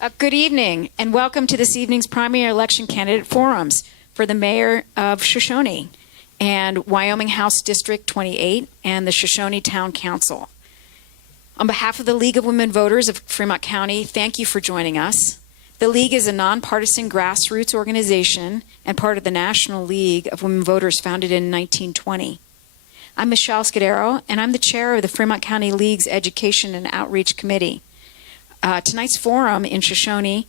Good evening, and welcome to this evening's primary election candidate forums for the mayor of Shoshoni and Wyoming House District 28 and the Shoshoni Town Council. On behalf of the League of Women Voters of Fremont County, thank you for joining us. The League is a nonpartisan grassroots organization and part of the National League of Women Voters founded in 1920. I'm Michelle Scudero, and I'm the chair of the Fremont County League's Education and Outreach Committee. Tonight's forums in Shoshoni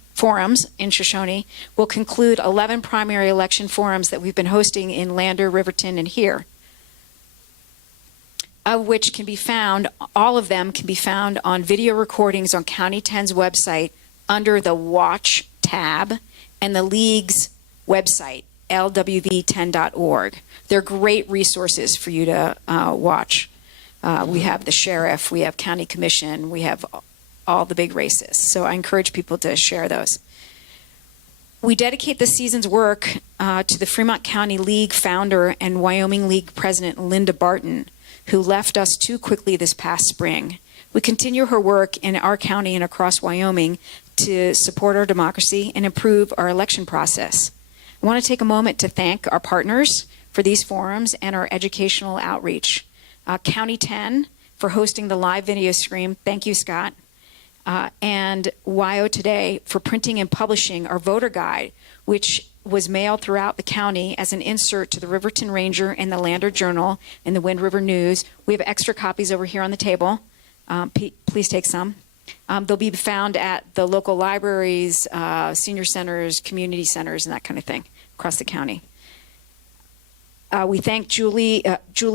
will conclude 11 primary election forums that we've been hosting in Lander, Riverton, and here, of which can be found, all of them can be found on video recordings on County 10's website under the Watch tab and the League's website, lwv10.org. They're great resources for you to watch. We have the sheriff, we have county commission, we have all the big races. So I encourage people to share those. We dedicate this season's work to the Fremont County League founder and Wyoming League president, Linda Barton, who left us too quickly this past spring. We continue her work in our county and across Wyoming to support our democracy and improve our election process. I want to take a moment to thank our partners for these forums and our educational outreach. County 10 for hosting the live video stream. Thank you, Scott. And WYO Today for printing and publishing our voter guide, which was mailed throughout the county as an insert to the Riverton Ranger and the Lander Journal and the Wind River News. We have extra copies over here on the table. Please take some. They'll be found at the local libraries, senior centers, community centers, and that kind of thing across the county. We thank Julie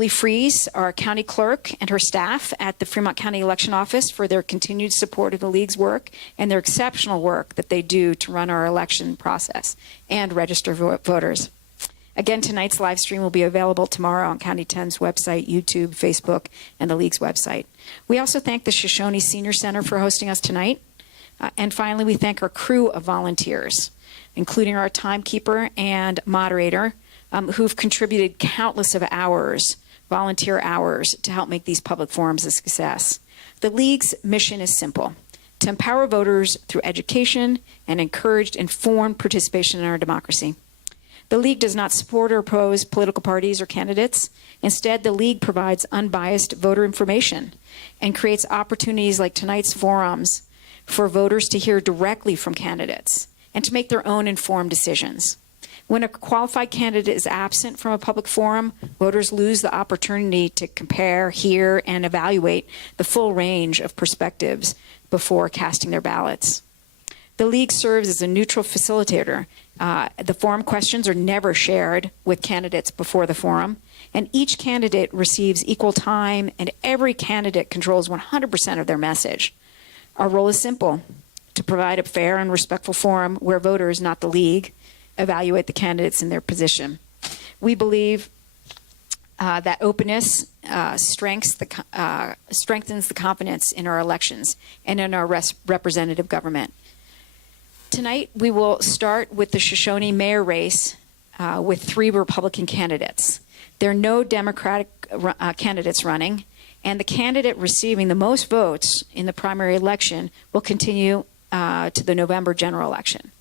Fries, our county clerk, and her staff at the Fremont County Election Office for their continued support of the League's work and their exceptional work that they do to run our election process and register voters. Again, tonight's live stream will be available tomorrow on County 10's website, YouTube, Facebook, and the League's website. We also thank the Shoshoni Senior Center for hosting us tonight. And finally, we thank our crew of volunteers, including our timekeeper and moderator, who've contributed countless of hours, volunteer hours, to help make these public forums a success. The League's mission is simple: to empower voters through education and encourage informed participation in our democracy. The League does not support or oppose political parties or candidates. Instead, the League provides unbiased voter information and creates opportunities like tonight's forums for voters to hear directly from candidates and to make their own informed decisions. When a qualified candidate is absent from a public forum, voters lose the opportunity to compare, hear, and evaluate the full range of perspectives before casting their ballots. The League serves as a neutral facilitator. The forum questions are never shared with candidates before the forum, and each candidate receives equal time, and every candidate controls 100% of their message. Our role is simple: to provide a fair and respectful forum where voters, not the League, evaluate the candidates in their position. We believe that openness strengthens the confidence in our elections and in our representative government. Tonight, we will start with the Shoshoni mayor race with 3 Republican candidates. There are no Democratic candidates running, and the candidate receiving the most votes in the primary election will continue to the November general election.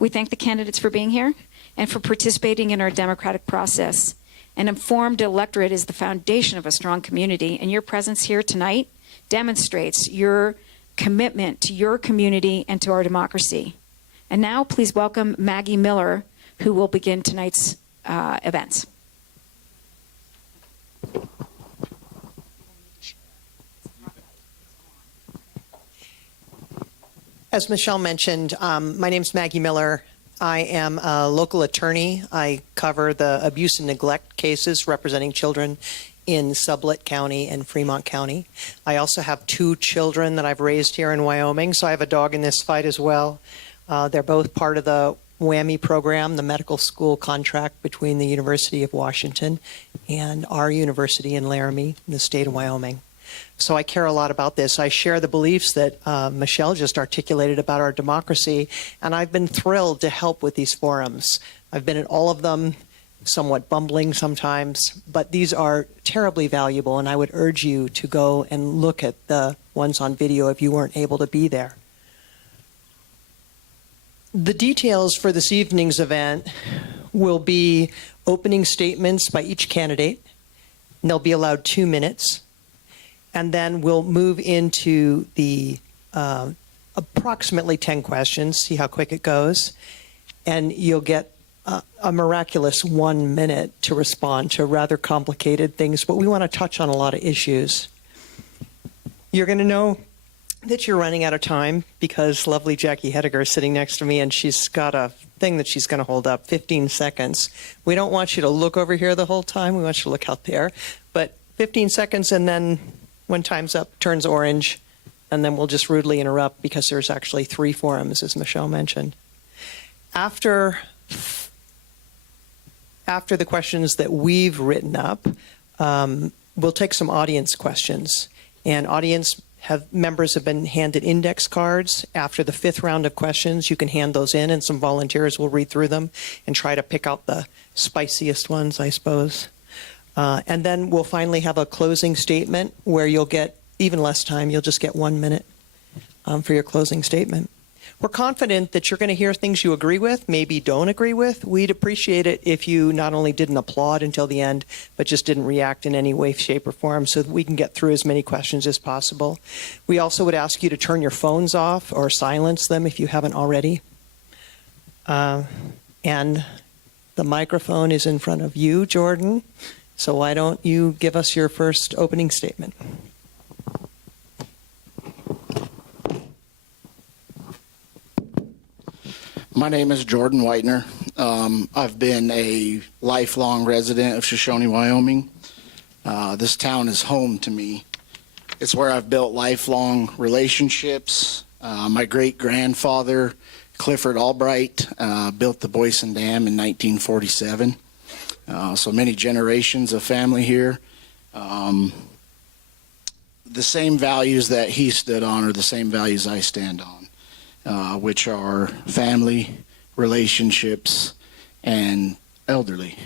We thank the candidates for being here and for participating in our democratic process. An informed electorate is the foundation of a strong community, and your presence here tonight demonstrates your commitment to your community and to our democracy. And now, please welcome Maggie Miller, who will begin tonight's events. As Michelle mentioned, my name's Maggie Miller. I am a local attorney. I cover the abuse and neglect cases representing children in Sublette County and Fremont County. I also have 2 children that I've raised here in Wyoming, so I have a dog in this fight as well. They're both part of the WWAMI program, the medical school contract between the University of Washington and our university in Laramie in the state of Wyoming. So I care a lot about this. I share the beliefs that Michelle just articulated about our democracy, and I've been thrilled to help with these forums. I've been at all of them, somewhat bumbling sometimes, but these are terribly valuable, and I would urge you to go and look at the ones on video if you weren't able to be there. The details for this evening's event will be opening statements by each candidate, and they'll be allowed 2 minutes. And then we'll move into the approximately 10 questions, see how quick it goes. And you'll get a miraculous 1 minute to respond to rather complicated things, but we want to touch on a lot of issues. You're going to know that you're running out of time because lovely Jackie Hediger is sitting next to me, and she's got a thing that she's going to hold up, 15 seconds. We don't want you to look over here the whole time. We want you to look out there. But 15 seconds, and then when time's up, turns orange, and then we'll just rudely interrupt because there's actually 3 forums, as Michelle mentioned. After the questions that we've written up, we'll take some audience questions. And audience members have been handed index cards. After the 5th round of questions, you can hand those in, and some volunteers will read through them and try to pick out the spiciest ones, I suppose. And then we'll finally have a closing statement where you'll get even less time. You'll just get 1 minute for your closing statement. We're confident that you're going to hear things you agree with, maybe don't agree with. We'd appreciate it if you not only didn't applaud until the end, but just didn't react in any way, shape, or form so that we can get through as many questions as possible. We also would ask you to turn your phones off or silence them if you haven't already. And the microphone is in front of you, Jordan. So why don't you give us your first opening statement? My name is Jordan Whitener. I've been a lifelong resident of Shoshoni, Wyoming. This town is home to me. It's where I've built lifelong relationships. My great-grandfather, Clifford Albright, built the Boysen Dam in 1947. So many generations of family here. The same values that he stood on are the same values I stand on. Which are family, relationships, and elderly.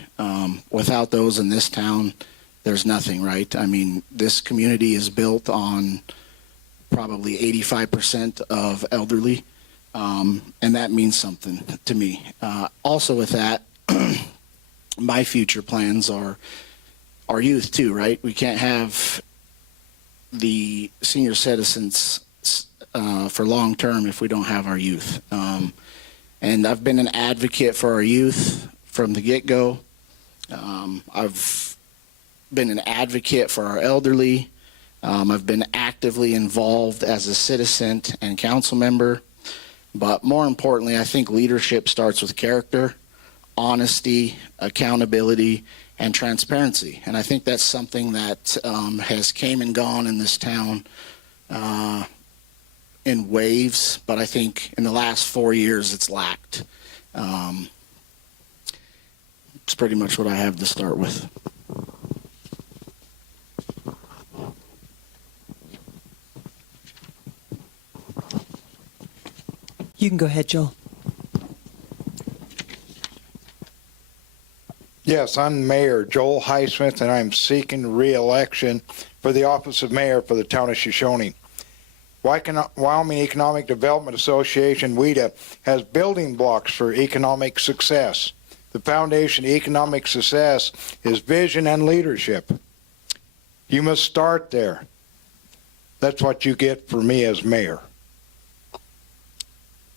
Without those in this town, there's nothing, right? I mean, this community is built on probably 85% of elderly, and that means something to me. Also with that, my future plans are our youth too, right? We can't have the senior citizens for long term if we don't have our youth. And I've been an advocate for our youth from the get-go. I've been an advocate for our elderly. I've been actively involved as a citizen and council member. But more importantly, I think leadership starts with character, honesty, accountability, and transparency. And I think that's something that has came and gone in this town in waves, but I think in the last 4 years it's lacked. It's pretty much what I have to start with. You can go ahead, Joel. Yes, I'm Mayor Joel Highsmith, and I'm seeking re-election for the office of mayor for the town of Shoshoni. Wyoming Economic Development Association, WEDA, has building blocks for economic success. The foundation of economic success is vision and leadership. You must start there. That's what you get for me as mayor.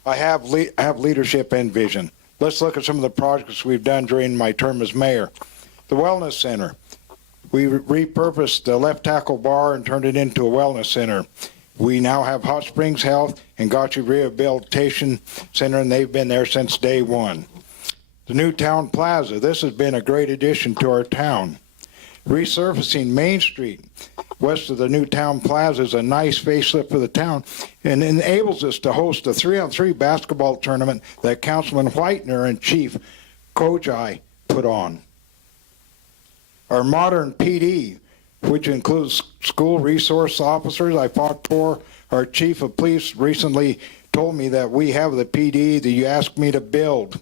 I have leadership and vision. Let's look at some of the projects we've done during my term as mayor. The Wellness Center. We repurposed the left tackle bar and turned it into a wellness center. We now have Hot Springs Health and Gotcha Rehabilitation Center, and they've been there since day one. The new town plaza. This has been a great addition to our town. Resurfacing Main Street west of the new town plaza is a nice facelift for the town and enables us to host a 3-on-3 basketball tournament that Councilman Whitener and Chief Kojai put on. Our modern PD, which includes school resource officers. I fought for. Our chief of police recently told me that we have the PD that you asked me to build.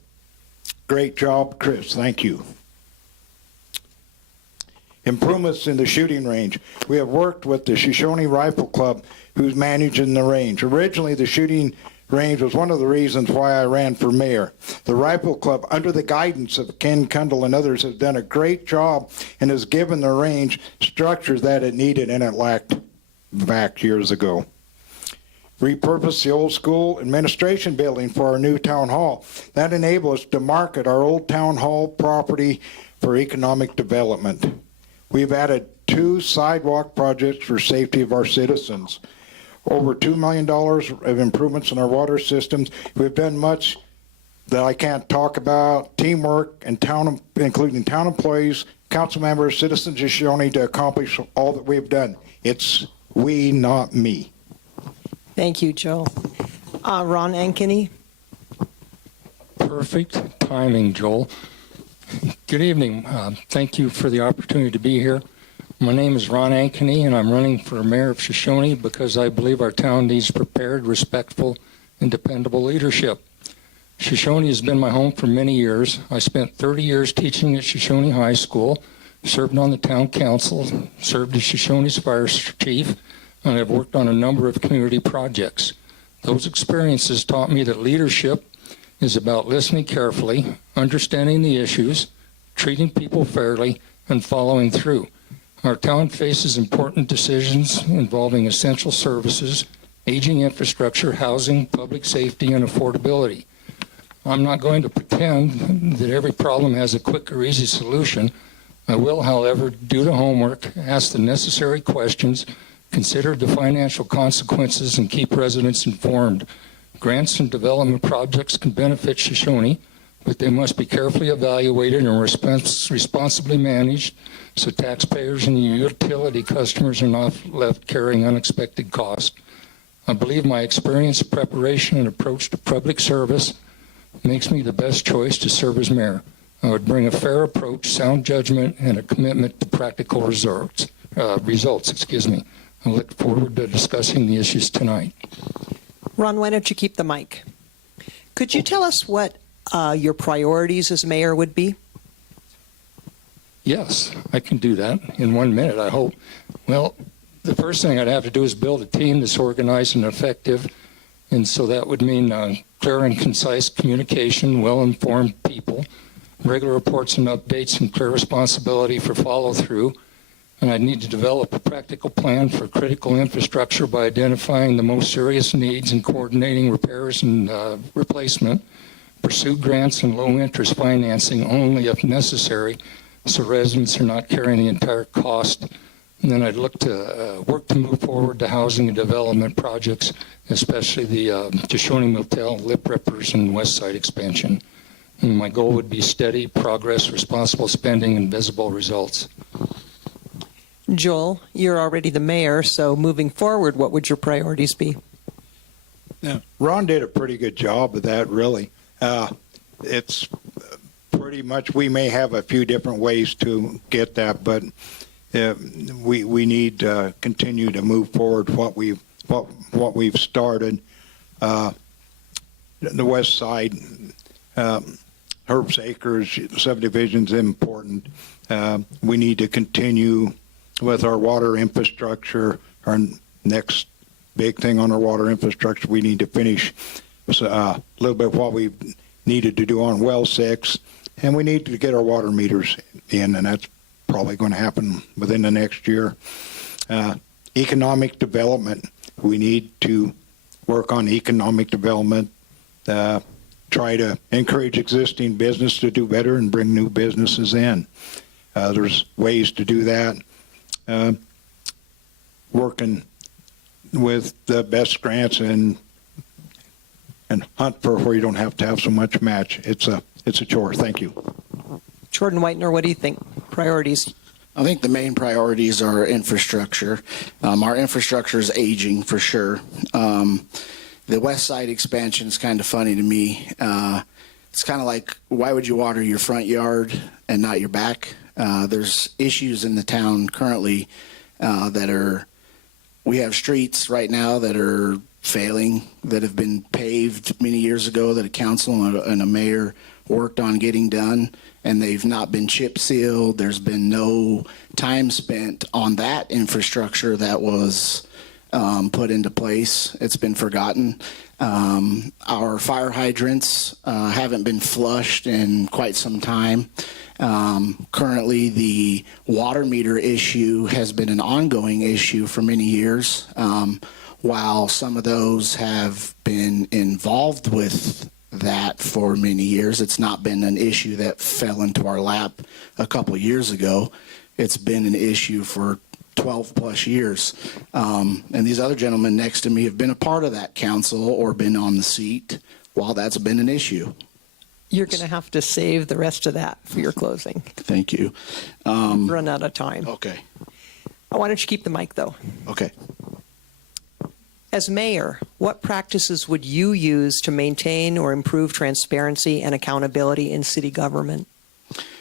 Great job, Chris. Thank you. Improvements in the shooting range. We have worked with the Shoshoni Rifle Club, who's managing the range. Originally, the shooting range was one of the reasons why I ran for mayor. The Rifle Club, under the guidance of Ken Kundle and others, has done a great job and has given the range structures that it needed and it lacked back years ago. Repurpose the old school administration building for our new town hall. That enables us to market our old town hall property for economic development. We've added 2 sidewalk projects for safety of our citizens. Over $2 million of improvements in our water systems. We've done much that I can't talk about, teamwork and including town employees, council members, citizens of Shoshoni to accomplish all that we've done. It's we, not me. Thank you, Joe. Ron Ankeny. Perfect timing, Joel. Good evening. Thank you for the opportunity to be here. My name is Ron Ankeny, and I'm running for mayor of Shoshoni because I believe our town needs prepared, respectful, and dependable leadership. Shoshoni has been my home for many years. I spent 30 years teaching at Shoshoni High School, served on the town council, served as Shoshoni's fire chief, and I've worked on a number of community projects. Those experiences taught me that leadership is about listening carefully, understanding the issues, treating people fairly, and following through. Our town faces important decisions involving essential services, aging infrastructure, housing, public safety, and affordability. I'm not going to pretend that every problem has a quick or easy solution. I will, however, do the homework, ask the necessary questions, consider the financial consequences, and keep residents informed. Grants and development projects can benefit Shoshoni, but they must be carefully evaluated and responsibly managed so taxpayers and utility customers are not left carrying unexpected costs. I believe my experience, preparation, and approach to public service makes me the best choice to serve as mayor. I would bring a fair approach, sound judgment, and a commitment to practical results. I look forward to discussing the issues tonight. Ron, why don't you keep the mic? Could you tell us what your priorities as mayor would be? Yes, I can do that in 1 minute, I hope. Well, the first thing I'd have to do is build a team that's organized and effective. And so that would mean clear and concise communication, well-informed people, regular reports and updates, and clear responsibility for follow-through. And I'd need to develop a practical plan for critical infrastructure by identifying the most serious needs and coordinating repairs and replacement, pursue grants and low-interest financing only if necessary, so residents are not carrying the entire cost. And then I'd look to work to move forward to housing and development projects, especially the Shoshoni Motel, Lip Rippers, and West Side expansion. And my goal would be steady progress, responsible spending, and visible results. Joel, you're already the mayor, so moving forward, what would your priorities be? Yeah, Ron did a pretty good job of that, really. It's pretty much, we may have a few different ways to get that, but we need to continue to move forward what we've started. The West Side, Herbst Acres subdivision is important. We need to continue with our water infrastructure. Our next big thing on our water infrastructure, we need to finish a little bit what we've needed to do on well 6, and we need to get our water meters in, and that's probably going to happen within the next year. Economic development, we need to work on economic development, try to encourage existing business to do better and bring new businesses in. There's ways to do that. Working with the best grants and hunt for where you don't have to have so much match. It's a chore. Thank you. Jordan Whitener, what do you think? Priorities? I think the main priorities are infrastructure. Our infrastructure is aging for sure. The West Side expansion is kind of funny to me. It's kind of like, why would you water your front yard and not your back? There's issues in the town currently we have streets right now that are failing, that have been paved many years ago that a council and a mayor worked on getting done, and they've not been chip sealed. There's been no time spent on that infrastructure that was put into place. It's been forgotten. Our fire hydrants haven't been flushed in quite some time. Currently, the water meter issue has been an ongoing issue for many years. While some of those have been involved with that for many years, it's not been an issue that fell into our lap a couple of years ago. It's been an issue for 12 plus years. And these other gentlemen next to me have been a part of that council or been on the seat while that's been an issue. You're going to have to save the rest of that for your closing. Thank you. Run out of time. Okay. Why don't you keep the mic, though? Okay. As mayor, what practices would you use to maintain or improve transparency and accountability in city government?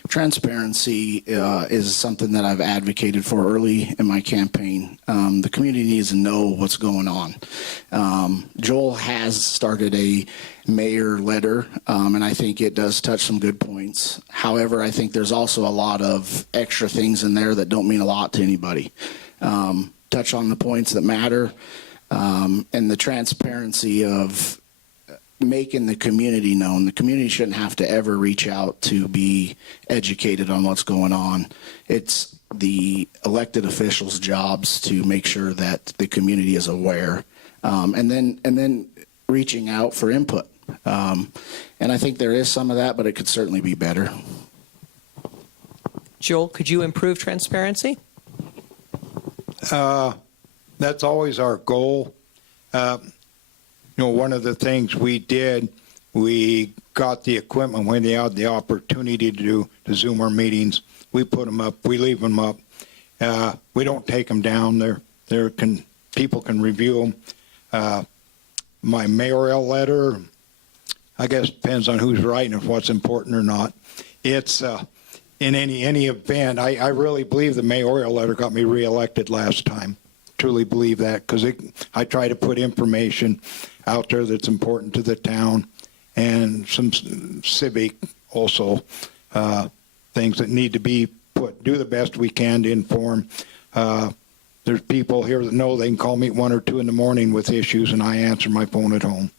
Transparency is something that I've advocated for early in my campaign. The community needs to know what's going on. Joel has started a mayor letter, and I think it does touch some good points. However, I think there's also a lot of extra things in there that don't mean a lot to anybody. Touch on the points that matter, and the transparency of making the community known. The community shouldn't have to ever reach out to be educated on what's going on. It's the elected officials' jobs to make sure that the community is aware, and then reaching out for input. And I think there is some of that, but it could certainly be better. Joel, could you improve transparency? That's always our goal. One of the things we did, we got the equipment when they had the opportunity to do the Zoomer meetings. We put them up. We leave them up. We don't take them down. People can review them. My mayoral letter, I guess depends on who's writing if what's important or not. It's in any event. I really believe the mayoral letter got me reelected last time. Truly believe that because I try to put information out there that's important to the town and some civic also things that need to be put. Do the best we can to inform. There's people here that know they can call me at 1 or 2 in the morning with issues, and I answer my phone at home.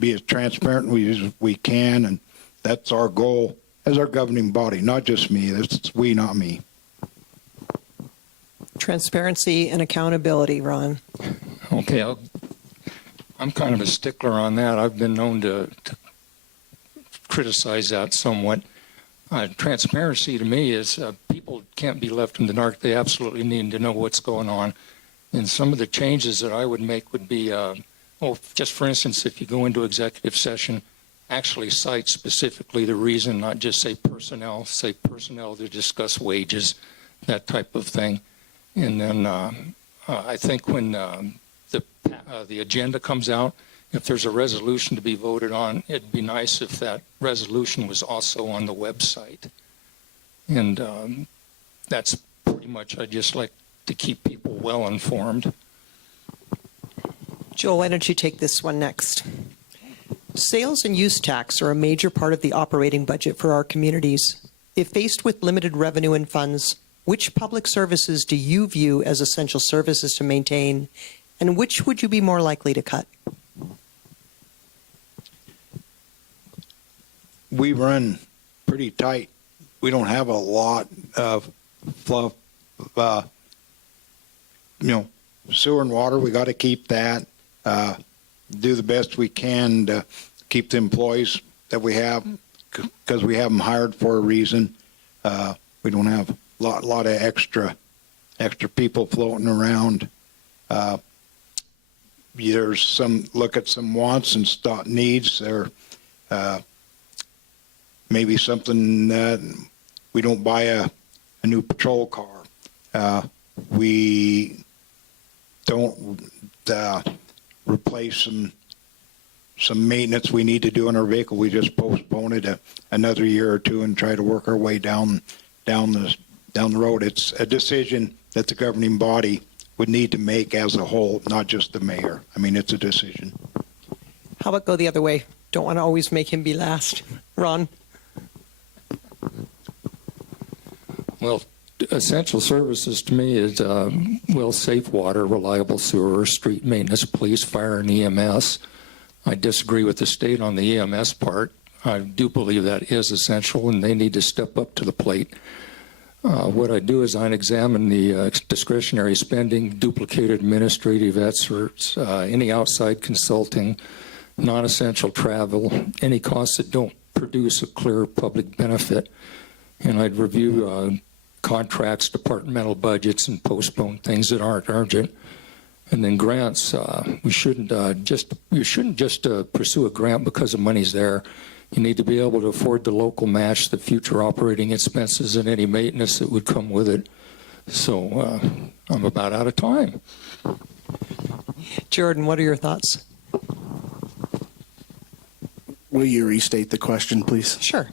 Be as transparent as we can, and that's our goal as our governing body, not just me. It's we, not me. Transparency and accountability, Ron. Okay, I'm kind of a stickler on that. I've been known to criticize that somewhat. Transparency to me is people can't be left in the dark. They absolutely need to know what's going on. And some of the changes that I would make would be, just for instance, if you go into executive session, actually cite specifically the reason, not just say personnel to discuss wages, that type of thing. And then I think when the agenda comes out, if there's a resolution to be voted on, it'd be nice if that resolution was also on the website. And that's pretty much, I just like to keep people well informed. Joel, why don't you take this one next? Sales and use tax are a major part of the operating budget for our communities. If faced with limited revenue and funds, which public services do you view as essential services to maintain, and which would you be more likely to cut? We run pretty tight. We don't have a lot of fluff. Sewer and water, we got to keep that. Do the best we can to keep the employees that we have because we have them hired for a reason. We don't have a lot of extra people floating around. There's some look at some wants and needs. There maybe something that we don't buy a new patrol car. We don't replace some maintenance we need to do on our vehicle. We just postpone it another year or two and try to work our way down the road. It's a decision that the governing body would need to make as a whole, not just the mayor. I mean, it's a decision. How about go the other way? Don't want to always make him be last. Ron? Well, essential services to me is, safe water, reliable sewer, street maintenance, police, fire, and EMS. I disagree with the state on the EMS part. I do believe that is essential, and they need to step up to the plate. What I do is I examine the discretionary spending, duplicated administrative experts, any outside consulting, non-essential travel, any costs that don't produce a clear public benefit. And I'd review contracts, departmental budgets, and postpone things that aren't urgent. And then grants, you shouldn't just pursue a grant because the money's there. You need to be able to afford the local match, the future operating expenses, and any maintenance that would come with it. So I'm about out of time. Jordan, what are your thoughts? Will you restate the question, please? Sure.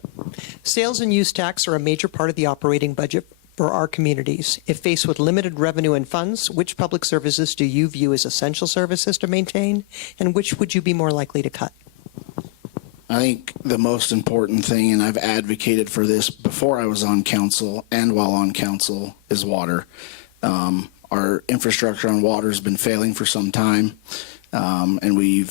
Sales and use tax are a major part of the operating budget for our communities. If faced with limited revenue and funds, which public services do you view as essential services to maintain, and which would you be more likely to cut? I think the most important thing, and I've advocated for this before I was on council and while on council, is water. Our infrastructure on water has been failing for some time, and we,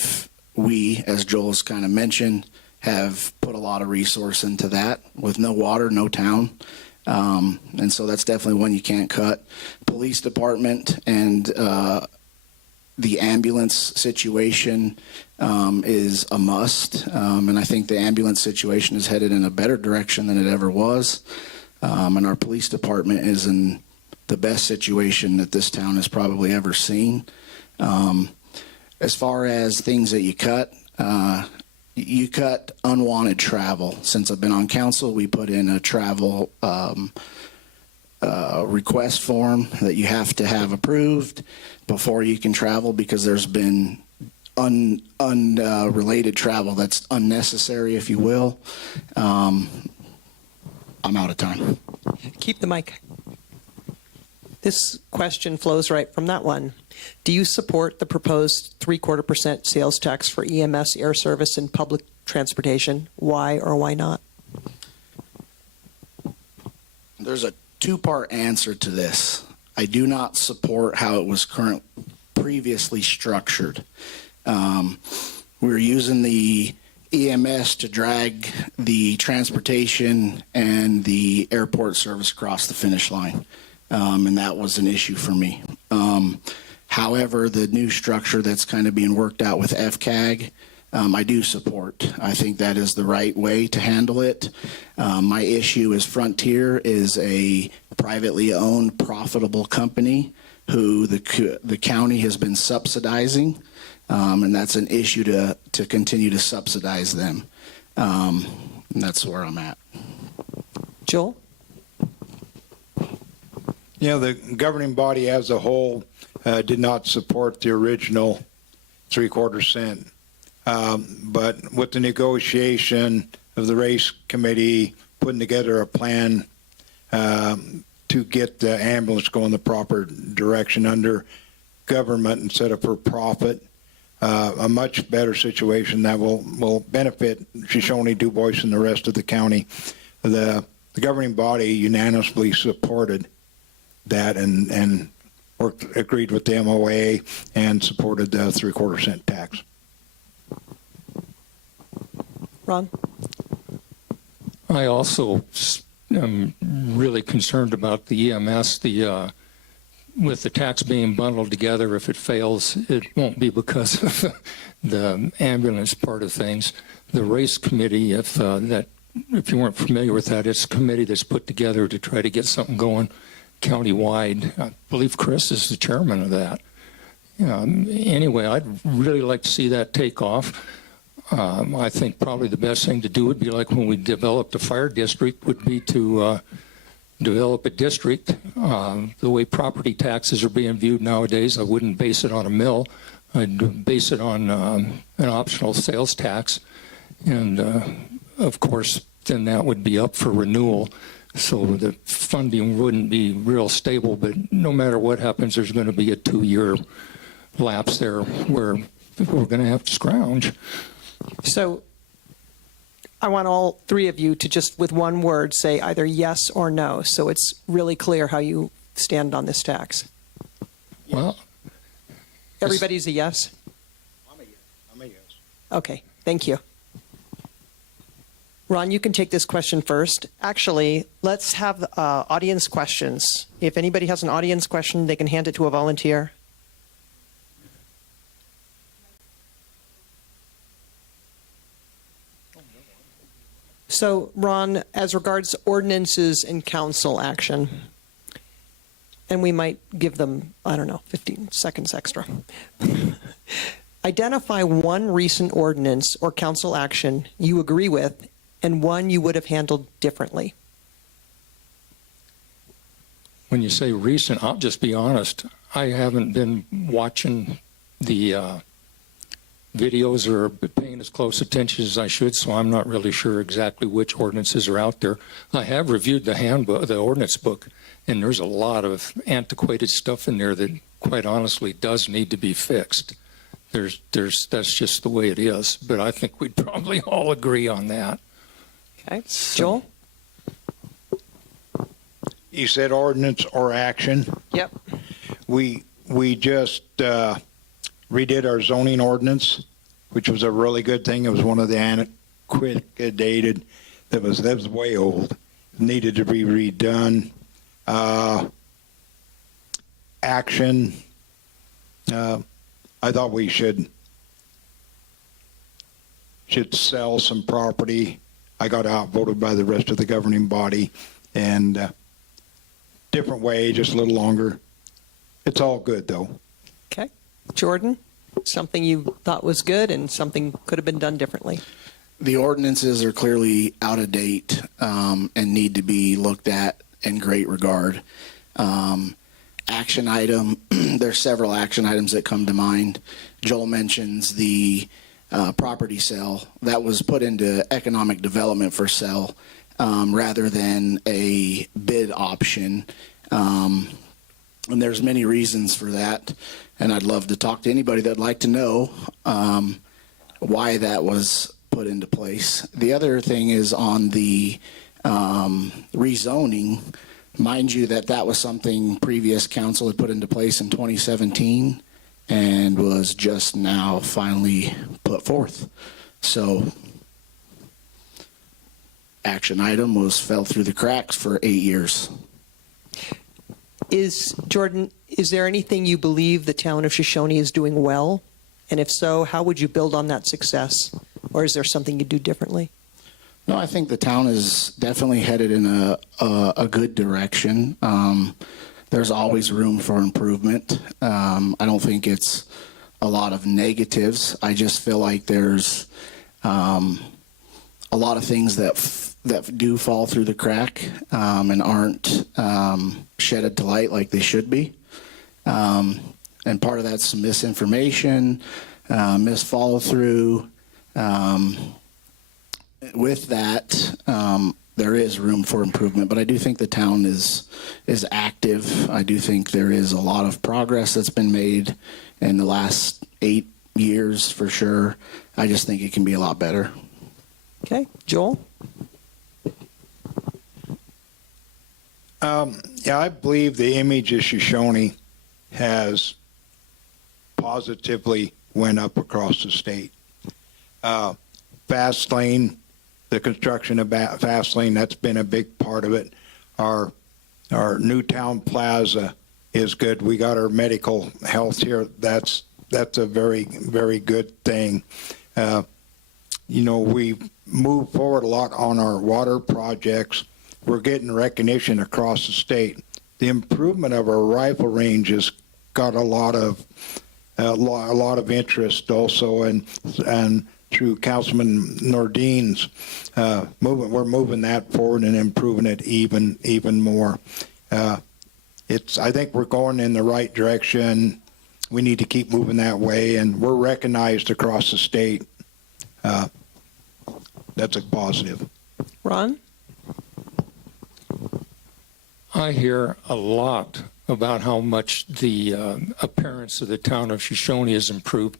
as Joel's kind of mentioned, have put a lot of resource into that. With no water, no town. And so that's definitely one you can't cut. Police department and the ambulance situation is a must. And I think the ambulance situation is headed in a better direction than it ever was. And our police department is in the best situation that this town has probably ever seen. As far as things that you cut unwanted travel. Since I've been on council, we put in a travel request form that you have to have approved before you can travel, because there's been unrelated travel that's unnecessary, if you will. I'm out of time. Keep the mic. This question flows right from that one. Do you support the proposed 0.75% sales tax for EMS, air service, and public transportation? Why or why not? There's a two-part answer to this. I do not support how it was previously structured. We're using the EMS to drag the transportation and the airport service across the finish line. And that was an issue for me. However, the new structure that's kind of being worked out with FCAG, I do support. I think that is the right way to handle it. My issue is Frontier is a privately owned, profitable company who the county has been subsidizing, and that's an issue to continue to subsidize them. And that's where I'm at. Joel? You know, the governing body as a whole did not support the original 0.75 cent. But with the negotiation of the race committee putting together a plan to get the ambulance going the proper direction under government instead of for profit, a much better situation that will benefit Shoshoni, Du Bois, and the rest of the county. The governing body unanimously supported that and agreed with the MOA and supported the 0.75 cent tax. Ron? I also am really concerned about the EMS. With the tax being bundled together, if it fails, it won't be because of the ambulance part of things. The race committee, if you weren't familiar with that, it's a committee that's put together to try to get something going countywide. I believe Chris is the chairman of that. Anyway, I'd really like to see that take off. I think probably the best thing to do would be like when we developed a fire district, would be to develop a district. The way property taxes are being viewed nowadays, I wouldn't base it on a mill. I'd base it on an optional sales tax. And of course, then that would be up for renewal. So the funding wouldn't be real stable, but no matter what happens, there's going to be a 2-year lapse there where we're going to have to scrounge. So I want all three of you to just, with one word, say either yes or no, so it's really clear how you stand on this tax. Well, Everybody's a yes? I'm a yes. Okay, thank you. Ron, you can take this question first. Actually, let's have audience questions. If anybody has an audience question, they can hand it to a volunteer. So, Ron, as regards ordinances and council action, and we might give them, I don't know, 15 seconds extra. Identify one recent ordinance or council action you agree with and one you would have handled differently. when you say recent, I'll just be honest. I haven't been watching the videos or paying as close attention as I should, so I'm not really sure exactly which ordinances are out there. I have reviewed the handbook, the ordinance book, and there's a lot of antiquated stuff in there that, quite honestly, does need to be fixed. That's just the way it is. But I think we'd probably all agree on that. Okay, Joel? You said ordinance or action. Yep. We just redid our zoning ordinance, which was a really good thing. It was one of the antiquated that was way old, needed to be redone. Action. I thought we should sell some property. I got outvoted by the rest of the governing body, and different way, just a little longer. It's all good though. Okay. Jordan, something you thought was good and something could have been done differently. The ordinances are clearly out of date and need to be looked at in great regard. Action item, there's several action items that come to mind. Joel mentions the property sale that was put into economic development for sale rather than a bid option. And there's many reasons for that. And I'd love to talk to anybody that'd like to know why that was put into place. The other thing is on the rezoning. Mind you that was something previous council had put into place in 2017 and was just now finally put forth. So action item fell through the cracks for 8 years. Jordan, is there anything you believe the town of Shoshoni is doing well? And if so, how would you build on that success? Or is there something you do differently? No, I think the town is definitely headed in a good direction. There's always room for improvement. I don't think it's a lot of negatives. I just feel like there's a lot of things that do fall through the crack and aren't shedded to light like they should be. And part of that's some misinformation, misfollow-through. With that, there is room for improvement, but I do think the town is active. I do think there is a lot of progress that's been made in the last 8 years for sure. I just think it can be a lot better. Okay, Joel? Yeah, I believe the image of Shoshoni has positively went up across the state. Fast lane, the construction of fast lane, that's been a big part of it. Our Newtown Plaza is good. We got our medical health here. That's a very, very good thing. We move forward a lot on our water projects. We're getting recognition across the state. The improvement of our rifle range has got a lot of interest also, and through Councilman Nordine's movement, we're moving that forward and improving it even more. I think we're going in the right direction. We need to keep moving that way, and we're recognized across the state. That's a positive. Ron? I hear a lot about how much the appearance of the town of Shoshoni has improved.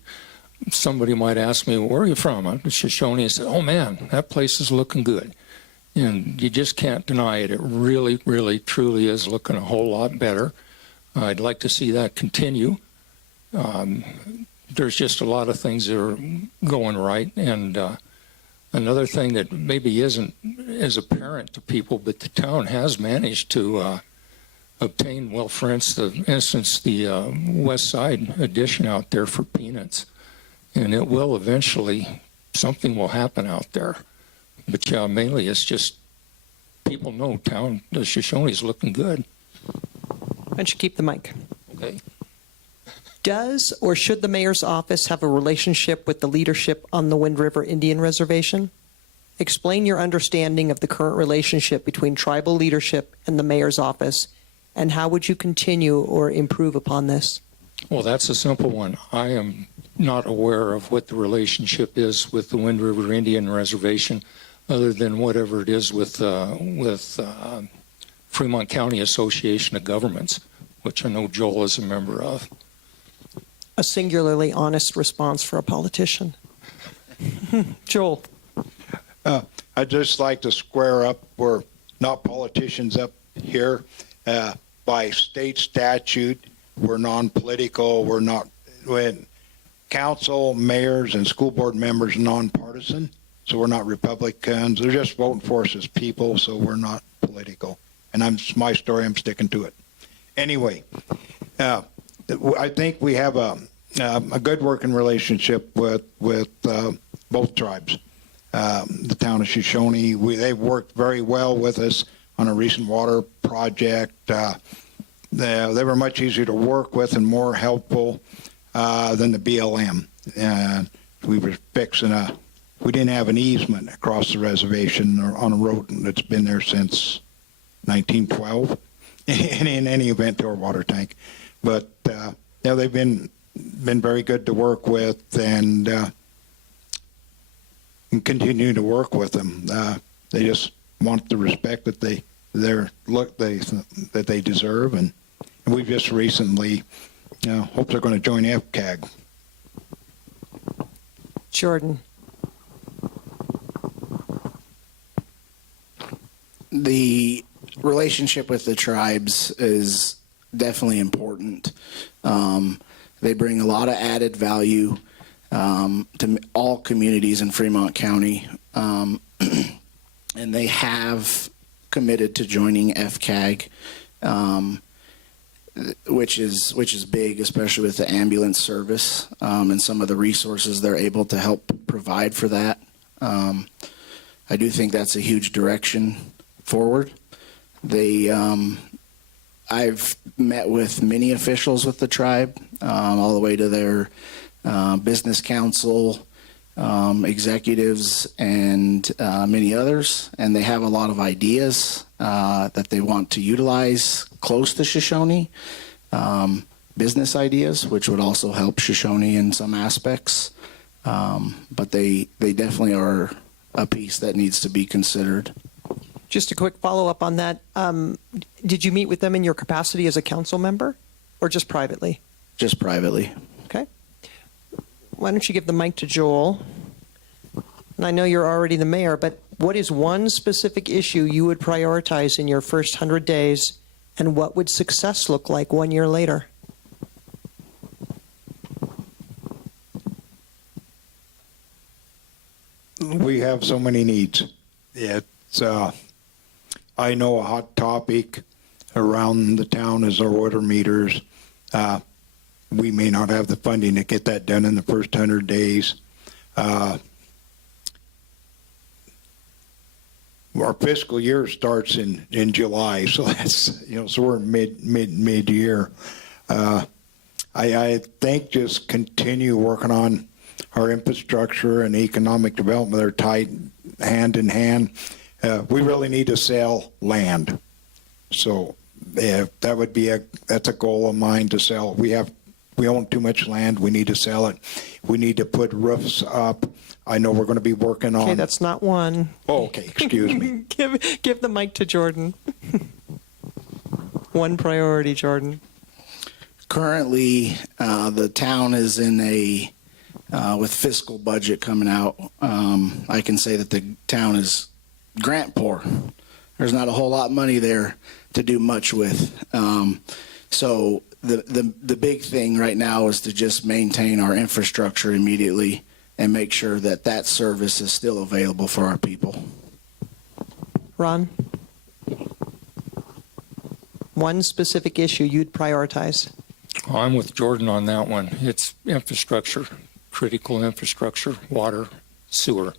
somebody might ask me, where are you from? I'm from Shoshoni. I said, oh man, that place is looking good. And you just can't deny it. It really, really, truly is looking a whole lot better. I'd like to see that continue. There's just a lot of things that are going right. And another thing that maybe isn't as apparent to people, but the town has managed to obtain, well, for instance, the West Side addition out there for peanuts. And it will eventually, something will happen out there. But yeah, mainly it's just people know the Shoshone is looking good. Why don't you keep the mic? Okay. Does or should the mayor's office have a relationship with the leadership on the Wind River Indian Reservation? Explain your understanding of the current relationship between tribal leadership and the mayor's office, and how would you continue or improve upon this? Well, that's a simple one. I am not aware of what the relationship is with the Wind River Indian Reservation, other than whatever it is with Fremont County Association of Governments, which I know Joel is a member of. A singularly honest response for a politician. Joel. I'd just like to square up. We're not politicians up here. By state statute, we're non-political. We're not, when council, mayors, and school board members nonpartisan. So we're not Republicans. They're just voting for us as people, so we're not political. And it's my story. I'm sticking to it. Anyway, I think we have a good working relationship with both tribes. The town of Shoshone, they've worked very well with us on a recent water project. They were much easier to work with and more helpful than the BLM. We were we didn't have an easement across the reservation or on a road that's been there since 1912. In any event, to our water tank. But they've been very good to work with, and continue to work with them. They just want the respect that they deserve, and we've just recently hope they're going to join FCAG. Jordan. The relationship with the tribes is definitely important. They bring a lot of added value to all communities in Fremont County, and they have committed to joining FCAG, which is big, especially with the ambulance service and some of the resources they're able to help provide for that. I do think that's a huge direction forward. I've met with many officials with the tribe, all the way to their business council, executives, and many others, and they have a lot of ideas that they want to utilize close to Shoshone, business ideas, which would also help Shoshone in some aspects, but they definitely are a piece that needs to be considered. Just a quick follow-up on that. Did you meet with them in your capacity as a council member, or just privately? Just privately. Okay. Why don't you give the mic to Joel? And I know you're already the mayor, but what is one specific issue you would prioritize in your first 100 days, and what would success look like 1 year later? We have so many needs. It's I know a hot topic around the town is our water meters. We may not have the funding to get that done in the first 100 days. Our fiscal year starts in July, so that's so we're mid year. I think just continue working on our infrastructure and economic development. They're tied hand in hand. We really need to sell land, so that would be that's a goal of mine to sell. We own too much land. We need to sell it. We need to put roofs up. I know we're going to be working on. Okay, that's not one. Oh, okay, excuse me. Give the mic to Jordan. One priority, Jordan. Currently, the town is in a with fiscal budget coming out, I can say that the town is grant poor. There's not a whole lot of money there to do much with. So the big thing right now is to just maintain our infrastructure immediately and make sure that that service is still available for our people. Ron? One specific issue you'd prioritize? I'm with Jordan on that one. It's infrastructure, critical infrastructure, water, sewer,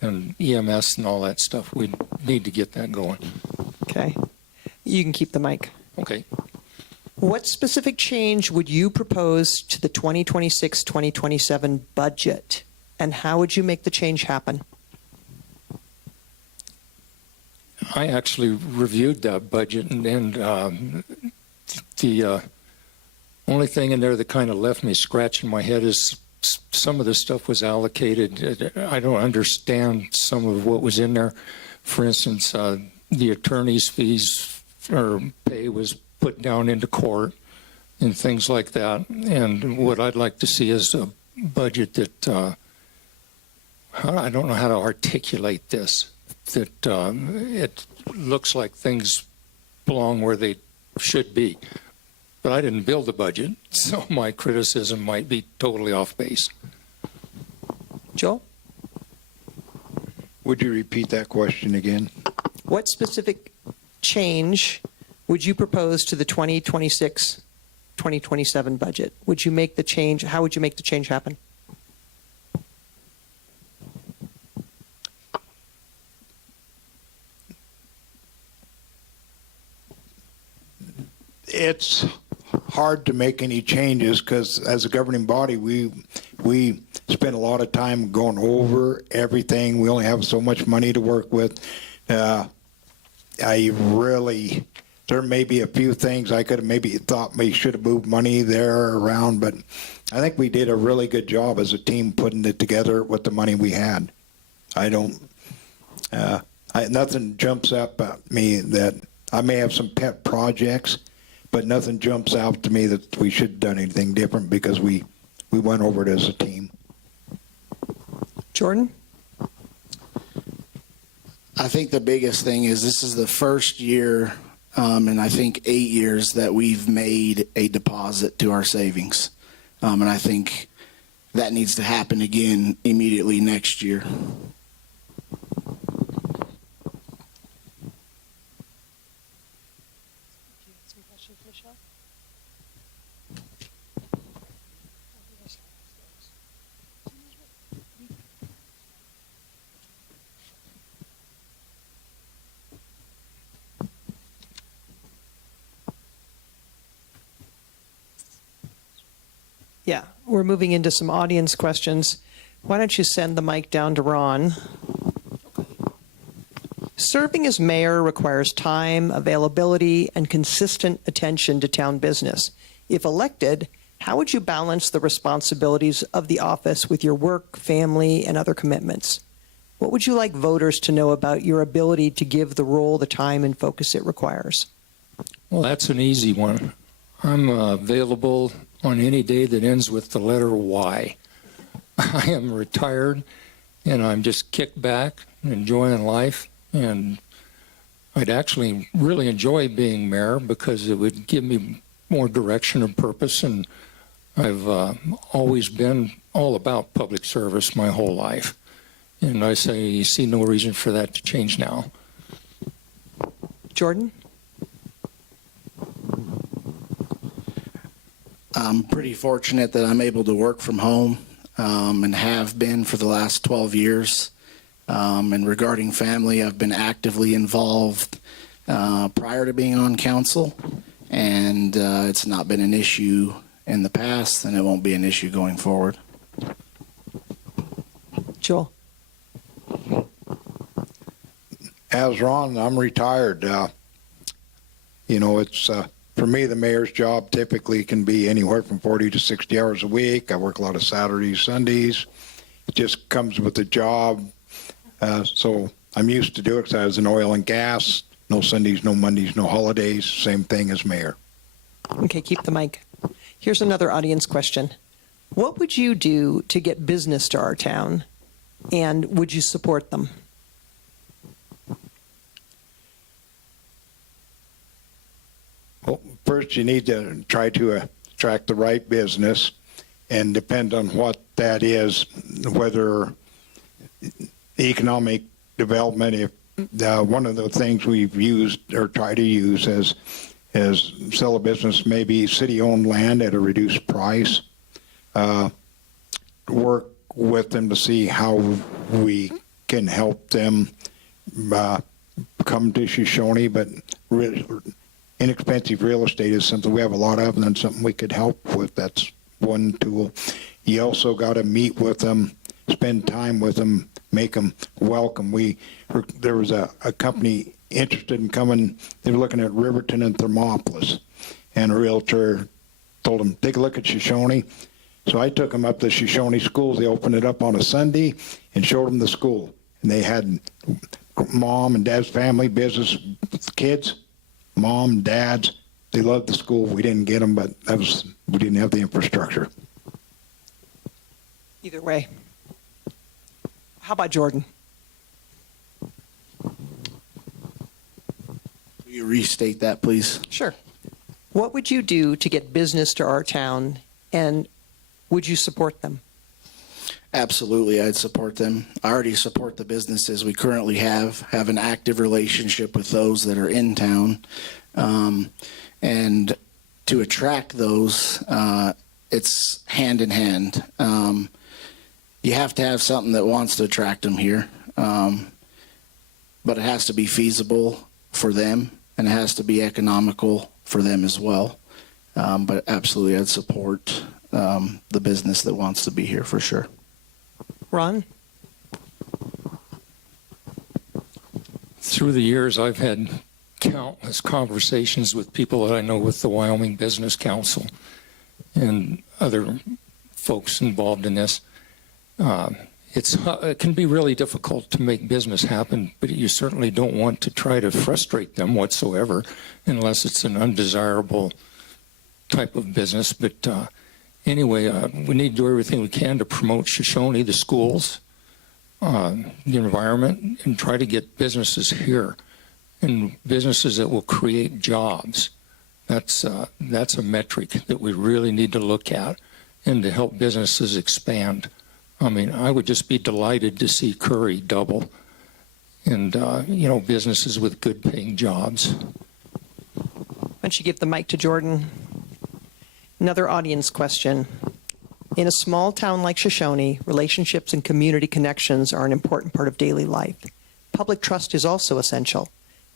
and EMS and all that stuff. We need to get that going. Okay. You can keep the mic. Okay. What specific change would you propose to the 2026-2027 budget, and how would you make the change happen? I actually reviewed that budget, and the only thing in there that kind of left me scratching my head is some of the stuff was allocated. I don't understand some of what was in there. For instance, the attorney's fees or pay was put down into court and things like that. And what I'd like to see is a budget that, I don't know how to articulate this, that it looks like things belong where they should be. But I didn't build the budget, so my criticism might be totally off base. Joel? Would you repeat that question again? What specific change would you propose to the 2026-2027 budget? Would you make the change? How would you make the change happen? It's hard to make any changes because as a governing body, we spend a lot of time going over everything. We only have so much money to work with. There may be a few things I could have maybe thought we should have moved money there around, but I think we did a really good job as a team putting it together with the money we had. Nothing jumps up at me that I may have some pet projects, but nothing jumps out to me that we should have done anything different because we went over it as a team. Jordan? I think the biggest thing is this is the first year in I think 8 years that we've made a deposit to our savings. And I think that needs to happen again immediately next year. Yeah, we're moving into some audience questions. Why don't you send the mic down to Ron? Serving as mayor requires time, availability, and consistent attention to town business. If elected, how would you balance the responsibilities of the office with your work, family, and other commitments? What would you like voters to know about your ability to give the role the time and focus it requires? Well, that's an easy one. I'm available on any day that ends with the letter Y. I am retired, and I'm just kicked back, enjoying life, and I'd actually really enjoy being mayor because it would give me more direction and purpose, and I've always been all about public service my whole life, and I see no reason for that to change now. Jordan? I'm pretty fortunate that I'm able to work from home and have been for the last 12 years. And regarding family, I've been actively involved prior to being on council, and it's not been an issue in the past, and it won't be an issue going forward. Joel? As Ron, I'm retired. It's for me, the mayor's job typically can be anywhere from 40 to 60 hours a week. I work a lot of Saturdays, Sundays. It just comes with the job. So I'm used to do it because I was in oil and gas. No Sundays, no Mondays, no holidays. Same thing as mayor. Okay, keep the mic. Here's another audience question. What would you do to get business to our town, and would you support them? Well, first, you need to try to attract the right business, and depend on what that is, whether economic development. If one of the things we've used or try to use as sell a business, maybe city-owned land at a reduced price. Work with them to see how we can help them come to Shoshoni, but inexpensive real estate is something we have a lot of, and something we could help with. That's one tool. You also got to meet with them, spend time with them, make them welcome. There was a company interested in coming. They were looking at Riverton and Thermopolis, and a realtor told them, take a look at Shoshoni. So I took them up to Shoshoni schools. They opened it up on a Sunday and showed them the school. And they had mom and dad's family business with kids, mom, dads. They loved the school. We didn't get them, but we didn't have the infrastructure. Either way. How about Jordan? Will you restate that, please? Sure. What would you do to get business to our town, and would you support them? Absolutely, I'd support them. I already support the businesses we currently have an active relationship with those that are in town. And to attract those, it's hand in hand. You have to have something that wants to attract them here, but it has to be feasible for them, and it has to be economical for them as well. But absolutely, I'd support the business that wants to be here for sure. Ron? Through the years, I've had countless conversations with people that I know with the Wyoming Business Council and other folks involved in this. It can be really difficult to make business happen, but you certainly don't want to try to frustrate them whatsoever unless it's an undesirable type of business. But anyway, we need to do everything we can to promote Shoshoni, the schools, the environment, and try to get businesses here and businesses that will create jobs. That's a metric that we really need to look at, and to help businesses expand. I mean, I would just be delighted to see Curry double, and businesses with good paying jobs. Why don't you give the mic to Jordan? Another audience question. In a small town like Shoshoni, relationships and community connections are an important part of daily life. Public trust is also essential.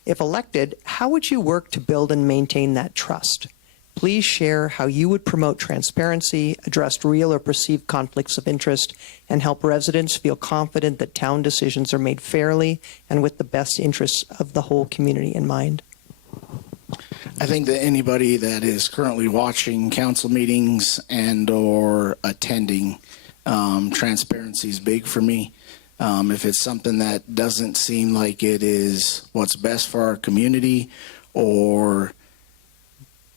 If elected, how would you work to build and maintain that trust? Please share how you would promote transparency, address real or perceived conflicts of interest, and help residents feel confident that town decisions are made fairly and with the best interests of the whole community in mind. I think that anybody that is currently watching council meetings and or attending, transparency is big for me. If it's something that doesn't seem like it is what's best for our community or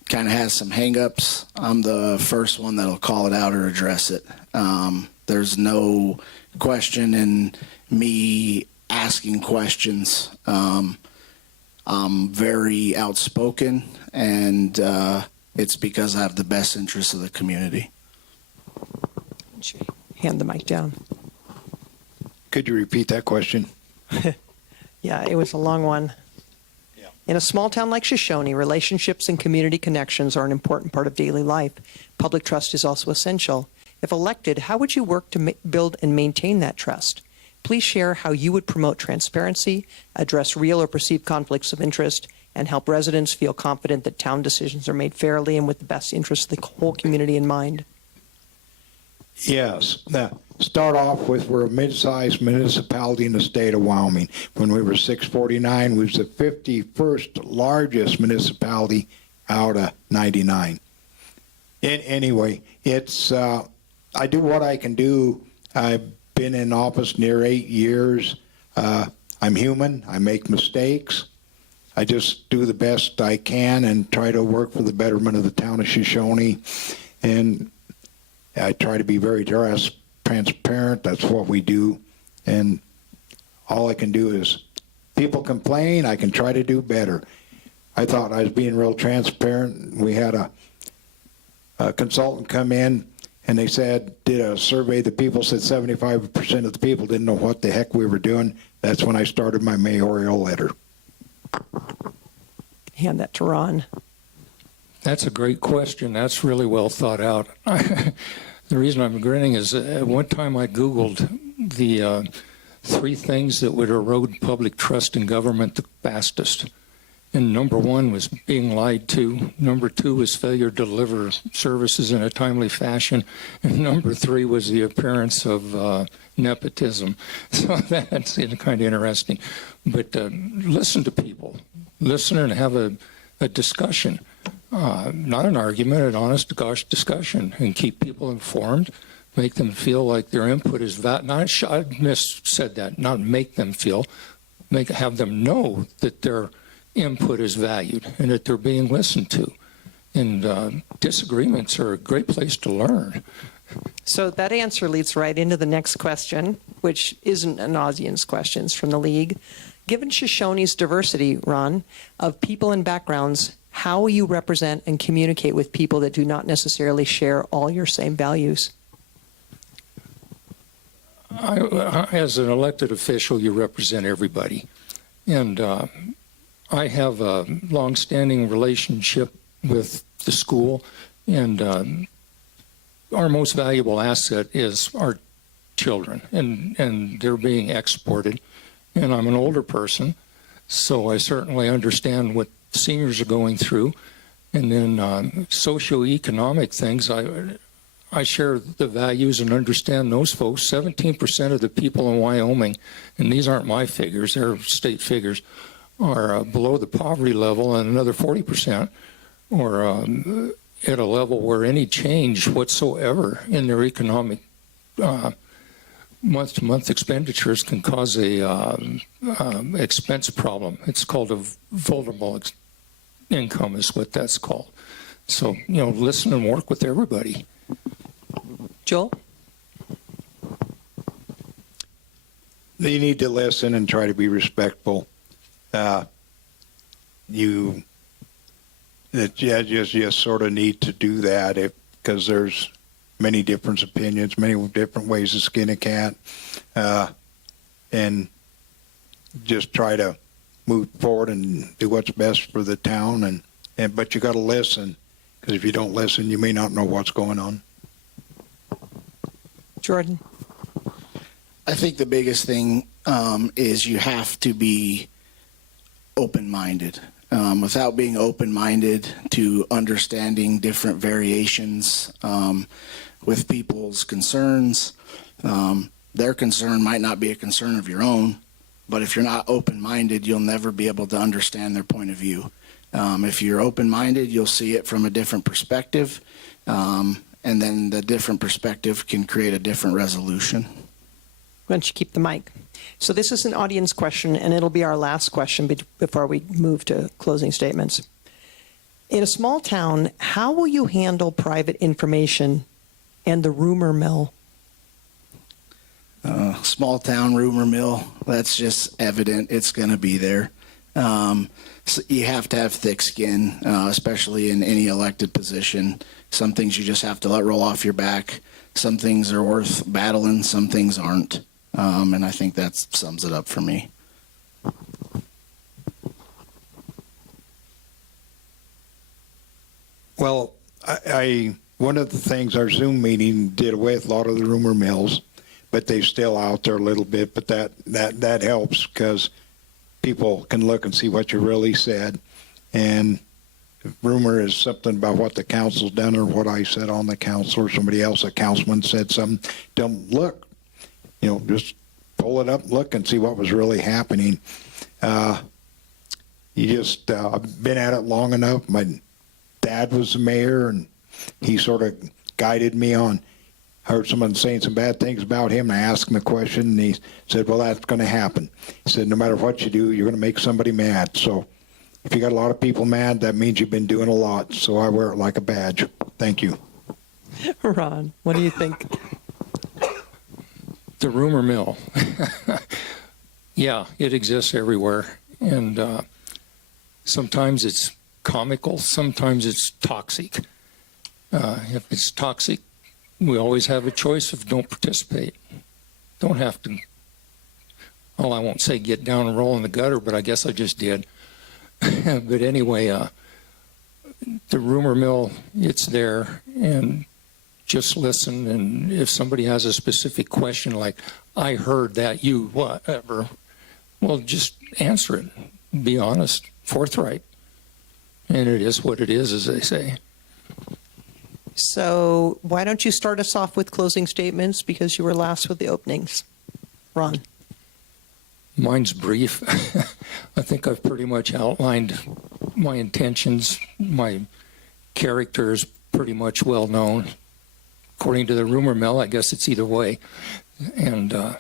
kind of has some hangups, I'm the first one that'll call it out or address it. There's no question in me asking questions. I'm very outspoken, and it's because I have the best interests of the community. Hand the mic down. Could you repeat that question? Yeah, it was a long one. In a small town like Shoshoni, relationships and community connections are an important part of daily life. Public trust is also essential. If elected, how would you work to build and maintain that trust? Please share how you would promote transparency, address real or perceived conflicts of interest, and help residents feel confident that town decisions are made fairly and with the best interests of the whole community in mind. Yes. Now, start off with, we're a mid-sized municipality in the state of Wyoming. When we were 649, we was the 51st largest municipality out of 99. Anyway, it's I do what I can do. I've been in office near 8 years. I'm human. I make mistakes. I just do the best I can and try to work for the betterment of the town of Shoshoni. And I try to be very transparent. That's what we do. And all I can do is, people complain, I can try to do better. I thought I was being real transparent. We had a consultant come in, and they did a survey. The people said 75% of the people didn't know what the heck we were doing. That's when I started my mayoral letter. Hand that to Ron. That's a great question. That's really well thought out. The reason I'm grinning is at one time I Googled the 3 things that would erode public trust in government the fastest. And number 1 was being lied to. Number 2 was failure to deliver services in a timely fashion. And number 3 was the appearance of nepotism. So that's kind of interesting. But listen to people. Listen and have a discussion. Not an argument, an honest gosh discussion, and keep people informed. Make them feel like their input is not. I said that. Not make them feel. Have them know that their input is valued and that they're being listened to. And disagreements are a great place to learn. So that answer leads right into the next question, which isn't an audience question. It's from the League. Given Shoshoni's diversity, Ron, of people and backgrounds, how will you represent and communicate with people that do not necessarily share all your same values? As an elected official, you represent everybody. And I have a long-standing relationship with the school, and our most valuable asset is our children, and they're being exported. And I'm an older person, so I certainly understand what seniors are going through. And then socioeconomic things, I share the values and understand those folks. 17% of the people in Wyoming, and these aren't my figures, they're state figures, are below the poverty level, and another 40% are at a level where any change whatsoever in their economic month-to-month expenditures can cause a expense problem. It's called a vulnerable income is what that's called. So, listen and work with everybody. Joel? You need to listen and try to be respectful. You just sort of need to do that because there's many different opinions, many different ways to skin a cat, and just try to move forward and do what's best for the town. But you got to listen, because if you don't listen, you may not know what's going on. Jordan? I think the biggest thing is you have to be open-minded. Without being open-minded to understanding different variations with people's concerns, their concern might not be a concern of your own, but if you're not open-minded, you'll never be able to understand their point of view. If you're open-minded, you'll see it from a different perspective, and then the different perspective can create a different resolution. Why don't you keep the mic? So this is an audience question, and it'll be our last question before we move to closing statements. In a small town, how will you handle private information and the rumor mill? Small town rumor mill, that's just evident. It's going to be there. So you have to have thick skin, especially in any elected position. Some things you just have to let roll off your back. Some things are worth battling, some things aren't. And I think that sums it up for me. Well, one of the things our Zoom meeting did away with a lot of the rumor mills, but they're still out there a little bit. But that helps because people can look and see what you really said. And if rumor is something about what the council's done or what I said on the council or somebody else, a councilman said something, don't look. Just pull it up, look, and see what was really happening. I've been at it long enough. My dad was the mayor, and he sort of guided me on. I heard someone saying some bad things about him, and I asked him a question, and he said, well, that's going to happen. He said, no matter what you do, you're going to make somebody mad. So if you got a lot of people mad, that means you've been doing a lot. So I wear it like a badge. Thank you. Ron, what do you think? The rumor mill. Yeah, it exists everywhere. And sometimes it's comical, sometimes it's toxic. If it's toxic, we always have a choice of don't participate. Don't have to, well, I won't say get down and roll in the gutter, but I guess I just did. But anyway, the rumor mill, it's there, and just listen. And if somebody has a specific question like, I heard that you, whatever, well, just answer it. Be honest, forthright. And it is what it is, as they say. So why don't you start us off with closing statements, because you were last with the openings. Ron. Mine's brief. I think I've pretty much outlined my intentions. My character is pretty much well known. According to the rumor mill, I guess it's either way. And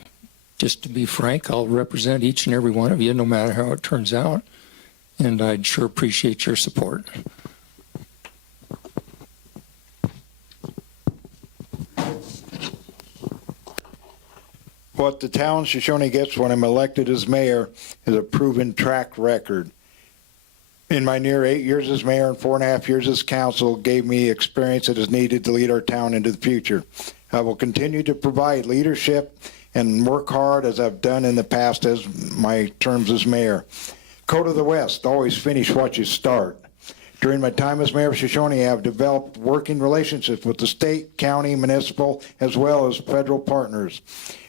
just to be frank, I'll represent each and every one of you, no matter how it turns out. And I'd sure appreciate your support. What the town of Shoshoni gets when I'm elected as mayor is a proven track record. In my near 8 years as mayor and 4.5 years as council gave me experience that is needed to lead our town into the future. I will continue to provide leadership and work hard as I've done in the past as my terms as mayor. Code of the West, always finish what you start. During my time as mayor of Shoshoni, I have developed working relationships with the state, county, municipal, as well as federal partners.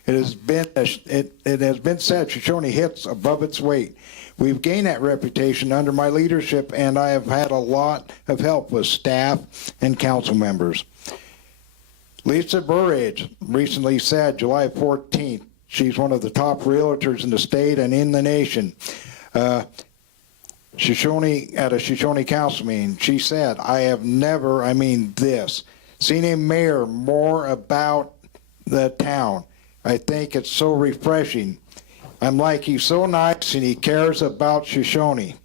It has been said Shoshoni hits above its weight. We've gained that reputation under my leadership, and I have had a lot of help with staff and council members. Lisa Burridge recently said, July 14th, she's one of the top realtors in the state and in the nation. Shoshoni, at a Shoshoni council meeting, she said, I have never, I mean this, seen a mayor more about the town. I think it's so refreshing. I'm like, he's so nice and he cares about Shoshoni.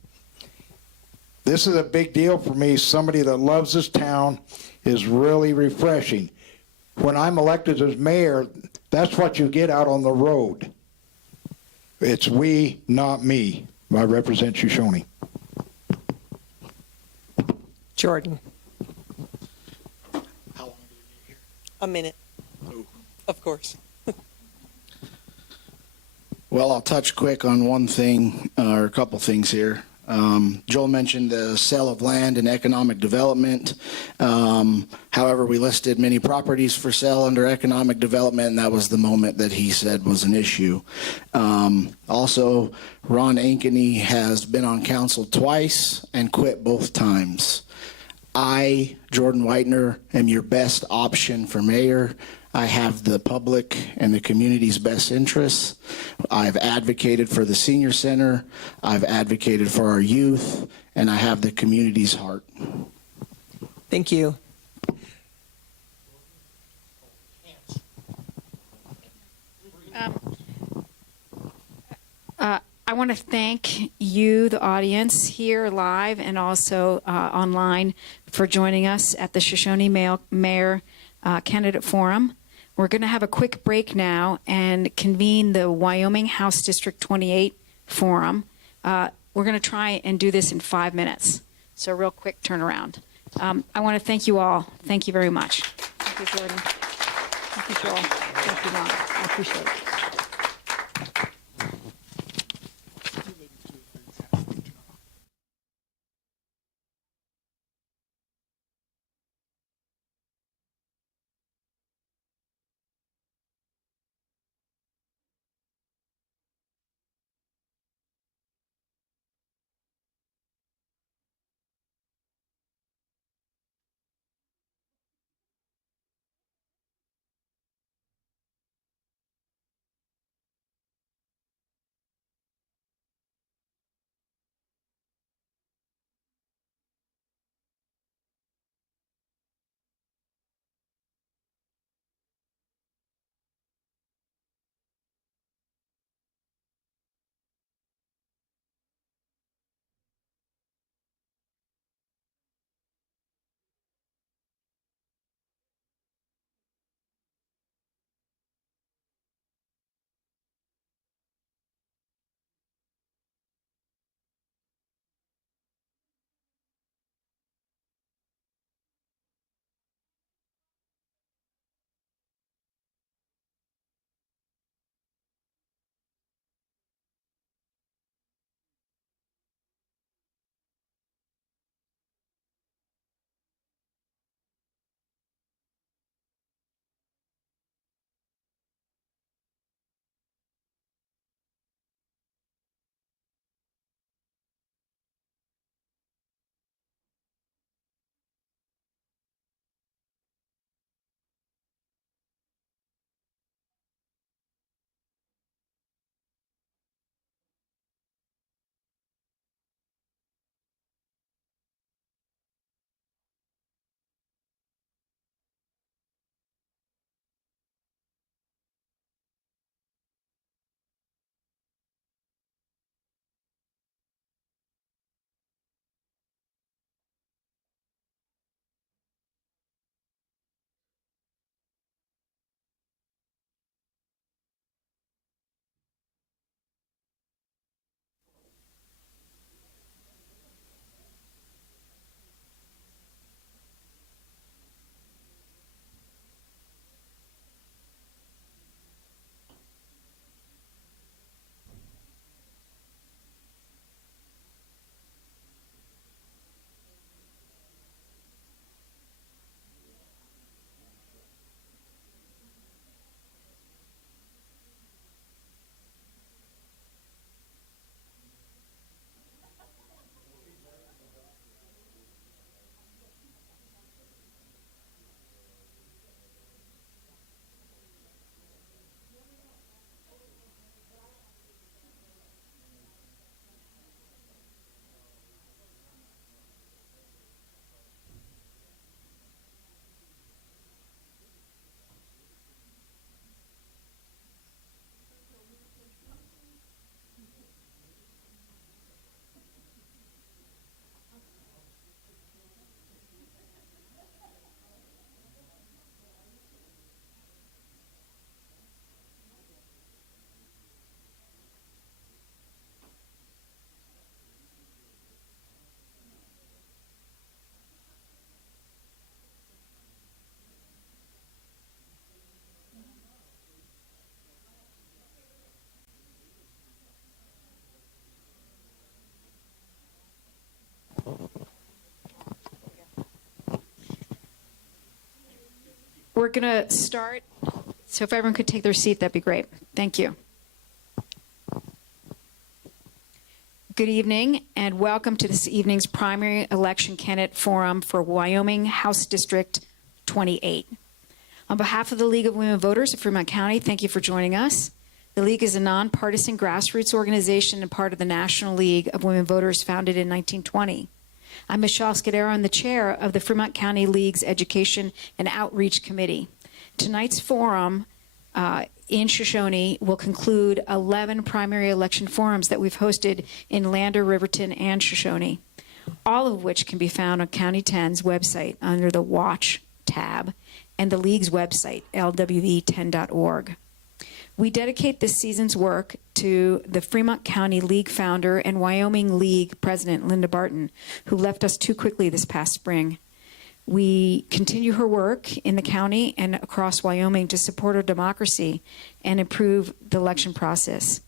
This is a big deal for me. Somebody that loves this town is really refreshing. When I'm elected as mayor, that's what you get out on the road. It's we, not me. I represent Shoshoni. Jordan. How long do you need here? A minute. Oh. Of course. Well, I'll touch quick on one thing, or a couple things here. Joel mentioned the sale of land and economic development. However, we listed many properties for sale under economic development, and that was the moment that he said was an issue. Also, Ron Ankeny has been on council twice and quit both times. I, Jordan Whitener, am your best option for mayor. I have the public and the community's best interests. I've advocated for the senior center. I've advocated for our youth, and I have the community's heart. Thank you. I want to thank you, the audience here live and also online, for joining us at the Shoshoni Mayor Candidate Forum. We're going to have a quick break now and convene the Wyoming House District 28 Forum. We're going to try and do this in 5 minutes, so a real quick turnaround. I want to thank you all. Thank you very much. Thank you, Jordan. Thank you, Joel. Thank you, Ron. I appreciate it. We're going to start, so if everyone could take their seat, that'd be great. Thank you. Good evening, and welcome to this evening's primary election candidate forum for Wyoming House District 28. On behalf of the League of Women Voters of Fremont County, thank you for joining us. The League is a nonpartisan grassroots organization and part of the National League of Women Voters founded in 1920. I'm Michelle Scudero, and the chair of the Fremont County League's Education and Outreach Committee. Tonight's forum in Shoshoni will conclude 11 primary election forums that we've hosted in Lander, Riverton, and Shoshoni, all of which can be found on County 10's website under the Watch tab and the League's website, lwe10.org. We dedicate this season's work to the Fremont County League founder and Wyoming League president, Linda Barton, who left us too quickly this past spring. We continue her work in the county and across Wyoming to support our democracy and improve the election process.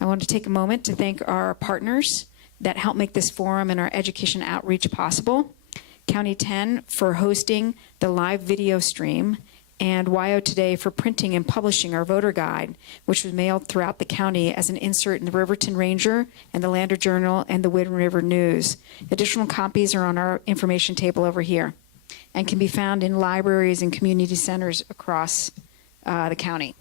I want to take a moment to thank our partners that help make this forum and our education outreach possible. County 10 for hosting the live video stream, and WYO Today for printing and publishing our voter guide, which was mailed throughout the county as an insert in the Riverton Ranger and the Lander Journal and the Wind River News. Additional copies are on our information table over here and can be found in libraries and community centers across the county.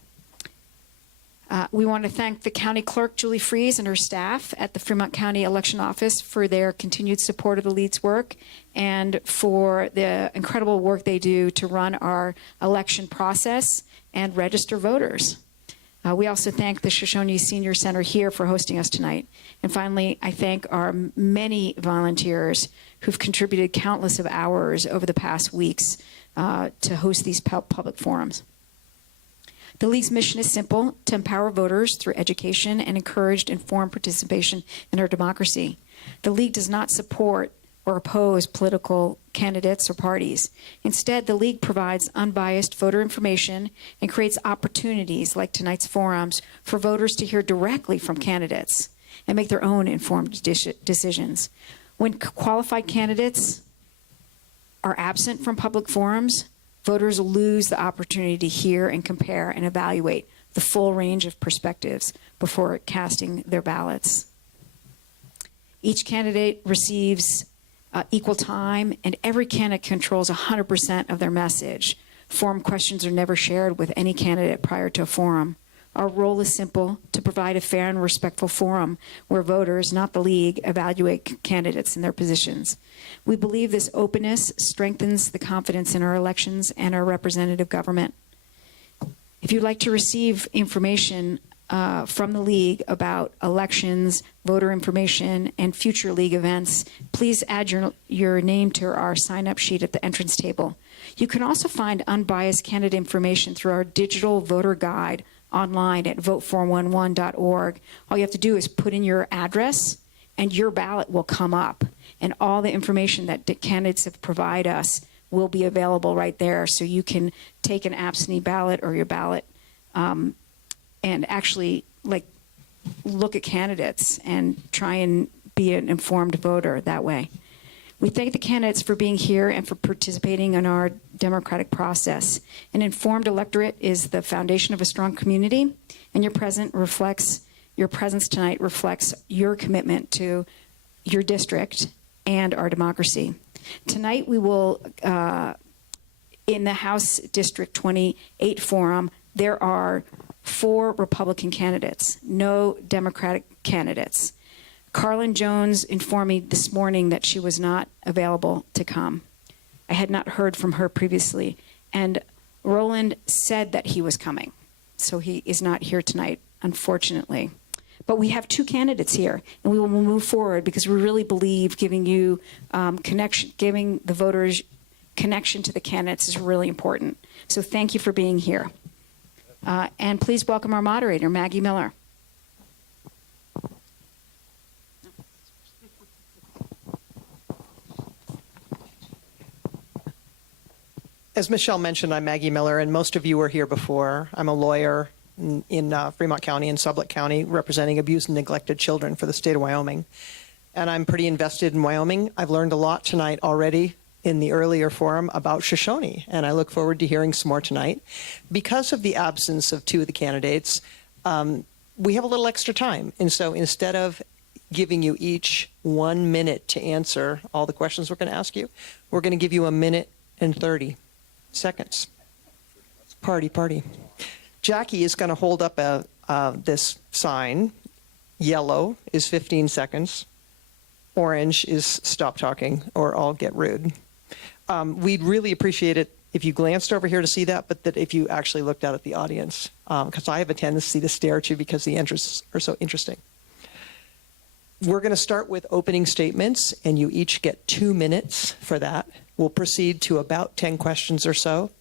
We want to thank the county clerk, Julie Fries, and her staff at the Fremont County Election Office for their continued support of the League's work and for the incredible work they do to run our election process and register voters. We also thank the Shoshone Senior Center here for hosting us tonight. And finally, I thank our many volunteers who've contributed countless of hours over the past weeks to host these public forums. The League's mission is simple: to empower voters through education and encourage informed participation in our democracy. The League does not support or oppose political candidates or parties. Instead, the League provides unbiased voter information and creates opportunities like tonight's forums for voters to hear directly from candidates and make their own informed decisions. When qualified candidates are absent from public forums, voters lose the opportunity to hear and compare and evaluate the full range of perspectives before casting their ballots. Each candidate receives equal time, and every candidate controls 100% of their message. Forum questions are never shared with any candidate prior to a forum. Our role is simple: to provide a fair and respectful forum where voters, not the League, evaluate candidates and their positions. We believe this openness strengthens the confidence in our elections and our representative government. If you'd like to receive information from the League about elections, voter information, and future League events, please add your name to our sign-up sheet at the entrance table. You can also find unbiased candidate information through our digital voter guide online at vote411.org. All you have to do is put in your address and your ballot will come up, and all the information that the candidates have provided us will be available right there, so you can take an absentee ballot or your ballot and actually look at candidates and try and be an informed voter that way. We thank the candidates for being here and for participating in our democratic process. An informed electorate is the foundation of a strong community, and your presence tonight reflects your commitment to your district and our democracy. Tonight we will, in the House District 28 forum, there are 4 Republican candidates, no Democratic candidates. Carlin Jones informed me this morning that she was not available to come. I had not heard from her previously, and Roland said that he was coming, so he is not here tonight, unfortunately. But we have 2 candidates here, and we will move forward because we really believe giving you giving the voters connection to the candidates is really important. So thank you for being here. And please welcome our moderator, Maggie Miller. As Michelle mentioned, I'm Maggie Miller, and most of you were here before. I'm a lawyer in Fremont County and Sublette County, representing abused and neglected children for the state of Wyoming. And I'm pretty invested in Wyoming. I've learned a lot tonight already in the earlier forum about Shoshoni, and I look forward to hearing some more tonight. Because of the absence of two of the candidates, we have a little extra time. And so instead of giving you each 1 minute to answer all the questions we're going to ask you, we're going to give you 1 minute and 30 seconds. Party. Jackie is going to hold up this sign. Yellow is 15 seconds. Orange is stop talking or I'll get rude. We'd really appreciate it if you glanced over here to see that, but that if you actually looked out at the audience, because I have a tendency to stare at you because the interests are so interesting. We're going to start with opening statements, and you each get 2 minutes for that. We'll proceed to about 10 questions or so,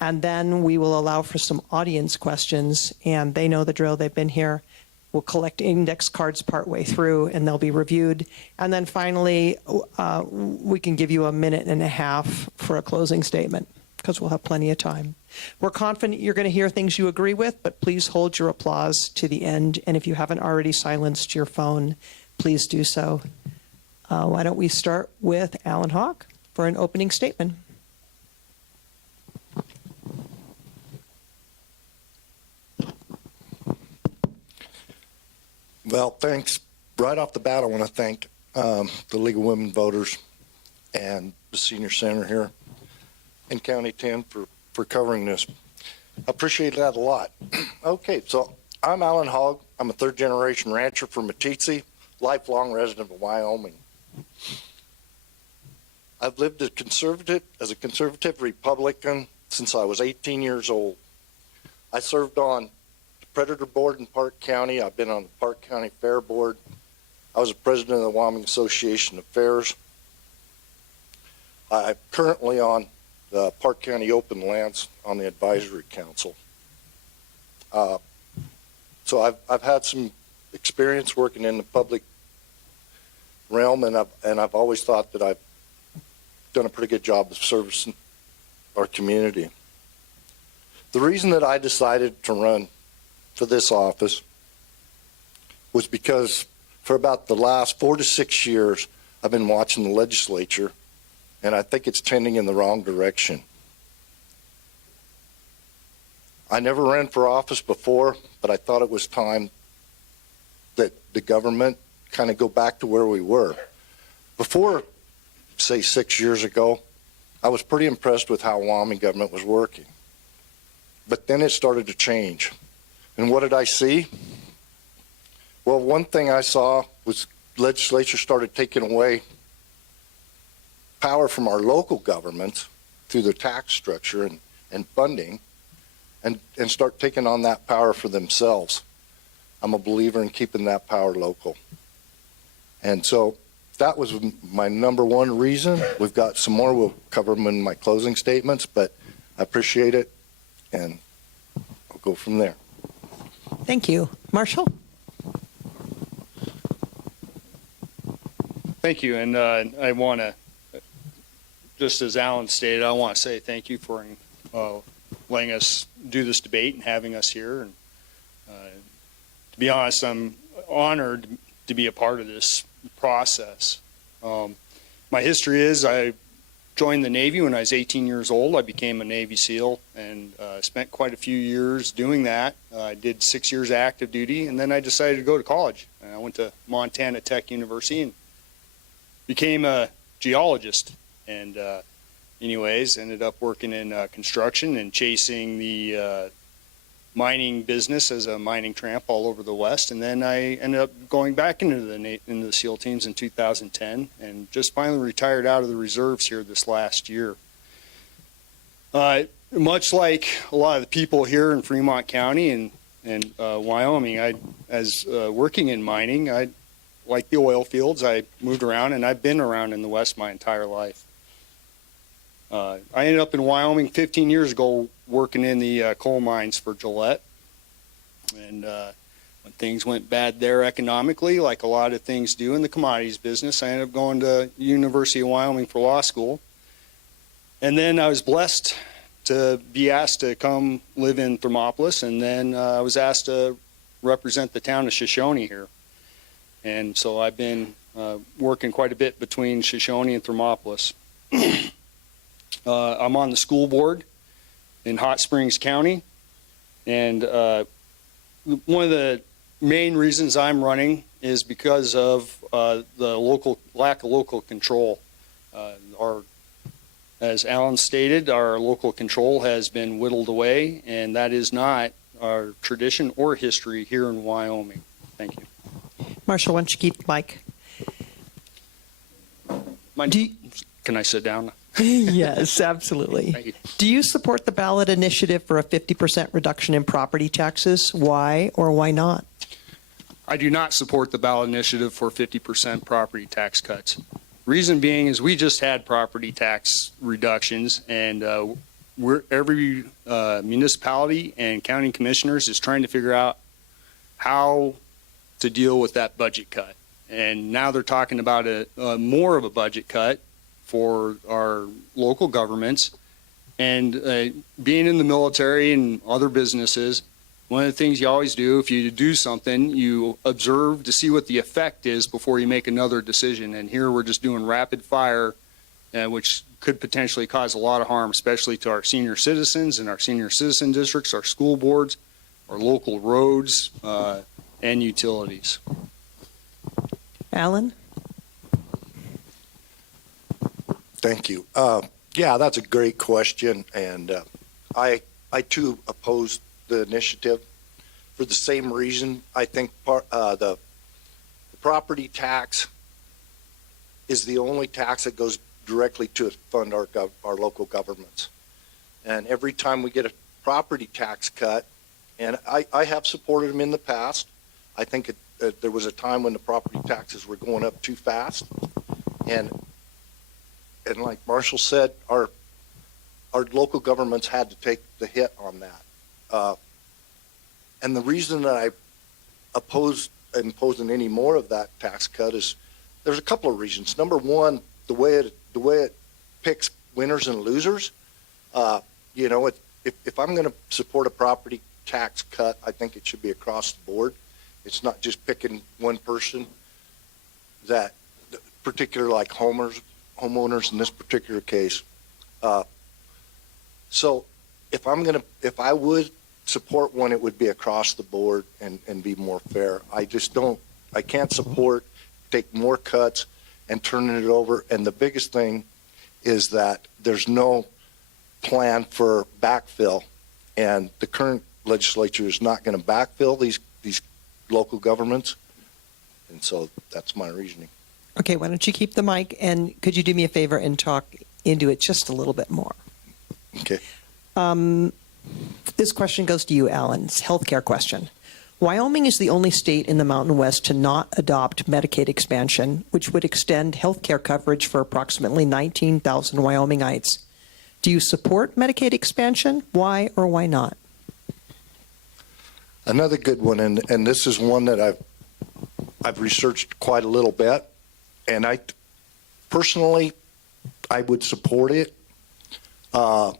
and then we will allow for some audience questions, and they know the drill. They've been here. We'll collect index cards partway through, and they'll be reviewed. And then finally, we can give you 1.5 minutes for a closing statement, because we'll have plenty of time. We're confident you're going to hear things you agree with, but please hold your applause to the end. And if you haven't already silenced your phone, please do so. Why don't we start with Alan Hawk for an opening statement. Well, thanks. Right off the bat, I want to thank the League of Women Voters and the Senior Center here in County 10 for covering this. I appreciate that a lot. Okay, so I'm Alan Hogg. I'm a third-generation rancher from Meeteetse, lifelong resident of Wyoming. I've lived as a conservative Republican since I was 18 years old. I served on the Predator Board in Park County. I've been on the Park County Fair Board. I was the president of the Wyoming Association of Fairs. I'm currently on the Park County Open Lands on the Advisory Council. So I've had some experience working in the public realm, and I've always thought that I've done a pretty good job of servicing our community. The reason that I decided to run for this office was because for about the last 4 to 6 years, I've been watching the legislature, and I think it's tending in the wrong direction. I never ran for office before, but I thought it was time that the government kind of go back to where we were. Before, say 6 years ago, I was pretty impressed with how Wyoming government was working. But then it started to change. And what did I see? Well, one thing I saw was legislature started taking away power from our local governments through their tax structure and funding, and start taking on that power for themselves. I'm a believer in keeping that power local. And so that was my number one reason. We've got some more. We'll cover them in my closing statements, but I appreciate it, and I'll go from there. Thank you. Marshall? Thank you, and I want to, just as Alan stated, I want to say thank you for letting us do this debate and having us here. And to be honest, I'm honored to be a part of this process. My history is I joined the Navy when I was 18 years old. I became a Navy SEAL and spent quite a few years doing that. I did 6 years active duty, and then I decided to go to college. I went to Montana Tech University and became a geologist, and anyways, ended up working in construction and chasing the mining business as a mining tramp all over the West. And then I ended up going back into the SEAL teams in 2010 and just finally retired out of the reserves here this last year. Much like a lot of the people here in Fremont County and Wyoming, as working in mining, I like the oil fields. I moved around, and I've been around in the West my entire life. I ended up in Wyoming 15 years ago working in the coal mines for Gillette. And when things went bad there economically, like a lot of things do in the commodities business, I ended up going to University of Wyoming for law school. And then I was blessed to be asked to come live in Thermopolis, and then I was asked to represent the town of Shoshoni here. And so I've been working quite a bit between Shoshoni and Thermopolis. I'm on the school board in Hot Springs County, and one of the main reasons I'm running is because of the lack of local control. As Alan stated, our local control has been whittled away, and that is not our tradition or history here in Wyoming. Thank you. Marshall, why don't you keep the mic? Can I sit down? Yes, absolutely. Thank you. Do you support the ballot initiative for a 50% reduction in property taxes? Why or why not? I do not support the ballot initiative for 50% property tax cuts. Reason being is we just had property tax reductions, and every municipality and county commissioners is trying to figure out how to deal with that budget cut. And now they're talking about more of a budget cut for our local governments. And being in the military and other businesses, one of the things you always do, if you do something, you observe to see what the effect is before you make another decision. And here we're just doing rapid fire, which could potentially cause a lot of harm, especially to our senior citizens and our senior citizen districts, our school boards, our local roads, and utilities. Alan? Thank you. Yeah, that's a great question, and I too oppose the initiative for the same reason. I think the property tax is the only tax that goes directly to fund our local governments. And every time we get a property tax cut, and I have supported them in the past, I think there was a time when the property taxes were going up too fast, and like Marshall said, our local governments had to take the hit on that. And the reason that I oppose imposing any more of that tax cut is there's a couple of reasons. Number one, the way it picks winners and losers. You know, if I'm going to support a property tax cut, I think it should be across the board. It's not just picking one person. That particular, like homeowners in this particular case. So if I would support one, it would be across the board and be more fair. I can't support, take more cuts and turning it over. And the biggest thing is that there's no plan for backfill, and the current legislature is not going to backfill these local governments. And so that's my reasoning. Okay, why don't you keep the mic, and could you do me a favor and talk into it just a little bit more? Okay. This question goes to you, Alan. It's a healthcare question. Wyoming is the only state in the Mountain West to not adopt Medicaid expansion, which would extend healthcare coverage for approximately 19,000 Wyomingites. Do you support Medicaid expansion? Why or why not? Another good one, and this is one that I've researched quite a little bit, and I personally would support it. I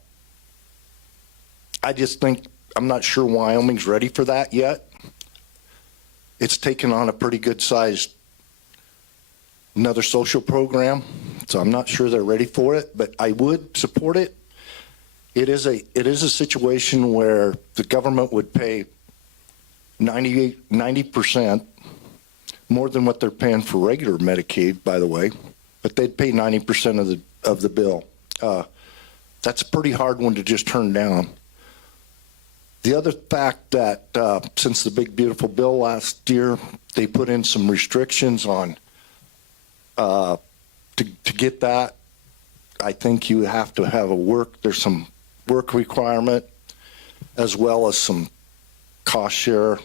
just think I'm not sure Wyoming's ready for that yet. It's taken on a pretty good sized another social program, so I'm not sure they're ready for it, but I would support it. It is a situation where the government would pay 90% more than what they're paying for regular Medicaid, by the way, but they'd pay 90% of the bill. That's a pretty hard one to just turn down. The other fact that since the big beautiful bill last year, they put in some restrictions on to get that. I think you have to have there's some work requirement as well as some cost share.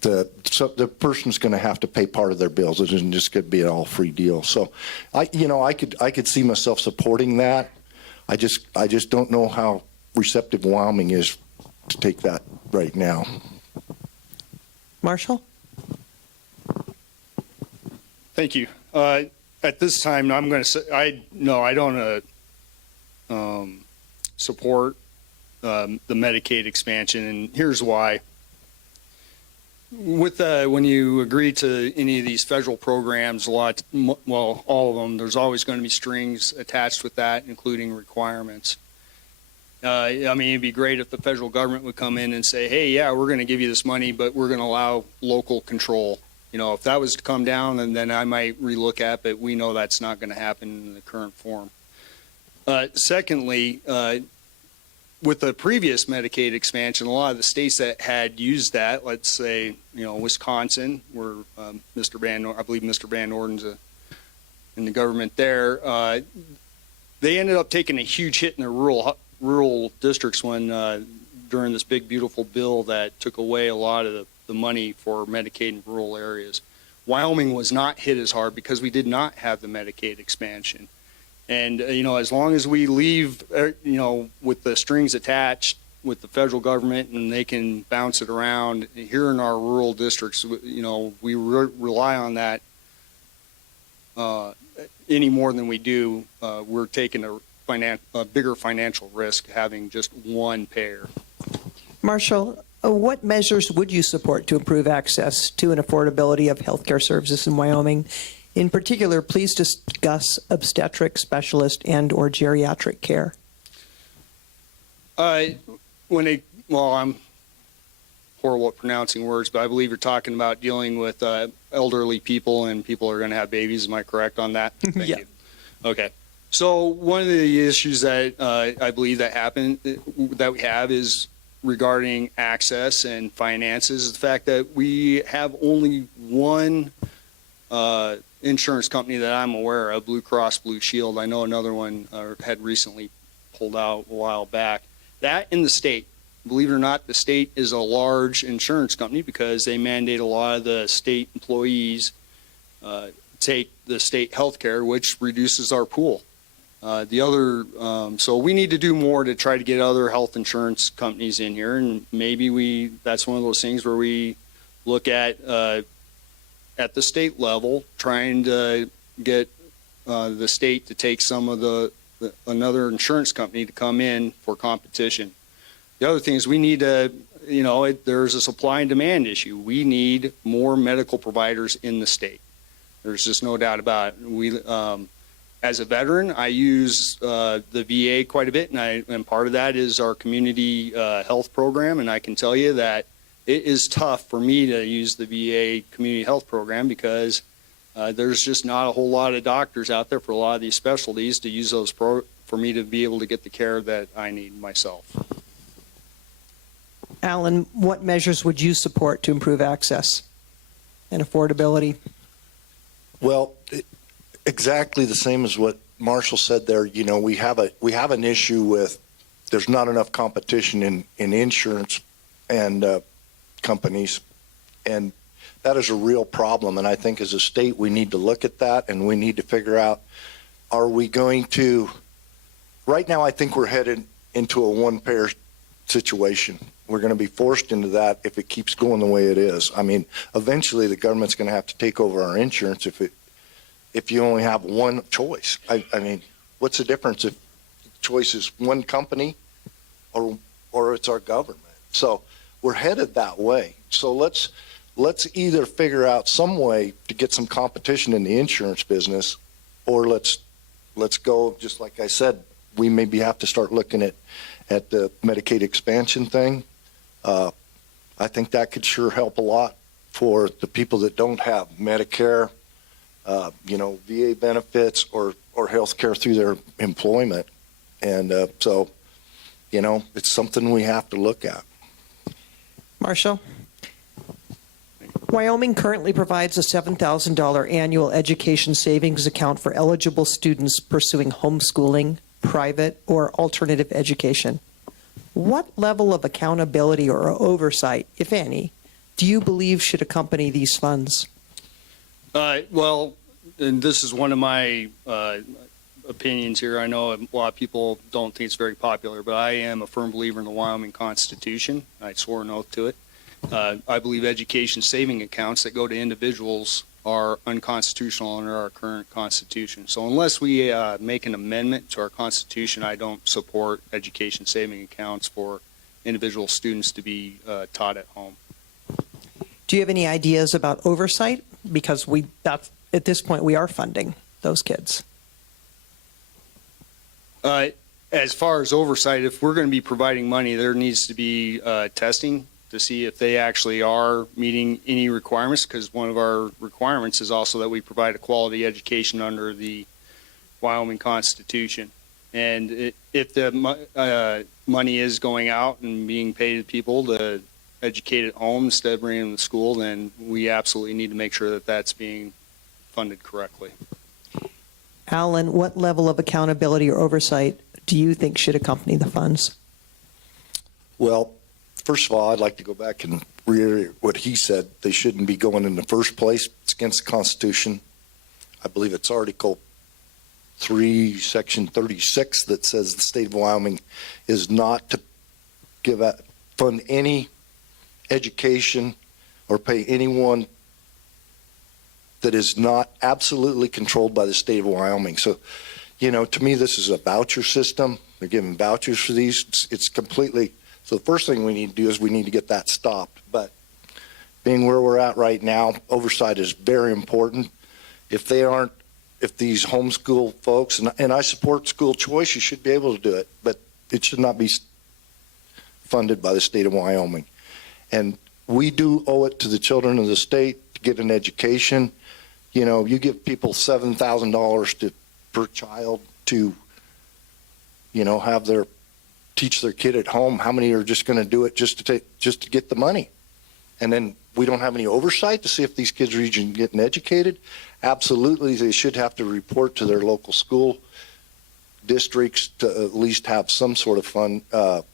The person's going to have to pay part of their bills. It isn't just going to be an all free deal. So, I could see myself supporting that. I just don't know how receptive Wyoming is to take that right now. Marshall? Thank you. At this time, I'm going to say I don't support the Medicaid expansion, and here's why. With when you agree to any of these federal programs, well, all of them, there's always going to be strings attached with that, including requirements. I mean, it'd be great if the federal government would come in and say, hey, yeah, we're going to give you this money, but we're going to allow local control. You know, if that was to come down, and then I might relook at, but we know that's not going to happen in the current form. Secondly, with the previous Medicaid expansion, a lot of the states that had used that, let's say, you know, Wisconsin, where I believe Mr. Van Orden's in the government there, they ended up taking a huge hit in their rural districts when during this big beautiful bill that took away a lot of the money for Medicaid in rural areas. Wyoming was not hit as hard because we did not have the Medicaid expansion. And, you know, as long as we leave, you know, with the strings attached with the federal government and they can bounce it around here in our rural districts, you know, we rely on that any more than we do. We're taking a bigger financial risk having just one payer. Marshall, what measures would you support to improve access to and affordability of healthcare services in Wyoming? In particular, please discuss obstetric, specialist, and/or geriatric care. I'm horrible at pronouncing words, but I believe you're talking about dealing with elderly people and people are going to have babies. Am I correct on that? Thank Yeah. you. Okay. So one of the issues that I believe that we have is regarding access and finances. The fact that we have only one insurance company that I'm aware of, Blue Cross Blue Shield. I know another one had recently pulled out a while back. That in the state, believe it or not, the state is a large insurance company because they mandate a lot of the state employees take the state health care, which reduces our pool. So we need to do more to try to get other health insurance companies in here, and maybe that's one of those things where we look at the state level, trying to get the state to take some of another insurance company to come in for competition. The other thing is we need to, you know, there's a supply and demand issue. We need more medical providers in the state. There's just no doubt about it. As a veteran, I use the VA quite a bit, and part of that is our community health program, and I can tell you that it is tough for me to use the VA community health program because there's just not a whole lot of doctors out there for a lot of these specialties to use those for me to be able to get the care that I need myself. Alan, what measures would you support to improve access and affordability? Well, exactly the same as what Marshall said there. You know, we have an issue with there's not enough competition in insurance and companies, and that is a real problem. And I think as a state we need to look at that and we need to figure out, are we going to, right now I think we're headed into a one-payer situation. We're going to be forced into that if it keeps going the way it is. I mean, eventually the government's going to have to take over our insurance if you only have one choice. I mean, what's the difference if the choice is one company or it's our government? So we're headed that way. So let's either figure out some way to get some competition in the insurance business, or let's go, just like I said, we maybe have to start looking at the Medicaid expansion thing. I think that could sure help a lot for the people that don't have Medicare, VA benefits or health care through their employment. And so, it's something we have to look at. Marshall? Wyoming currently provides a $7,000 annual education savings account for eligible students pursuing homeschooling, private, or alternative education. What level of accountability or oversight, if any, do you believe should accompany these funds? Well, and this is one of my opinions here. I know a lot of people don't think it's very popular, but I am a firm believer in the Wyoming Constitution. I swore an oath to it. I believe education saving accounts that go to individuals are unconstitutional under our current Constitution. So unless we make an amendment to our Constitution, I don't support education saving accounts for individual students to be taught at home. Do you have any ideas about oversight? Because at this point, we are funding those kids. As far as oversight, if we're going to be providing money, there needs to be testing to see if they actually are meeting any requirements, because one of our requirements is also that we provide a quality education under the Wyoming Constitution. And if the money is going out and being paid to people to educate at home instead of bringing them to school, then we absolutely need to make sure that that's being funded correctly. Alan, what level of accountability or oversight do you think should accompany the funds? Well, first of all, I'd like to go back and reiterate what he said. They shouldn't be going in the first place. It's against the Constitution. I believe it's Article 3, Section 36, that says the state of Wyoming is not to fund any education or pay anyone that is not absolutely controlled by the state of Wyoming. So, to me, this is a voucher system. They're giving vouchers for these. It's completely. So the first thing we need to do is we need to get that stopped. But being where we're at right now, oversight is very important. If these homeschool folks, and I support school choice, you should be able to do it, but it should not be funded by the state of Wyoming. And we do owe it to the children of the state to get an education. You give people $7,000 per child to, teach their kid at home. How many are just going to do it just to get the money? And then we don't have any oversight to see if these kids are even getting educated. Absolutely, they should have to report to their local school districts to at least have some sort of fund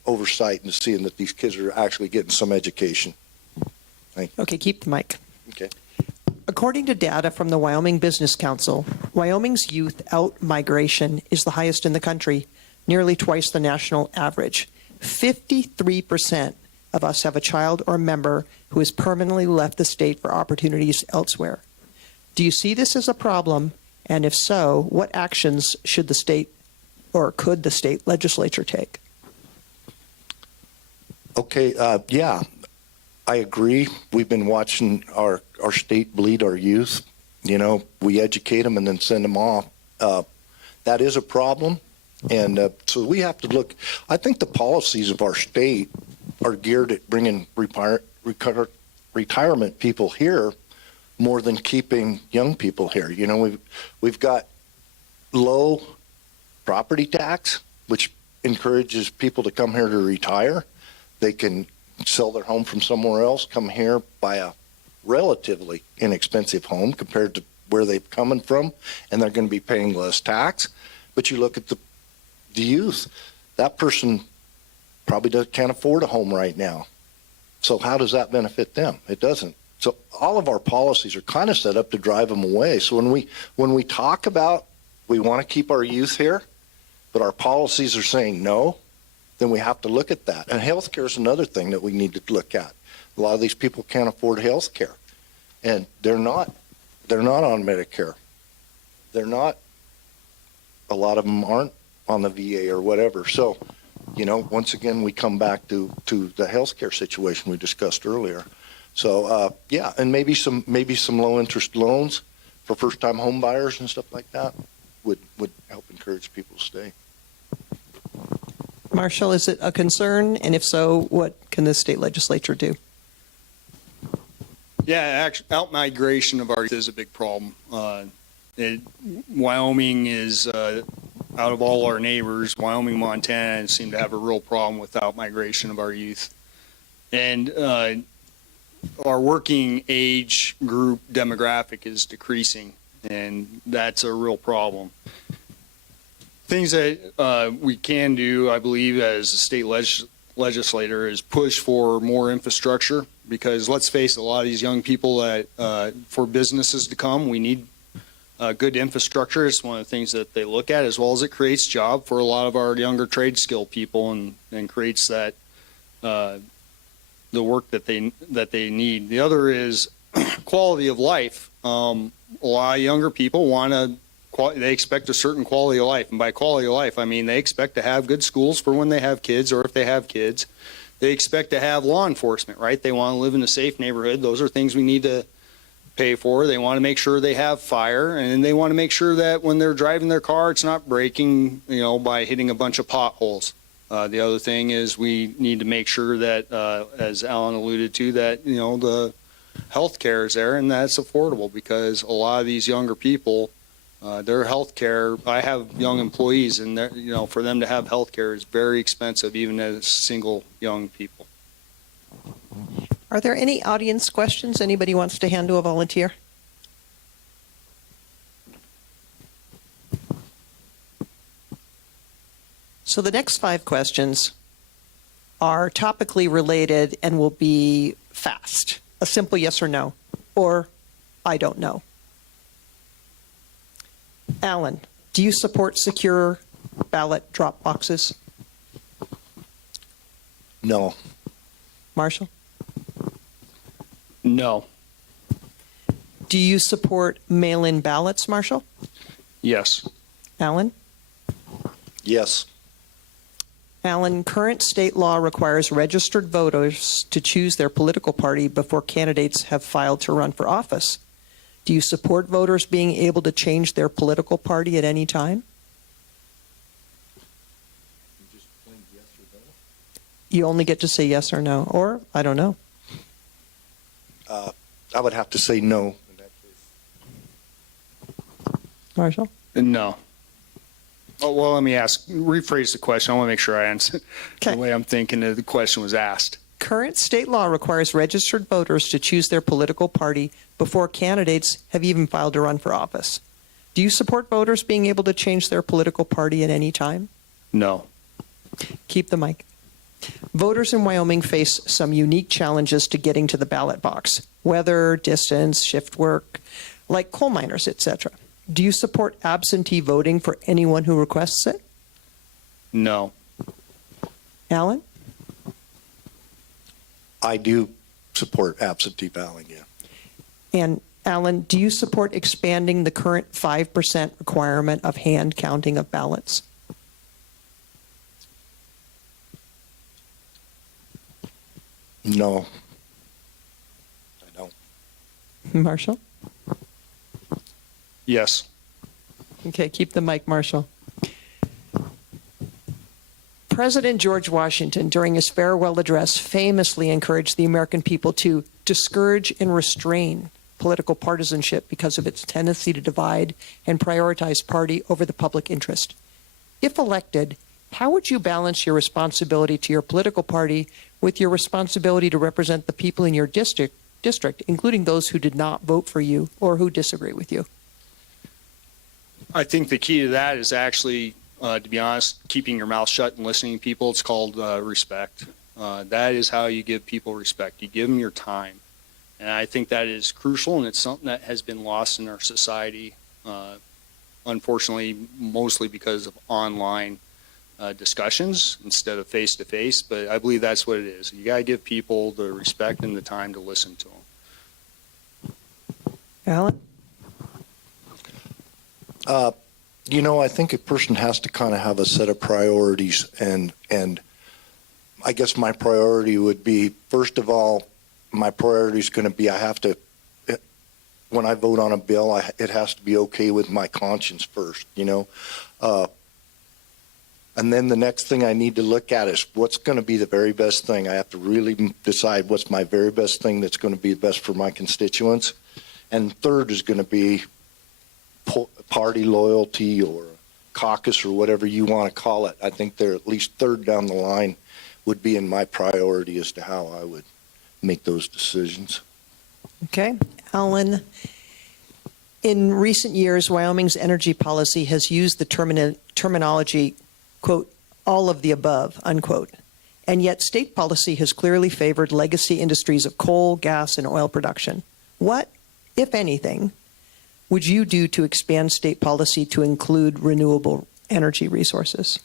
oversight and seeing that these kids are actually getting some education. Thank you. Okay, keep the mic. Okay. According to data from the Wyoming Business Council, Wyoming's youth out-migration is the highest in the country, nearly twice the national average. 53% of us have a child or member who has permanently left the state for opportunities elsewhere. Do you see this as a problem? And if so, what actions should the state or could the state legislature take? Okay, yeah, I agree. We've been watching our state bleed our youth. We educate them and then send them off. That is a problem. And so we have to look. I think the policies of our state are geared at bringing retirement people here more than keeping young people here. We've got low property tax, which encourages people to come here to retire. They can sell their home from somewhere else, come here, buy a relatively inexpensive home compared to where they're coming from, and they're going to be paying less tax. But you look at the youth, that person probably can't afford a home right now. So how does that benefit them? It doesn't. So all of our policies are kind of set up to drive them away. So when we talk about we want to keep our youth here, but our policies are saying no, then we have to look at that. And healthcare is another thing that we need to look at. A lot of these people can't afford health care, and they're not on Medicare. A lot of them aren't on the VA or whatever. So, once again, we come back to the healthcare situation we discussed earlier. So, yeah, and maybe some low interest loans for first time home buyers and stuff like that would help encourage people to stay. Marshall, is it a concern? And if so, what can the state legislature do? Yeah, out-migration of our youth is a big problem. Wyoming is, out of all our neighbors, Wyoming, Montana seem to have a real problem with out-migration of our youth. And our working age group demographic is decreasing, and that's a real problem. Things that we can do, I believe, as a state legislator is push for more infrastructure, because let's face it, a lot of these young people that for businesses to come, we need good infrastructure. It's one of the things that they look at, as well as it creates job for a lot of our younger trade skill people and creates that the work that they need. The other is quality of life. A lot of younger people they expect a certain quality of life, and by quality of life, I mean they expect to have good schools for when they have kids, or if they have kids. they expect to have law enforcement, right? They want to live in a safe neighborhood. Those are things we need to pay for. They want to make sure they have fire, and they want to make sure that when they're driving their car, it's not breaking, by hitting a bunch of potholes. The other thing is we need to make sure that, as Alan alluded to, that, the health care is there and that's affordable, because a lot of these younger people, their health care, I have young employees, and for them to have health care is very expensive, even as single young people. Are there any audience questions anybody wants to hand to a volunteer? So the next 5 questions are topically related and will be fast. A simple yes or no, or I don't know. Alan, do you support secure ballot drop boxes? No. Marshall? No. Do you support mail-in ballots, Marshall? Yes. Alan? Yes. Alan, current state law requires registered voters to choose their political party before candidates have filed to run for office. Do you support voters being able to change their political party at any time? You only get to say yes or no, or I don't know. I would have to say no in that case. Marshall? No. Oh, well, let me rephrase the question. I want to make sure I answer Okay. the way I'm thinking the question was asked. Current state law requires registered voters to choose their political party before candidates have even filed to run for office. Do you support voters being able to change their political party at any time? No. Keep the mic. Voters in Wyoming face some unique challenges to getting to the ballot box: weather, distance, shift work, like coal miners, etc. Do you support absentee voting for anyone who requests it? No. Alan? I do support absentee balloting, yeah. And Alan, do you support expanding the current 5% requirement of hand counting of ballots? No. I don't. Marshall? Yes. Okay, keep the mic, Marshall. President George Washington, during his farewell address, famously encouraged the American people to discourage and restrain political partisanship because of its tendency to divide and prioritize party over the public interest. If elected, how would you balance your responsibility to your political party with your responsibility to represent the people in your district, including those who did not vote for you or who disagree with you? I think the key to that is actually, to be honest, keeping your mouth shut and listening to people. It's called respect. That is how you give people respect. You give them your time. And I think that is crucial, and it's something that has been lost in our society, unfortunately, mostly because of online discussions instead of face-to-face. But I believe that's what it is. You got to give people the respect and the time to listen to them. Alan? I think a person has to kind of have a set of priorities, and I guess my priority would be, first of all, my priority is going to be when I vote on a bill, it has to be okay with my conscience first, and then the next thing I need to look at is what's going to be the very best thing. I have to really decide what's my very best thing that's going to be best for my constituents. And third is going to be party loyalty or caucus or whatever you want to call it. I think they're at least third down the line would be in my priority as to how I would make those decisions. Okay. Alan, in recent years, Wyoming's energy policy has used the terminology, quote, all of the above, unquote. And yet state policy has clearly favored legacy industries of coal, gas, and oil production. What, if anything, would you do to expand state policy to include renewable energy resources?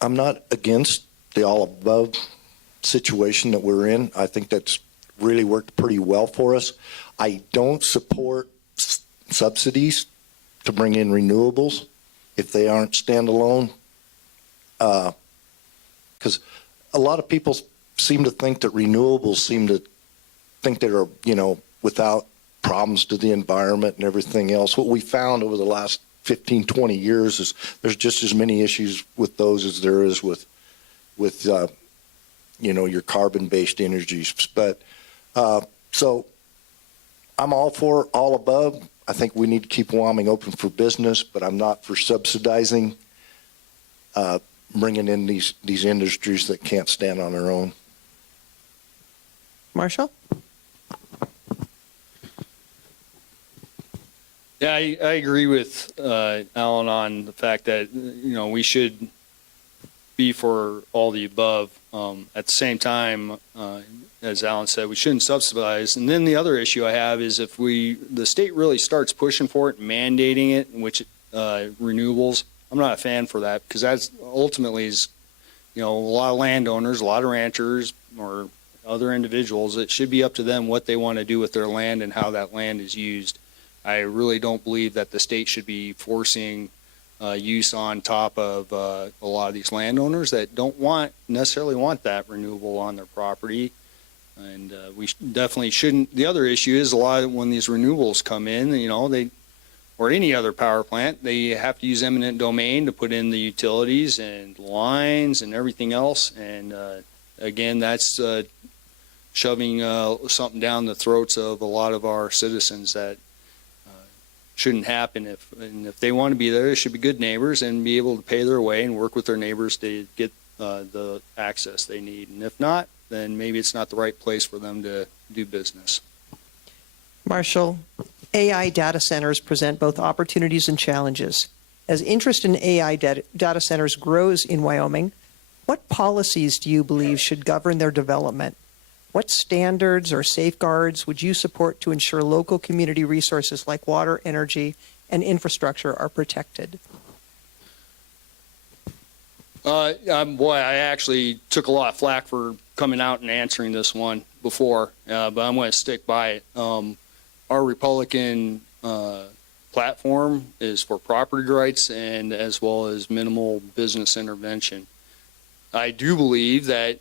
I'm not against the all above situation that we're in. I think that's really worked pretty well for us. I don't support subsidies to bring in renewables if they aren't standalone. Because a lot of people seem to think that renewables seem to think they're, without problems to the environment and everything else. What we found over the last 15, 20 years is there's just as many issues with those as there is with your carbon-based energies. But so I'm all for all above. I think we need to keep Wyoming open for business, but I'm not for subsidizing bringing in these industries that can't stand on their own. Marshall? Yeah, I agree with Alan on the fact that we should be for all the above. At the same time, as Alan said, we shouldn't subsidize. And then the other issue I have is if the state really starts pushing for it, mandating it, which renewables, I'm not a fan for that, because that's ultimately is, a lot of landowners, a lot of ranchers, or other individuals. It should be up to them what they want to do with their land and how that land is used. I really don't believe that the state should be forcing use on top of a lot of these landowners that don't necessarily want that renewable on their property. And we definitely shouldn't. The other issue is a lot of when these renewables come in, or any other power plant, they have to use eminent domain to put in the utilities and lines and everything else. And again, that's shoving something down the throats of a lot of our citizens that shouldn't happen. If they want to be there, they should be good neighbors and be able to pay their way and work with their neighbors to get the access they need. And if not, then maybe it's not the right place for them to do business. Marshall, AI data centers present both opportunities and challenges. As interest in AI data centers grows in Wyoming, what policies do you believe should govern their development? What standards or safeguards would you support to ensure local community resources like water, energy, and infrastructure are protected? I actually took a lot of flack for coming out and answering this one before, but I'm going to stick by it. Our Republican platform is for property rights and as well as minimal business intervention. I do believe that,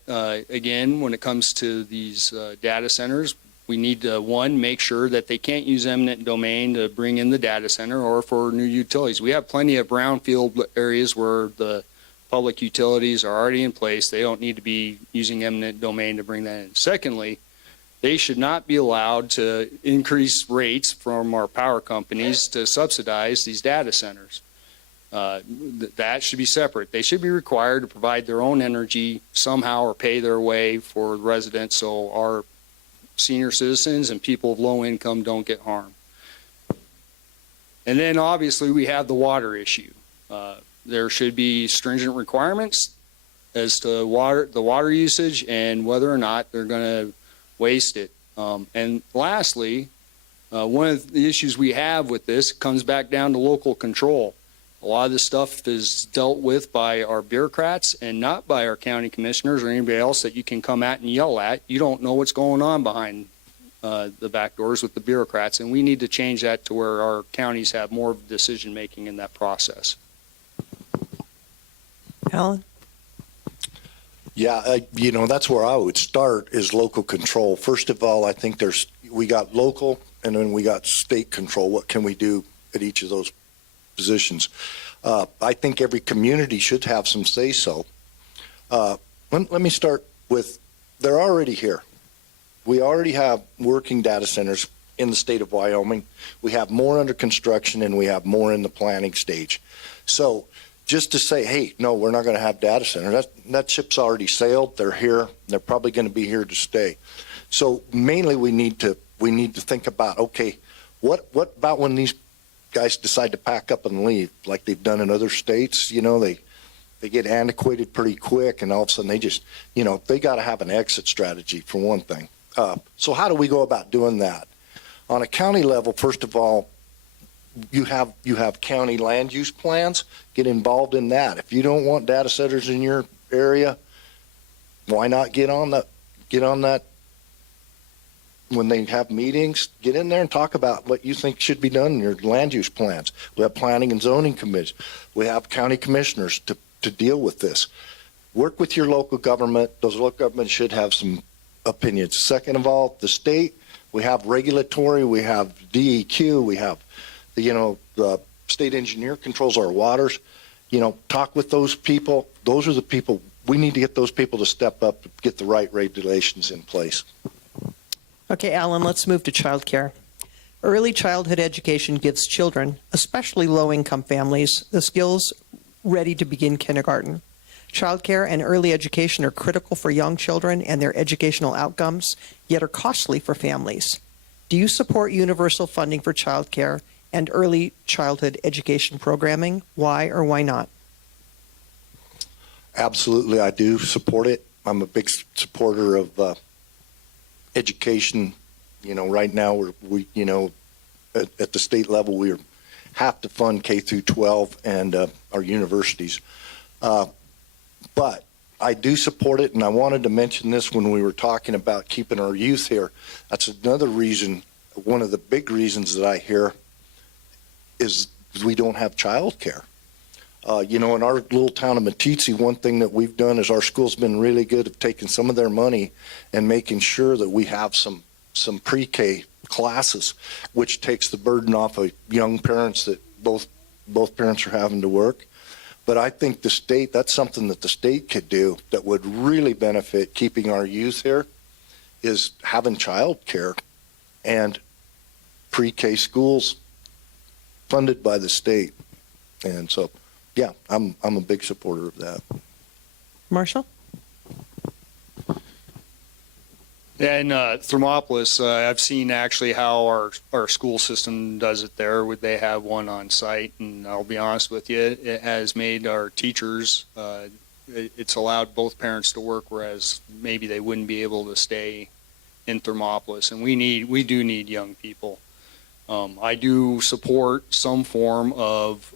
again, when it comes to these data centers, we need to, one, make sure that they can't use eminent domain to bring in the data center or for new utilities. We have plenty of brownfield areas where the public utilities are already in place. They don't need to be using eminent domain to bring that in. Secondly, they should not be allowed to increase rates from our power companies to subsidize these data centers. That should be separate. They should be required to provide their own energy somehow or pay their way for residents so our senior citizens and people of low income don't get harmed. And then obviously we have the water issue. There should be stringent requirements as to the water usage and whether or not they're going to waste it. And lastly, one of the issues we have with this comes back down to local control. A lot of this stuff is dealt with by our bureaucrats and not by our county commissioners or anybody else that you can come at and yell at. You don't know what's going on behind the back doors with the bureaucrats, and we need to change that to where our counties have more decision making in that process. Alan? Yeah, that's where I would start is local control. First of all, I think we got local and then we got state control. What can we do at each of those positions? I think every community should have some say-so. Let me start with, they're already here. We already have working data centers in the state of Wyoming. We have more under construction and we have more in the planning stage. So just to say, hey, no, we're not going to have data centers, that ship's already sailed. They're here. They're probably going to be here to stay. So mainly we need to think about, okay, what about when these guys decide to pack up and leave like they've done in other states? They get antiquated pretty quick, and all of a sudden they just, they got to have an exit strategy for one thing. So how do we go about doing that? On a county level, first of all, you have county land use plans. Get involved in that. If you don't want data centers in your area, why not get on that when they have meetings? Get in there and talk about what you think should be done in your land use plans. We have planning and zoning committees. We have county commissioners to to deal with this. Work with your local government. Those local governments should have some opinions. Second of all, the state, we have regulatory, we have DEQ, we have the state engineer controls our waters. Talk with those people. Those are the people. We need to get those people to step up to get the right regulations in place. Okay, Alan, let's move to childcare. Early childhood education gives children, especially low-income families, the skills ready to begin kindergarten. Childcare and early education are critical for young children and their educational outcomes, yet are costly for families. Do you support universal funding for childcare and early childhood education programming? Why or why not? Absolutely, I do support it. I'm a big supporter of education. Right now we at the state level we have to fund K through 12 and our universities. But I do support it, and I wanted to mention this when we were talking about keeping our youth here. That's another reason, one of the big reasons that I hear is we don't have child care. In our little town of Meeteetse, one thing that we've done is our school's been really good at taking some of their money and making sure that we have some pre-K classes, which takes the burden off of young parents that both parents are having to work. But I think the state, that's something that the state could do that would really benefit keeping our youth here, is having child care and pre-K schools funded by the state. And so, yeah, I'm a big supporter of that. Marshall? In Thermopolis, I've seen actually how our school system does it there. They have one on site, and I'll be honest with you, it has made our teachers, it's allowed both parents to work, whereas maybe they wouldn't be able to stay in Thermopolis. And we do need young people. I do support some form of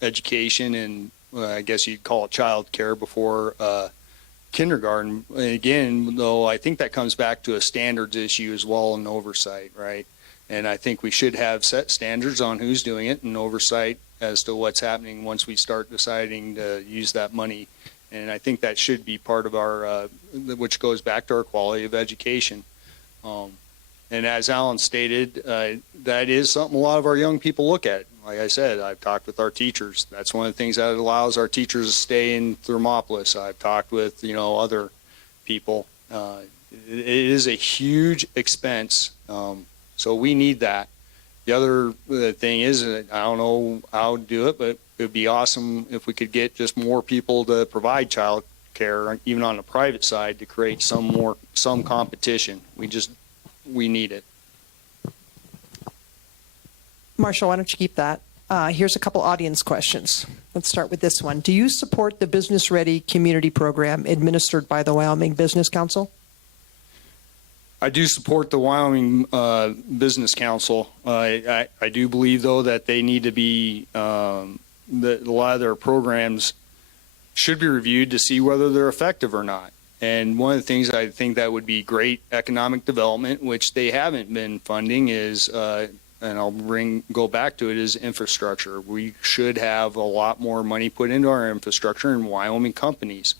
education, and I guess you'd call it child care before kindergarten. Again, though, I think that comes back to a standards issue as well and oversight, right? And I think we should have set standards on who's doing it and oversight as to what's happening once we start deciding to use that money. And I think that should be part of our, which goes back to our quality of education. And as Alan stated, that is something a lot of our young people look at. Like I said, I've talked with our teachers. That's one of the things that allows our teachers to stay in Thermopolis. I've talked with, other people. It is a huge expense. So we need that. The other thing is, I don't know how to do it, but it would be awesome if we could get just more people to provide child care, even on the private side, to create some competition. We need it. Marshall, why don't you keep that? Here's a couple audience questions. Let's start with this one. Do you support the Business Ready community program administered by the Wyoming Business Council? I do support the Wyoming Business Council. I do believe, though, that they need to be, that a lot of their programs should be reviewed to see whether they're effective or not. And one of the things I think that would be great economic development, which they haven't been funding, is, and I'll go back to it, is infrastructure. We should have a lot more money put into our infrastructure in Wyoming companies.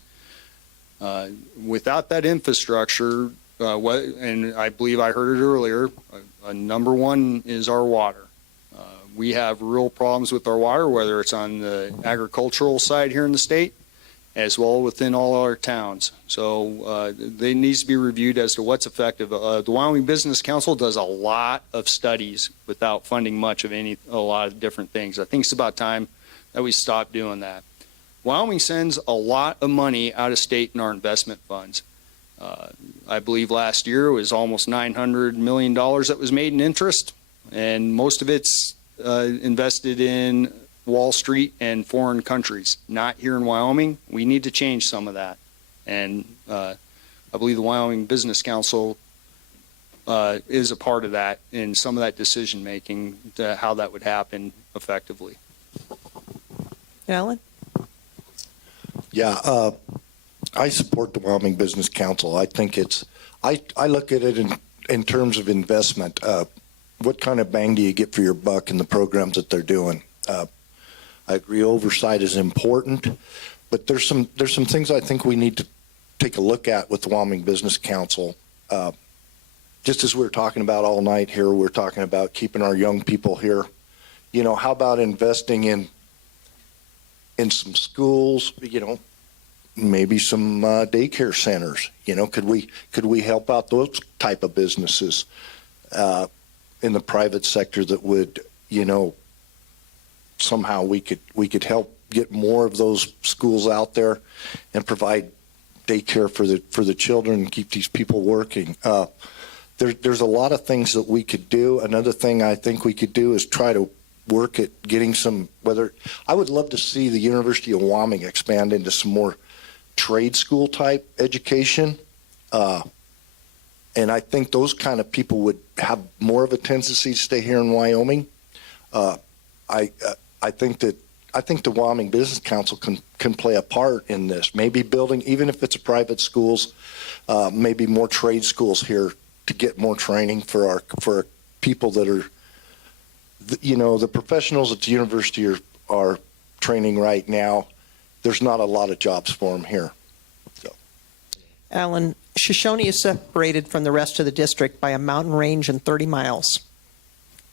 Without that infrastructure, and I believe I heard it earlier, number one is our water. We have real problems with our water, whether it's on the agricultural side here in the state, as well within all our towns. So they needs to be reviewed as to what's effective. The Wyoming Business Council does a lot of studies without funding much of a lot of different things. I think it's about time that we stop doing that. Wyoming sends a lot of money out of state in our investment funds. I believe last year it was almost $900 million that was made in interest, and most of it's invested in Wall Street and foreign countries, not here in Wyoming. We need to change some of that. And I believe the Wyoming Business Council is a part of that in some of that decision making, to how that would happen effectively. Alan? Yeah, I support the Wyoming Business Council. I think I look at it in terms of investment. What kind of bang do you get for your buck in the programs that they're doing? I agree oversight is important, but there's some things I think we need to take a look at with the Wyoming Business Council. Just as we're talking about all night here, we're talking about keeping our young people here. You know, how about investing in some schools, you know, maybe some daycare centers? You know, could we help out those type of businesses in the private sector that would, you know, somehow we could help get more of those schools out there and provide daycare for the children and keep these people working. There's a lot of things that we could do. Another thing I think we could do is try to work at getting some, I would love to see the University of Wyoming expand into some more trade school type education. And I think those kind of people would have more of a tendency to stay here in Wyoming. I think the Wyoming Business Council can play a part in this. Maybe building, even if it's a private schools, maybe more trade schools here to get more training for our people that are, you know, the professionals at the university are training right now. There's not a lot of jobs for them here. So, Alan, Shoshoni is separated from the rest of the district by a mountain range and 30 miles.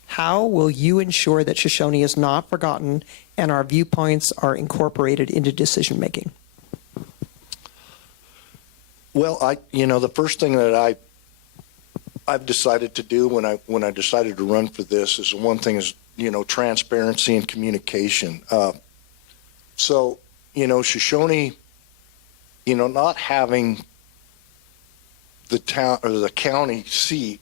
How will you ensure that Shoshoni is not forgotten and our viewpoints are incorporated into decision making? Well, the first thing that I've decided to do when I decided to run for this is one thing is, you know, transparency and communication. So, you know, Shoshoni, you know, not having the town or the county seat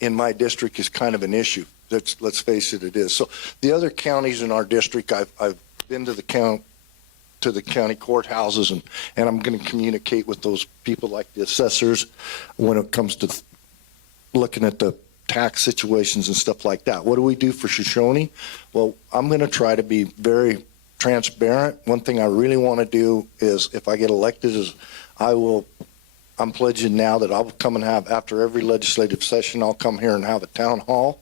in my district is kind of an issue. Let's face it, it is. So the other counties in our district, I've been to the county courthouses, and I'm going to communicate with those people like the assessors when it comes to looking at the tax situations and stuff like that. What do we do for Shoshoni? Well, I'm going to try to be very transparent. One thing I really want to do is, if I get elected, is I'm pledging now that I'll come and have, after every legislative session, I'll come here and have a town hall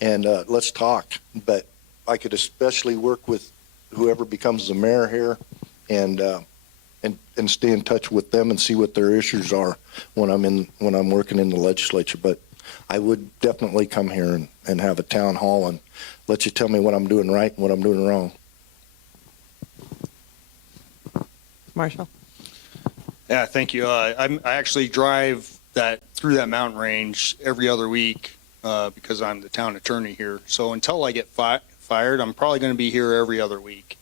and let's talk. But I could especially work with whoever becomes the mayor here and stay in touch with them and see what their issues are when I'm working in the legislature. But I would definitely come here and have a town hall and let you tell me what I'm doing right and what I'm doing wrong. Marshall? Yeah, thank you. I actually drive through that mountain range every other week because I'm the town attorney here. So until I get fired, I'm probably going to be here every other week,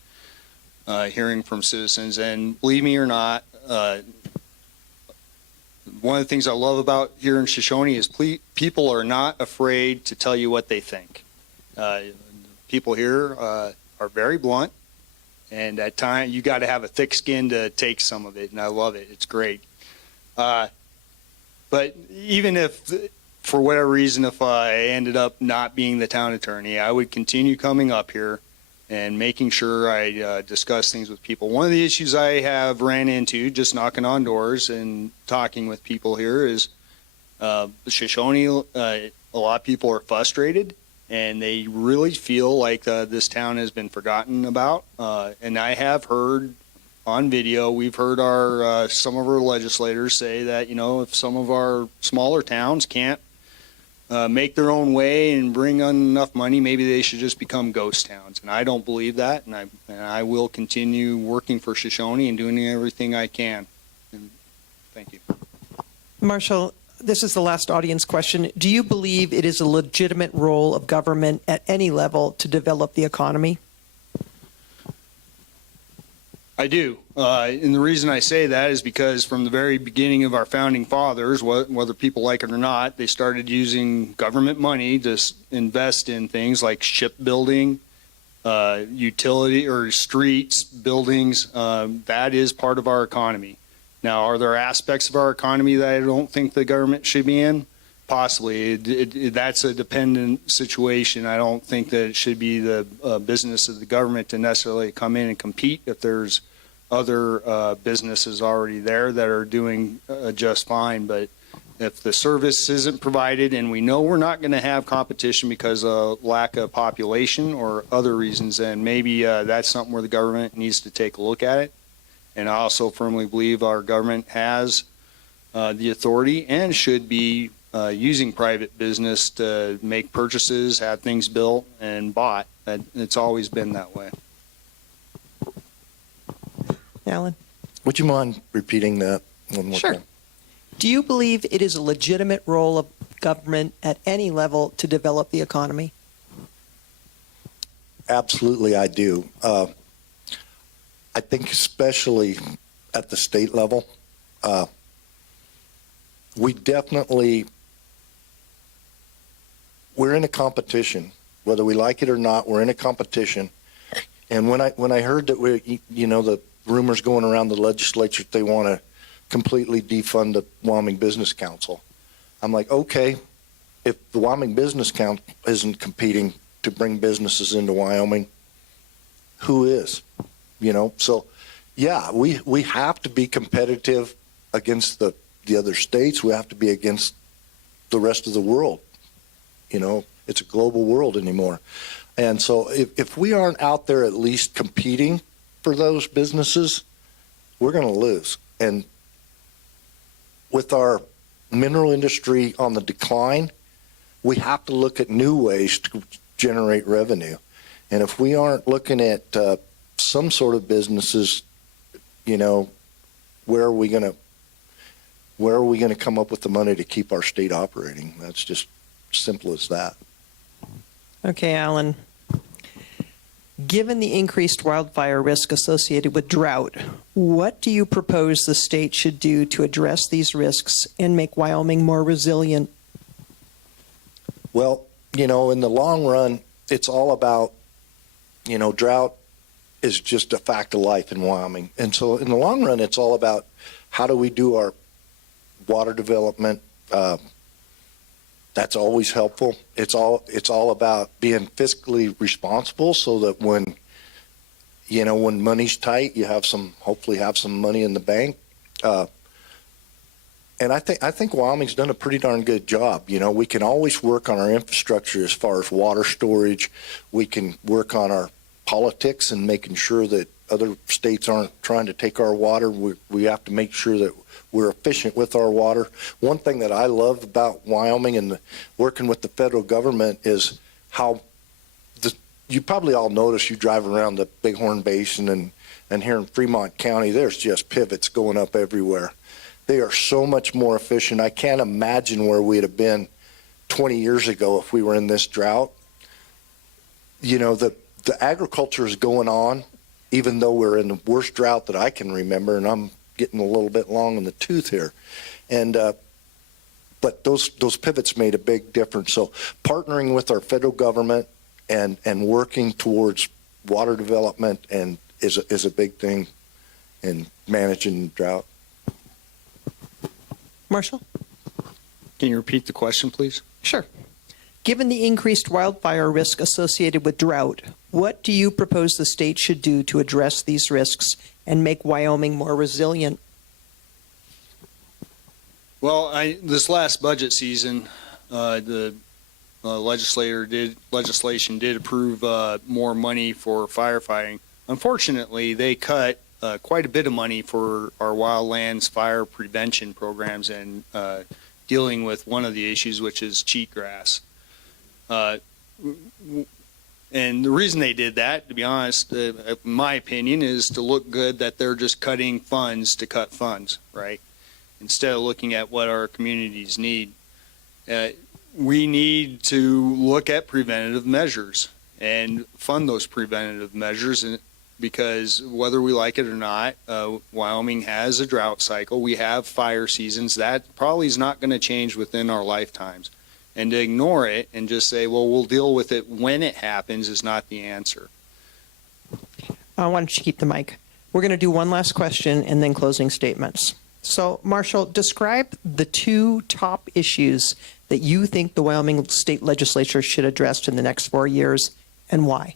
hearing from citizens. And believe me or not, one of the things I love about here in Shoshoni is people are not afraid to tell you what they think. People here are very blunt. And at times, you got to have a thick skin to take some of it, and I love it. It's great. But even if, for whatever reason, if I ended up not being the town attorney, I would continue coming up here and making sure I discuss things with people. One of the issues I have ran into, just knocking on doors and talking with people here, is Shoshoni, a lot of people are frustrated. And they really feel like this town has been forgotten about. And I have heard on video, we've heard some of our legislators say that, you know, if some of our smaller towns can't make their own way and bring in enough money, maybe they should just become ghost towns. And I don't believe that. And I will continue working for Shoshoni and doing everything I can. And thank you. Marshall, this is the last audience question. Do you believe it is a legitimate role of government at any level to develop the economy? I do. And the reason I say that is because from the very beginning of our founding fathers, whether people like it or not, they started using government money to invest in things like shipbuilding, utility or streets, buildings. That is part of our economy. Now, are there aspects of our economy that I don't think the government should be in? Possibly. That's a dependent situation. I don't think that it should be the business of the government to necessarily come in and compete if there's other businesses already there that are doing just fine. But if the service isn't provided and we know we're not going to have competition because of lack of population or other reasons, then maybe that's something where the government needs to take a look at it. And I also firmly believe our government has the authority and should be using private business to make purchases, have things built and bought. It's always been that way. Alan? Would you mind repeating that one more Sure. time? Do you believe it is a legitimate role of government at any level to develop the economy? Absolutely, I do. I think especially at the state level, we're in a competition, whether we like it or not. We're in a competition, and when I heard that the rumors going around the legislature that they want to completely defund the Wyoming Business Council, I'm like, okay, if the Wyoming Business Council isn't competing to bring businesses into Wyoming, who is? So yeah, we have to be competitive against the other states. We have to be against the rest of the world. It's a global world anymore. And so if we aren't out there at least competing for those businesses, we're going to lose. And with our mineral industry on the decline, we have to look at new ways to generate revenue. And if we aren't looking at some sort of businesses, where are we going to come up with the money to keep our state operating? That's just simple as that. Okay, Alan. Given the increased wildfire risk associated with drought, what do you propose the state should do to address these risks and make Wyoming more resilient? Well, in the long run, it's all about, drought is just a fact of life in Wyoming. And so in the long run, it's all about how do we do our water development. That's always helpful. It's all about being fiscally responsible so that when money's tight, you hopefully have some money in the bank. And I think Wyoming's done a pretty darn good job. We can always work on our infrastructure as far as water storage. We can work on our politics and making sure that other states aren't trying to take our water. We have to make sure that we're efficient with our water. One thing that I love about Wyoming and working with the federal government is how you probably all notice, you drive around the Bighorn Basin and here in Fremont County, there's just pivots going up everywhere. They are so much more efficient. I can't imagine where we'd have been 20 years ago if we were in this drought. The agriculture is going on, even though we're in the worst drought that I can remember, and I'm getting a little bit long in the tooth here. And but those pivots made a big difference. So partnering with our federal government and working towards water development is a big thing in managing drought. Marshall? Can you repeat the question, please? Sure. Given the increased wildfire risk associated with drought, what do you propose the state should do to address these risks and make Wyoming more resilient? Well, this last budget season, the legislation did approve more money for firefighting. Unfortunately, they cut quite a bit of money for our wildlands fire prevention programs and dealing with one of the issues, which is cheatgrass. And the reason they did that, to be honest, my opinion, is to look good that they're just cutting funds to cut funds, right? Instead of looking at what our communities need. We need to look at preventative measures and fund those preventative measures, because whether we like it or not, Wyoming has a drought cycle. We have fire seasons. That probably is not going to change within our lifetimes. And to ignore it and just say, well, we'll deal with it when it happens is not the answer. Why don't you keep the mic? We're going to do one last question and then closing statements. So, Marshall, describe the two top issues that you think the Wyoming State Legislature should address in the next 4 years and why.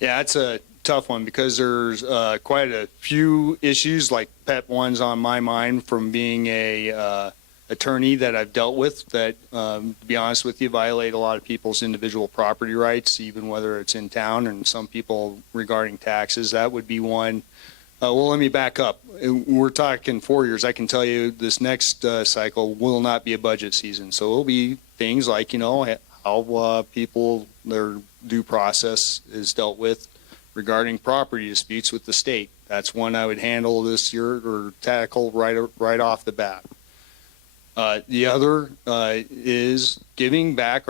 Yeah, it's a tough one because there's quite a few issues, like pet ones on my mind from being a attorney that I've dealt with that, to be honest with you, violate a lot of people's individual property rights, even whether it's in town, and some people regarding taxes. That would be one. Well, let me back up. We're talking 4 years. I can tell you this next cycle will not be a budget season. So it'll be things like, how people, their due process is dealt with regarding property disputes with the state. That's one I would handle this year or tackle right off the bat. The other is giving back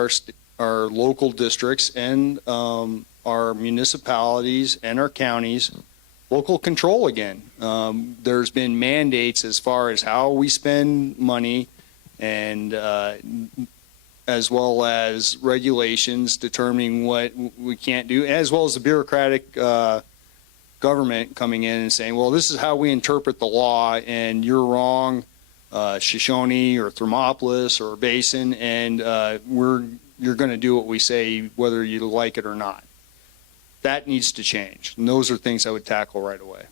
our local districts and our municipalities and our counties local control again. There's been mandates as far as how we spend money and as well as regulations determining what we can't do, as well as the bureaucratic government coming in and saying, well, this is how we interpret the law and you're wrong, Shoshoni or Thermopolis or Basin, and you're going to do what we say whether you like it or not. That needs to change. And those are things I would tackle right away.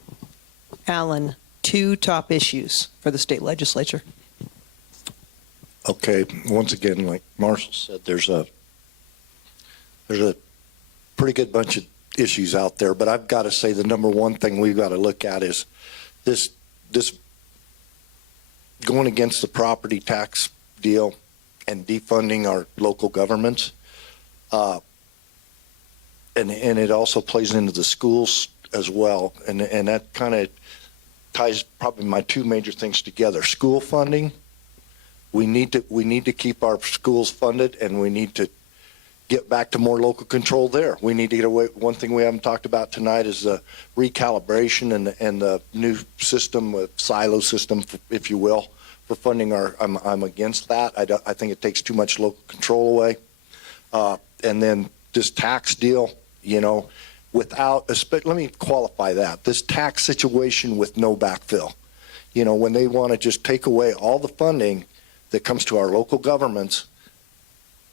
Alan, 2 top issues for the state legislature. Okay, once again, like Marshall said, there's a pretty good bunch of issues out there, but I've got to say the number one thing we've got to look at is this going against the property tax deal and defunding our local governments. And it also plays into the schools as well, and that kind of ties probably my 2 major things together. School funding, we need to keep our schools funded, and we need to get back to more local control there. We need to get away. One thing we haven't talked about tonight is the recalibration and the new system, with silo system, if you will, for funding our. I'm against that. I think it takes too much local control away, and then this tax deal. Let me qualify that. This tax situation with no backfill. When they want to just take away all the funding that comes to our local governments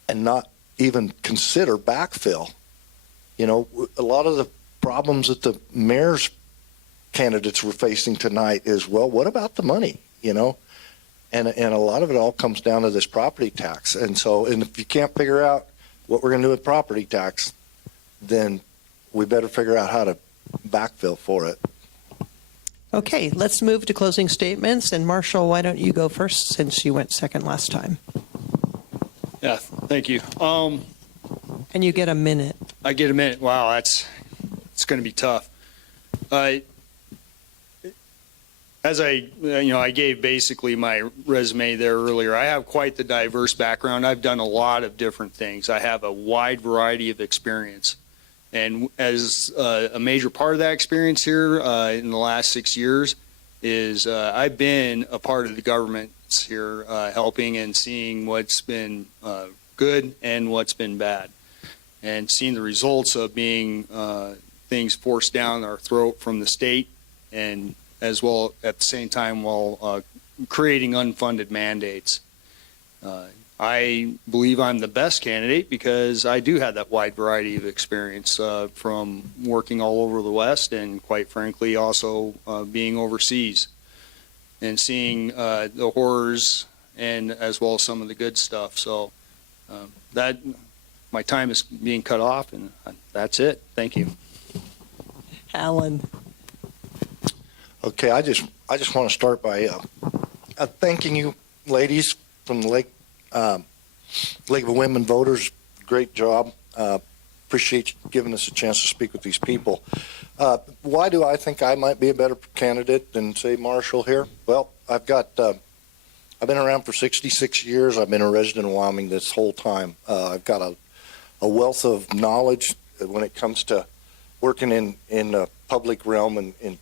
and not even consider backfill. A lot of the problems that the mayor's candidates were facing tonight is, well, what about the money? And a lot of it all comes down to this property tax. And if you can't figure out what we're going to do with property tax, then we better figure out how to backfill for it. Okay, let's move to closing statements. And Marshall, why don't you go first since you went second last time? Yeah, thank you. And you get a minute. I get a minute. Wow, it's going to be tough. As I gave basically my resume there earlier. I have quite the diverse background. I've done a lot of different things. I have a wide variety of experience. And as a major part of that experience here in the last 6 years is I've been a part of the government here helping and seeing what's been good and what's been bad, and seeing the results of being things forced down our throat from the state, and as well at the same time while creating unfunded mandates. I believe I'm the best candidate because I do have that wide variety of experience from working all over the West and, quite frankly, also being overseas and seeing the horrors and as well as some of the good stuff. So that my time is being cut off, and that's it. Thank you. Alan. Okay, I just want to start by thanking you, ladies from the League of Women Voters. Great job. Appreciate you giving us a chance to speak with these people. Why do I think I might be a better candidate than, say, Marshall here? Well, I've been around for 66 years. I've been a resident of Wyoming this whole time. I've got a wealth of knowledge when it comes to working in the public realm and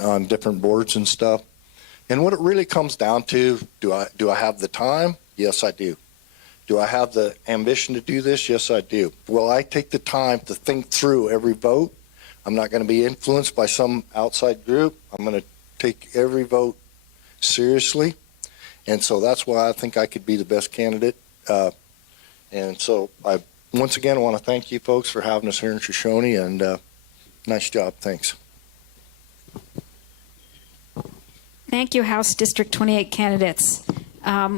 on different boards and stuff. And what it really comes down to, do I have the time? Yes, I do. Do I have the ambition to do this? Yes, I do. Will I take the time to think through every vote? I'm not going to be influenced by some outside group. I'm going to take every vote seriously. And so that's why I think I could be the best candidate. And so I once again want to thank you folks for having us here in Shoshoni, and Nice job. Thanks. Thank you, House District 28 candidates.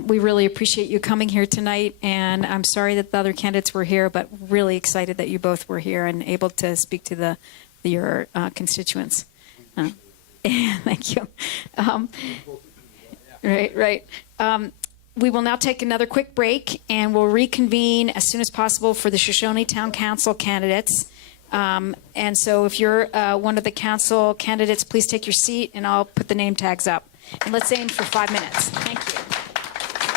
We really appreciate you coming here tonight, and I'm sorry that the other candidates were here, but really excited that you both were here and able to speak to your constituents. Thank you. Right. We will now take another quick break, and we'll reconvene as soon as possible for the Shoshone Town Council candidates. And so if you're one of the council candidates, please take your seat, and I'll put the name tags up. And let's aim for 5 minutes. Thank you.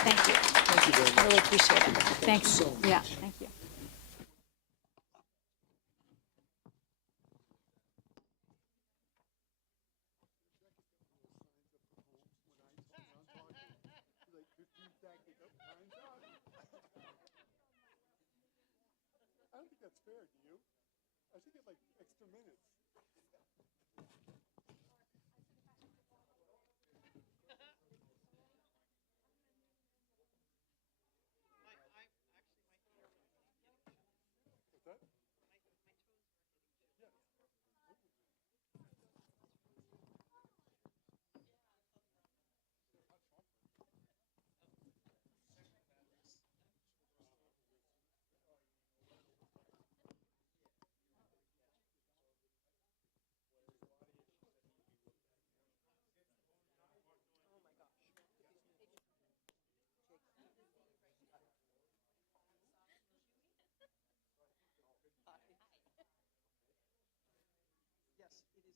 Thank you. Thank you very much. I really appreciate it. Thanks. Yeah, thank you. I don't think that's fair, do you? I should get like extra minutes. What's that? Yes. Yes, it is.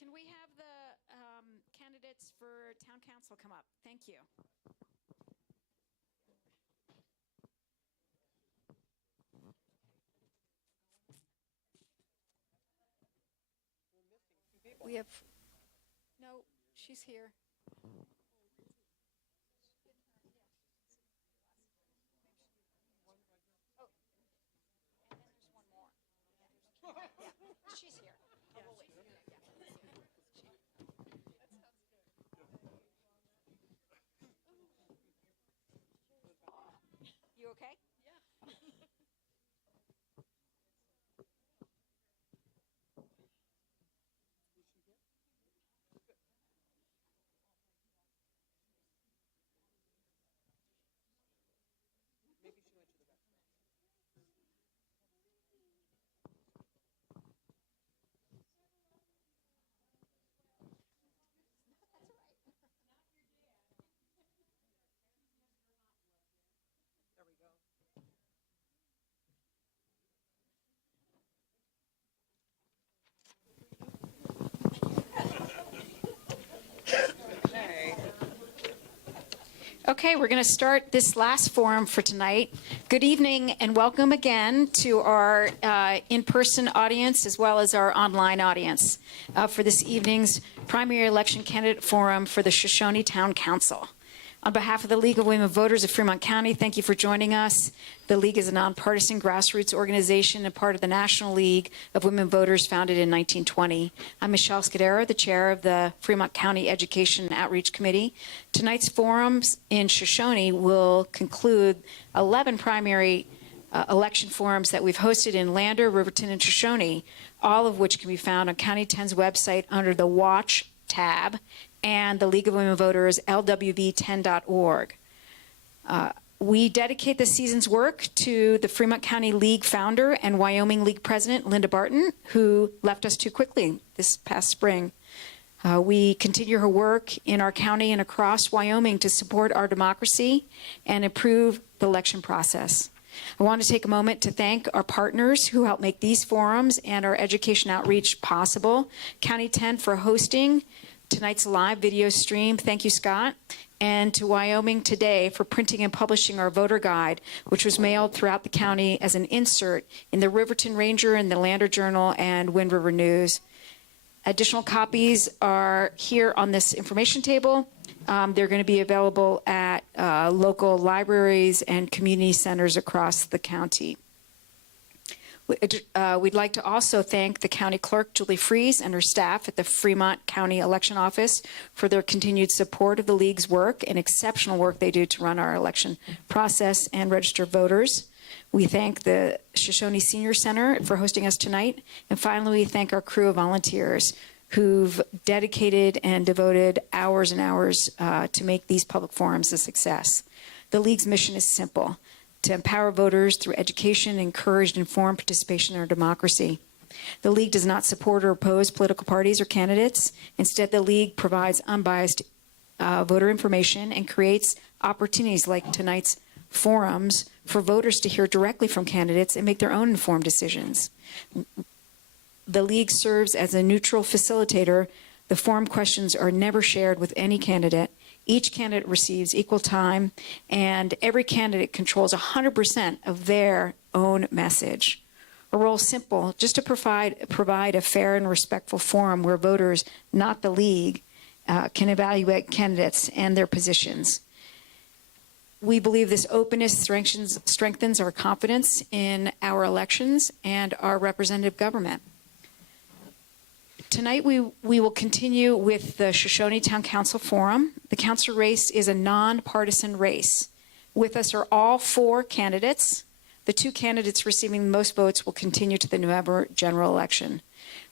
Can we have the candidates for town council come up? Thank you. We have, no, she's here. Oh, and then there's one more. Yeah, she's here. Oh, we'll wait. You okay? Yeah. Maybe she went to the bathroom. Okay, we're going to start this last forum for tonight. Good evening and welcome again to our in-person audience as well as our online audience for this evening's primary election candidate forum for the Shoshoni Town Council. On behalf of the League of Women Voters of Fremont County, thank you for joining us. The League is a nonpartisan grassroots organization and part of the National League of Women Voters founded in 1920. I'm Michelle Scudero, the chair of the Fremont County Education and Outreach Committee. Tonight's forums in Shoshoni will conclude 11 primary election forums that we've hosted in Lander, Riverton, and Shoshoni, all of which can be found on County 10's website under the Watch tab and the League of Women Voters, lwv10.org. We dedicate this season's work to the Fremont County League founder and Wyoming League president, Linda Barton, who left us too quickly this past spring. We continue her work in our county and across Wyoming to support our democracy and improve the election process. I want to take a moment to thank our partners who help make these forums and our education outreach possible. County 10 for hosting tonight's live video stream. Thank you, Scott. And to Wyoming Today for printing and publishing our voter guide, which was mailed throughout the county as an insert in the Riverton Ranger and the Lander Journal and Wind River News. Additional copies are here on this information table. They're going to be available at local libraries and community centers across the county. We'd like to also thank the county clerk, Julie Fries, and her staff at the Fremont County Election Office for their continued support of the League's work and exceptional work they do to run our election process and register voters. We thank the Shoshone Senior Center for hosting us tonight. And finally, we thank our crew of volunteers who've dedicated and devoted hours and hours to make these public forums a success. The League's mission is simple: to empower voters through education, encourage informed participation in our democracy. The League does not support or oppose political parties or candidates. Instead, the League provides unbiased voter information and creates opportunities like tonight's forums for voters to hear directly from candidates and make their own informed decisions. The League serves as a neutral facilitator. The forum questions are never shared with any candidate. Each candidate receives equal time, and every candidate controls 100% of their own message. Our role is simple: just to provide a fair and respectful forum where voters, not the League, can evaluate candidates and their positions. We believe this openness strengthens our confidence in our elections and our representative government. Tonight, we will continue with the Shoshoni Town Council Forum. The council race is a nonpartisan race. With us are all four candidates. The two candidates receiving the most votes will continue to the November general election.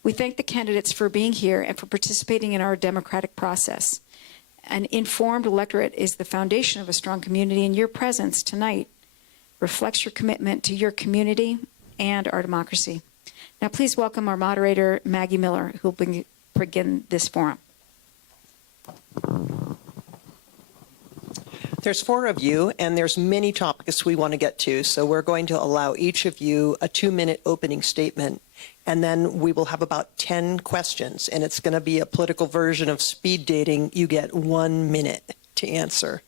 We thank the candidates for being here and for participating in our democratic process. An informed electorate is the foundation of a strong community, and your presence tonight reflects your commitment to your community and our democracy. Now, please welcome our moderator, Maggie Miller, who will begin this forum. There's four of you, and there's many topics we want to get to, so we're going to allow each of you a 2-minute opening statement, and then we will have about 10 questions, and it's going to be a political version of speed dating. You get 1 minute to answer.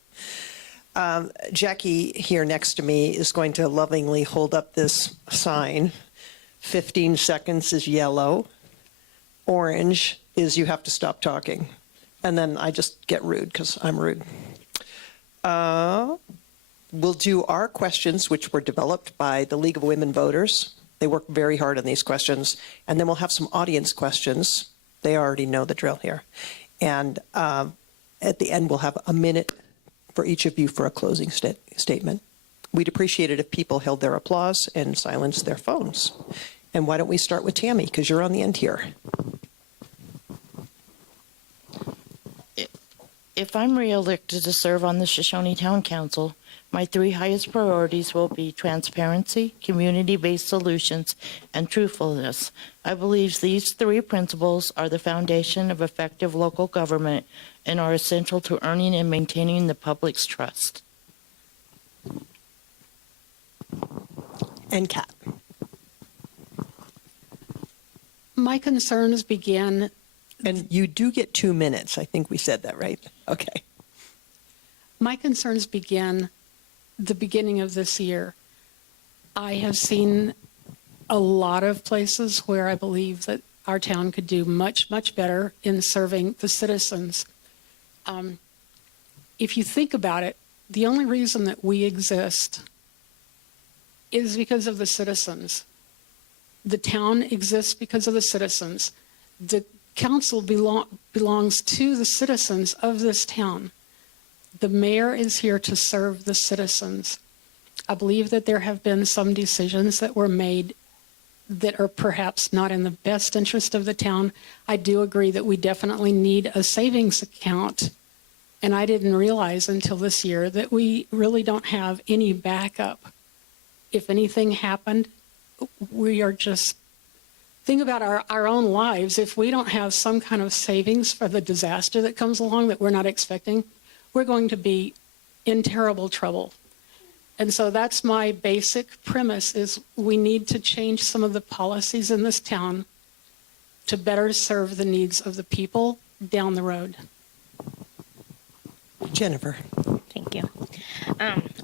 Jackie here next to me is going to lovingly hold up this sign. 15 seconds is yellow. Orange is you have to stop talking. And then I just get rude because I'm rude. We'll do our questions, which were developed by the League of Women Voters. They work very hard on these questions. And then we'll have some audience questions. They already know the drill here. And at the end, we'll have a minute for each of you for a closing statement. We'd appreciate it if people held their applause and silenced their phones. And why don't we start with Tammy, because you're on the end here. If I'm re-elected to serve on the Shoshoni Town Council, my 3 highest priorities will be transparency, community-based solutions, and truthfulness. I believe these 3 principles are the foundation of effective local government and are essential to earning and maintaining the public's trust. And Kat. My concerns begin. And you do get 2 minutes. I think we said that, right? Okay. My concerns began the beginning of this year. I have seen a lot of places where I believe that our town could do much, much better in serving the citizens. If you think about it, the only reason that we exist is because of the citizens. The town exists because of the citizens. The council belongs to the citizens of this town. The mayor is here to serve the citizens. I believe that there have been some decisions that were made that are perhaps not in the best interest of the town. I do agree that we definitely need a savings account. And I didn't realize until this year that we really don't have any backup. If anything happened, we are just, think about our own lives. If we don't have some kind of savings for the disaster that comes along that we're not expecting, we're going to be in terrible trouble. And so that's my basic premise, is we need to change some of the policies in this town to better serve the needs of the people down the road. Jennifer. Thank you.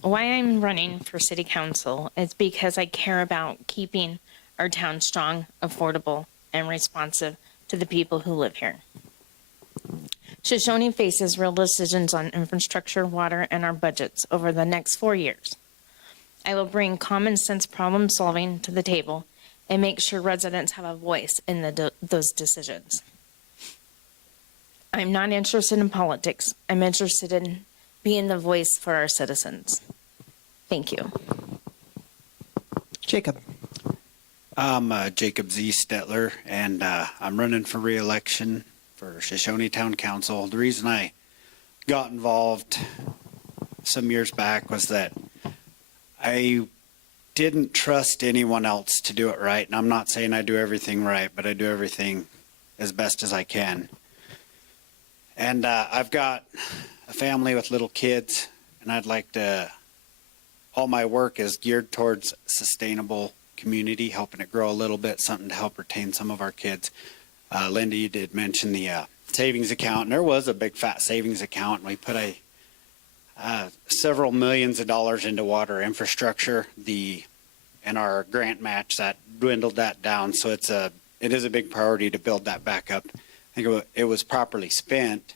Why I'm running for city council is because I care about keeping our town strong, affordable, and responsive to the people who live here. Shoshoni faces real decisions on infrastructure, water, and our budgets over the next 4 years. I will bring common sense problem solving to the table and make sure residents have a voice in those decisions. I'm not interested in politics. I'm interested in being the voice for our citizens. Thank you. Jacob. I'm Jacob Z. Stetler, and I'm running for re-election for Shoshoni Town Council. The reason I got involved some years back was that I didn't trust anyone else to do it right. And I'm not saying I do everything right, but I do everything as best as I can. And I've got a family with little kids, and I'd like to, all my work is geared towards sustainable community, helping it grow a little bit, something to help retain some of our kids. Linda, you did mention the savings account, and there was a big fat savings account, and we put several millions of dollars into water infrastructure. And our grant match, that dwindled that down, so it is a big priority to build that back up. I think it was properly spent,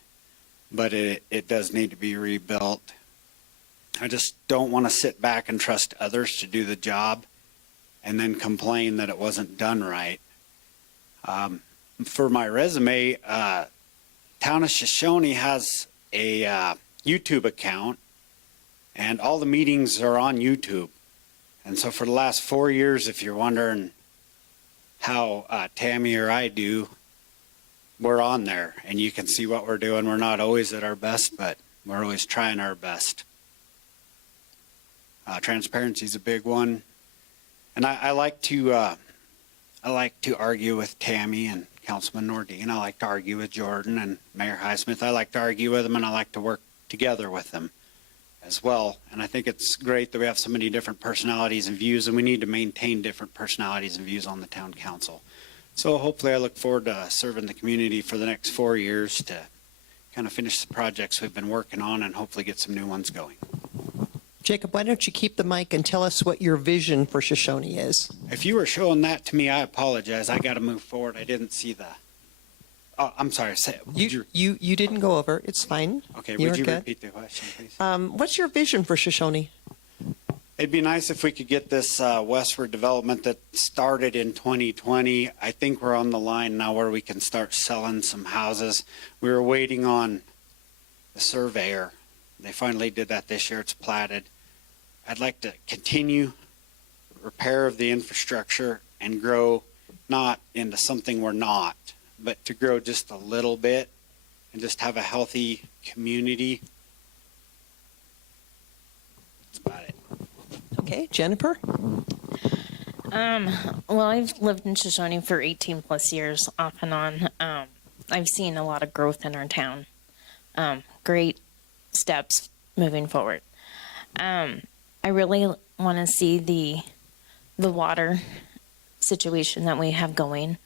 but it does need to be rebuilt. I just don't want to sit back and trust others to do the job and then complain that it wasn't done right. For my resume, Town of Shoshoni has a YouTube account, and all the meetings are on YouTube. And so for the last 4 years, if you're wondering how Tammy or I do, we're on there, and you can see what we're doing. We're not always at our best, but we're always trying our best. Transparency is a big one, and I like to argue with Tammy and Councilman Nordine. I like to argue with Jordan and Mayor Highsmith. I like to argue with them, and I like to work together with them as well. And I think it's great that we have so many different personalities and views, and we need to maintain different personalities and views on the town council. So hopefully I look forward to serving the community for the next 4 years to kind of finish the projects we've been working on and hopefully get some new ones going. Jacob, why don't you keep the mic and tell us what your vision for Shoshoni is? If you were showing that to me, I apologize. I got to move forward. I didn't see the. Oh, I'm sorry. You didn't go over. It's fine. Okay, would you repeat the question, please? What's your vision for Shoshoni? It'd be nice if we could get this westward development that started in 2020. I think we're on the line now where we can start selling some houses. We were waiting on the surveyor. They finally did that this year. It's platted. I'd like to continue repair of the infrastructure and grow not into something we're not, but to grow just a little bit and just have a healthy community. That's about it. Okay, Jennifer? Well, I've lived in Shoshoni for 18 plus years, off and on. I've seen a lot of growth in our town. Great steps moving forward. I really want to see the water situation that we have going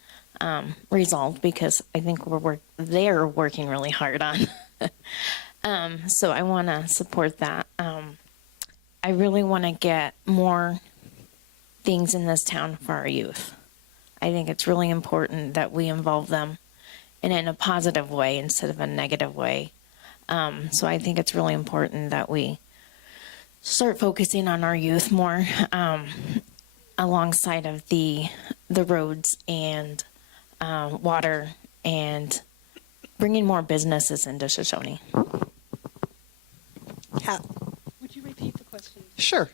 resolved, because I think they're working really hard on So I want to support that. I really want to get more things in this town for our youth. I think it's really important that we involve them in a positive way instead of a negative way. So I think it's really important that we start focusing on our youth more, alongside of the roads and water, and bringing more businesses into Shoshoni. Would you repeat the question? Sure.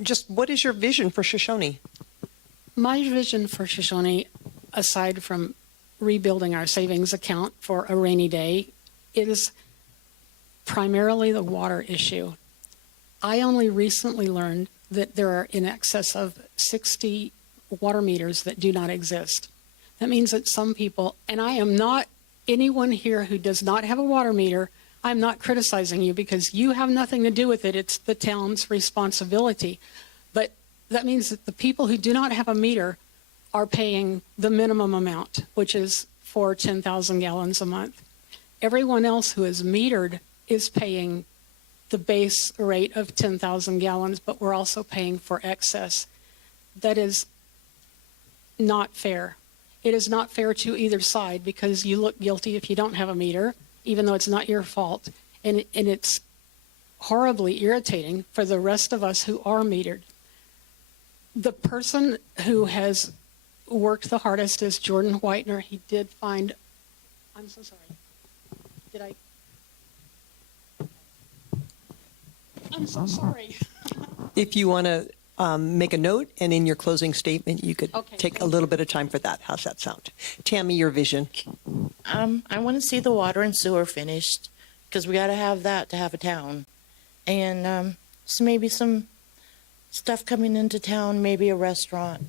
Just what is your vision for Shoshoni? My vision for Shoshoni, aside from rebuilding our savings account for a rainy day, is primarily the water issue. I only recently learned that there are in excess of 60 water meters that do not exist. That means that some people, and I am not anyone here who does not have a water meter, I'm not criticizing you because you have nothing to do with it. It's the town's responsibility. But that means that the people who do not have a meter are paying the minimum amount, which is for 10,000 gallons a month. Everyone else who is metered is paying the base rate of 10,000 gallons, but we're also paying for excess. That is not fair. It is not fair to either side because you look guilty if you don't have a meter, even though it's not your fault. And it's horribly irritating for the rest of us who are metered. The person who has worked the hardest is Jordan Whitener. He did find, I'm so sorry. Did I? I'm so sorry. If you want to make a note, and in your closing statement, you could Okay, take a thank little bit of time for that. How's that sound? Tammy, your vision. I want to see the water and sewer finished because we got to have that to have a town. And so maybe some stuff coming into town, maybe a restaurant,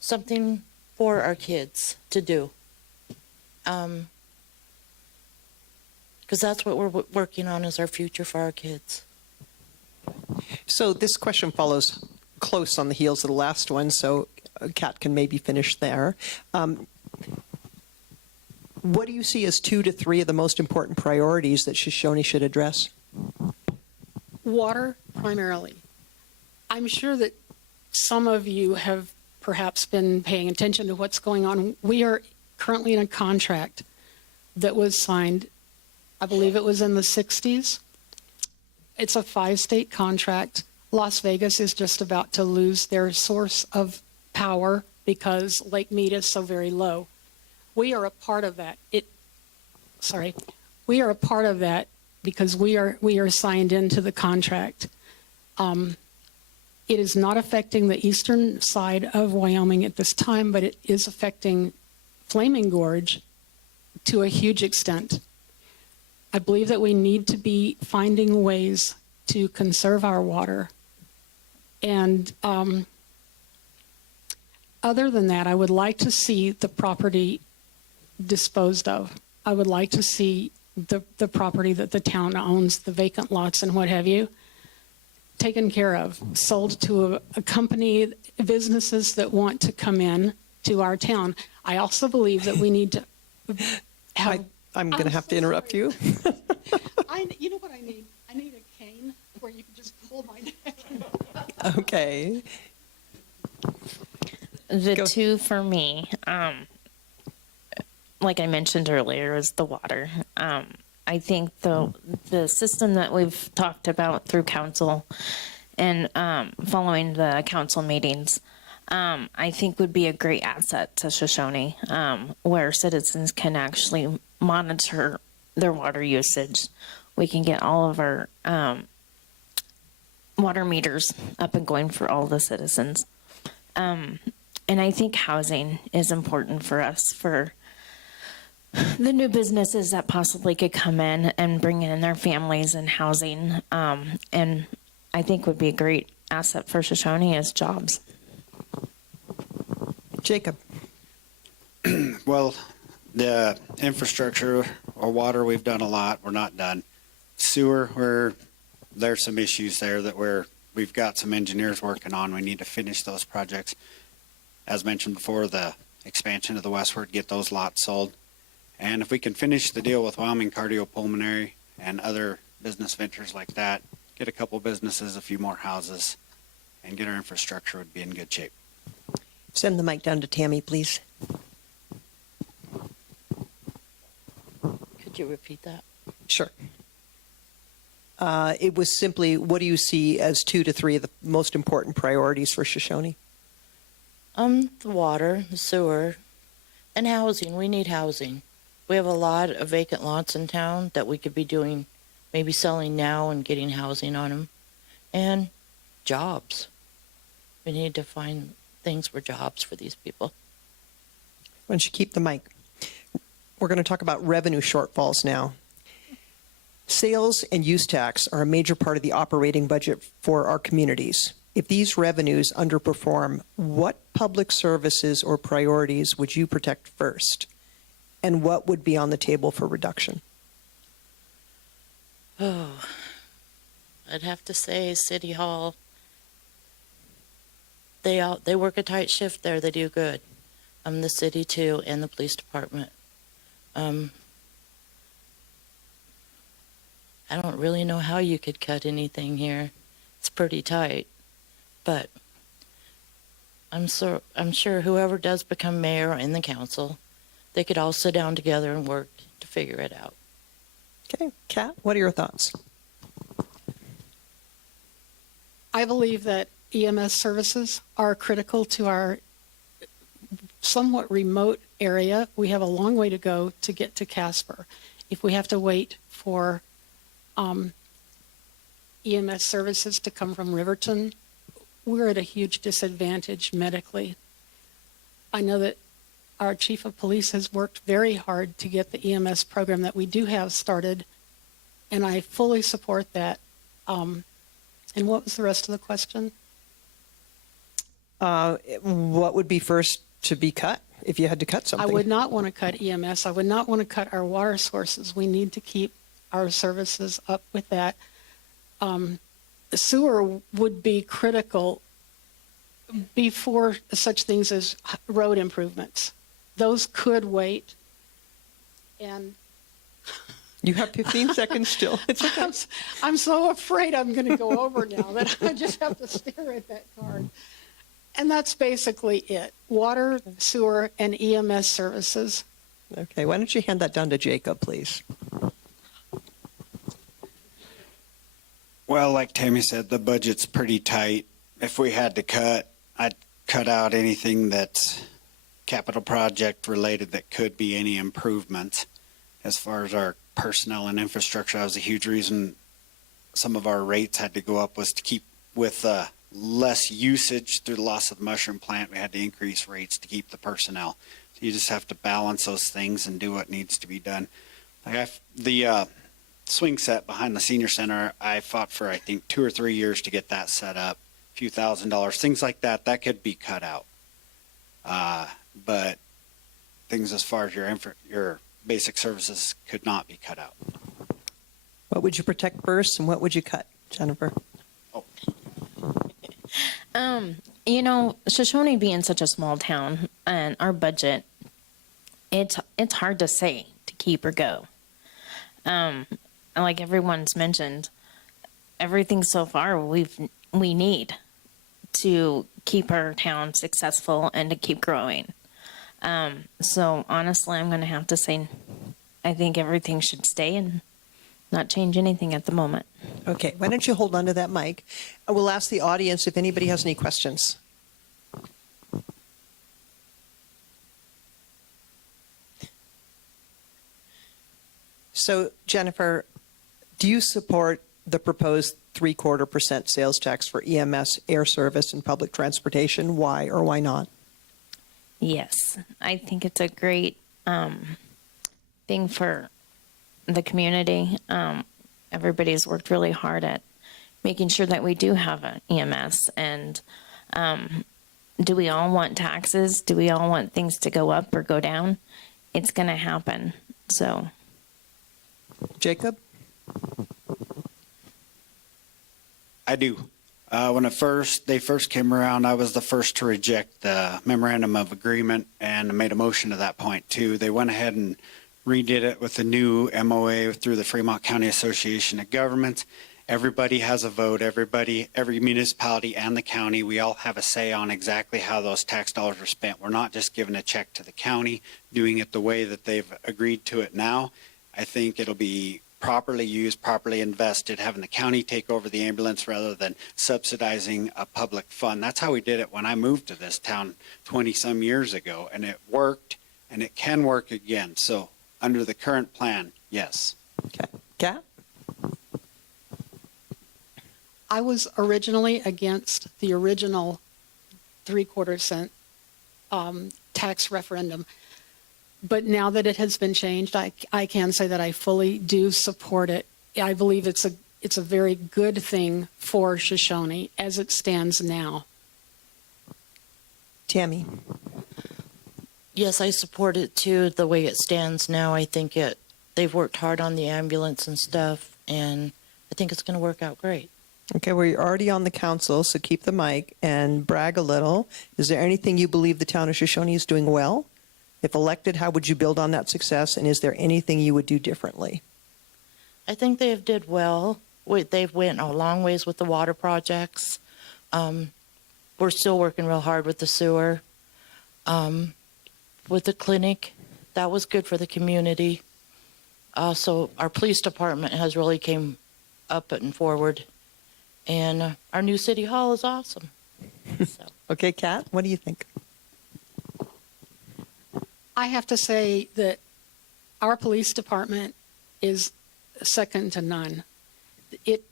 something for our kids to do. Because that's what we're working on is our future for our kids. So this question follows close on the heels of the last one, so Kat can maybe finish there. What do you see as 2 to 3 of the most important priorities that Shoshoni should address? Water, primarily. I'm sure that some of you have perhaps been paying attention to what's going on. We are currently in a contract that was signed, I believe it was in the 60s. It's a 5-state contract. Las Vegas is just about to lose their source of power because Lake Mead is so very low. We are a part of that. We are a part of that because we are signed into the contract. It is not affecting the eastern side of Wyoming at this time, but it is affecting Flaming Gorge to a huge extent. I believe that we need to be finding ways to conserve our water. And other than that, I would like to see the property disposed of. I would like to see the property that the town owns, the vacant lots and what have you, taken care of, sold to a company, businesses that want to come in to our town. I also believe that we need to have... I'm going to have to interrupt you. You know what I need? I need a cane where you can just pull my neck. Okay. The Go. 2 for me, like I mentioned earlier, is the water. I think the system that we've talked about through council and following the council meetings, I think would be a great asset to Shoshoni, where citizens can actually monitor their water usage. We can get all of our water meters up and going for all the citizens. And I think housing is important for us, for the new businesses that possibly could come in and bring in their families and housing. And I think would be a great asset for Shoshoni as jobs. Jacob. Well, the infrastructure or water, we've done a lot. We're not done. Sewer, there's some issues there that we've got some engineers working on. We need to finish those projects. As mentioned before, the expansion of the westward, get those lots sold. And if we can finish the deal with Wyoming Cardiopulmonary and other business ventures like that, get a couple businesses, a few more houses, and get our infrastructure, would be in good shape. Send the mic down to Tammy, please. Could you repeat that? Sure. It was simply, what do you see as 2 to 3 of the most important priorities for Shoshoni? The water, the sewer, and housing. We need housing. We have a lot of vacant lots in town that we could be doing, maybe selling now and getting housing on them. And jobs. We need to find things for jobs for these people. Why don't you keep the mic? We're going to talk about revenue shortfalls now. Sales and use tax are a major part of the operating budget for our communities. If these revenues underperform, what public services or priorities would you protect first? And what would be on the table for reduction? Oh, I'd have to say City Hall. They work a tight shift there. They do good. The city too, and the police department. I don't really know how you could cut anything here. It's pretty tight, but I'm sure whoever does become mayor and the council, they could all sit down together and work to figure it out. Okay, Kat, what are your thoughts? I believe that EMS services are critical to our somewhat remote area. We have a long way to go to get to Casper. If we have to wait for EMS services to come from Riverton, we're at a huge disadvantage medically. I know that our chief of police has worked very hard to get the EMS program that we do have started, and I fully support that. And what was the rest of the question? What would be first to be cut if you had to cut something? I would not want to cut EMS. I would not want to cut our water sources. We need to keep our services up with that. Sewer would be critical before such things as road improvements. Those could wait. And You have 15 seconds still. It's okay. I'm so afraid I'm going to go over now that I just have to stare at that card. And that's basically it. Water, sewer, and EMS services. Okay, why don't you hand that down to Jacob, please? Well, like Tammy said, the budget's pretty tight. If we had to cut, I'd cut out anything that's capital project related that could be any improvements. As far as our personnel and infrastructure, that was a huge reason some of our rates had to go up, was to keep with less usage through the loss of the mushroom plant. We had to increase rates to keep the personnel. So you just have to balance those things and do what needs to be done. Like the swing set behind the senior center, I fought for, I think, 2 or 3 years to get that set up. A few $1,000s, things like that, that could be cut out. But things as far as your basic services could not be cut out. What would you protect first and what would you cut, Jennifer? You know, Shoshoni being such a small town and our budget, it's hard to say to keep or go. Like everyone's mentioned, everything so far we need to keep our town successful and to keep growing. So honestly, I'm going to have to say, I think everything should stay and not change anything at the moment. Okay, why don't you hold on to that mic? I will ask the audience if anybody has any questions. So, Jennifer, do you support the proposed 0.75% sales tax for EMS, air service, and public transportation? Why or why not? Yes, I think it's a great thing for the community. Everybody's worked really hard at making sure that we do have an EMS. And do we all want taxes? Do we all want things to go up or go down? It's going to happen. So, Jacob? I do. When they first came around, I was the first to reject the memorandum of agreement and made a motion to that point too. They went ahead and redid it with the new MOA through the Fremont County Association of Governments. Everybody has a vote. Every municipality and the county, we all have a say on exactly how those tax dollars are spent. We're not just giving a check to the county, doing it the way that they've agreed to it now. I think it'll be properly used, properly invested, having the county take over the ambulance rather than subsidizing a public fund. That's how we did it when I moved to this town 20-some years ago, and it worked, and it can work again. So under the current plan, yes. Okay. Kat? I was originally against the original 3/4 cent tax referendum. But now that it has been changed, I can say that I fully do support it. I believe it's a very good thing for Shoshone as it stands now. Tammy? Yes, I support it too, the way it stands now. I think they've worked hard on the ambulance and stuff, and I think it's going to work out great. Okay, well, you're already on the council, so keep the mic and brag a little. Is there anything you believe the town of Shoshone is doing well? If elected, how would you build on that success? And is there anything you would do differently? I think they have did well. They've went a long ways with the water projects. We're still working real hard with the sewer. With the clinic, that was good for the community. So our police department has really came up and forward. And our new city hall is awesome. So. Okay, Kat, what do you think? I have to say that our police department is second to none. It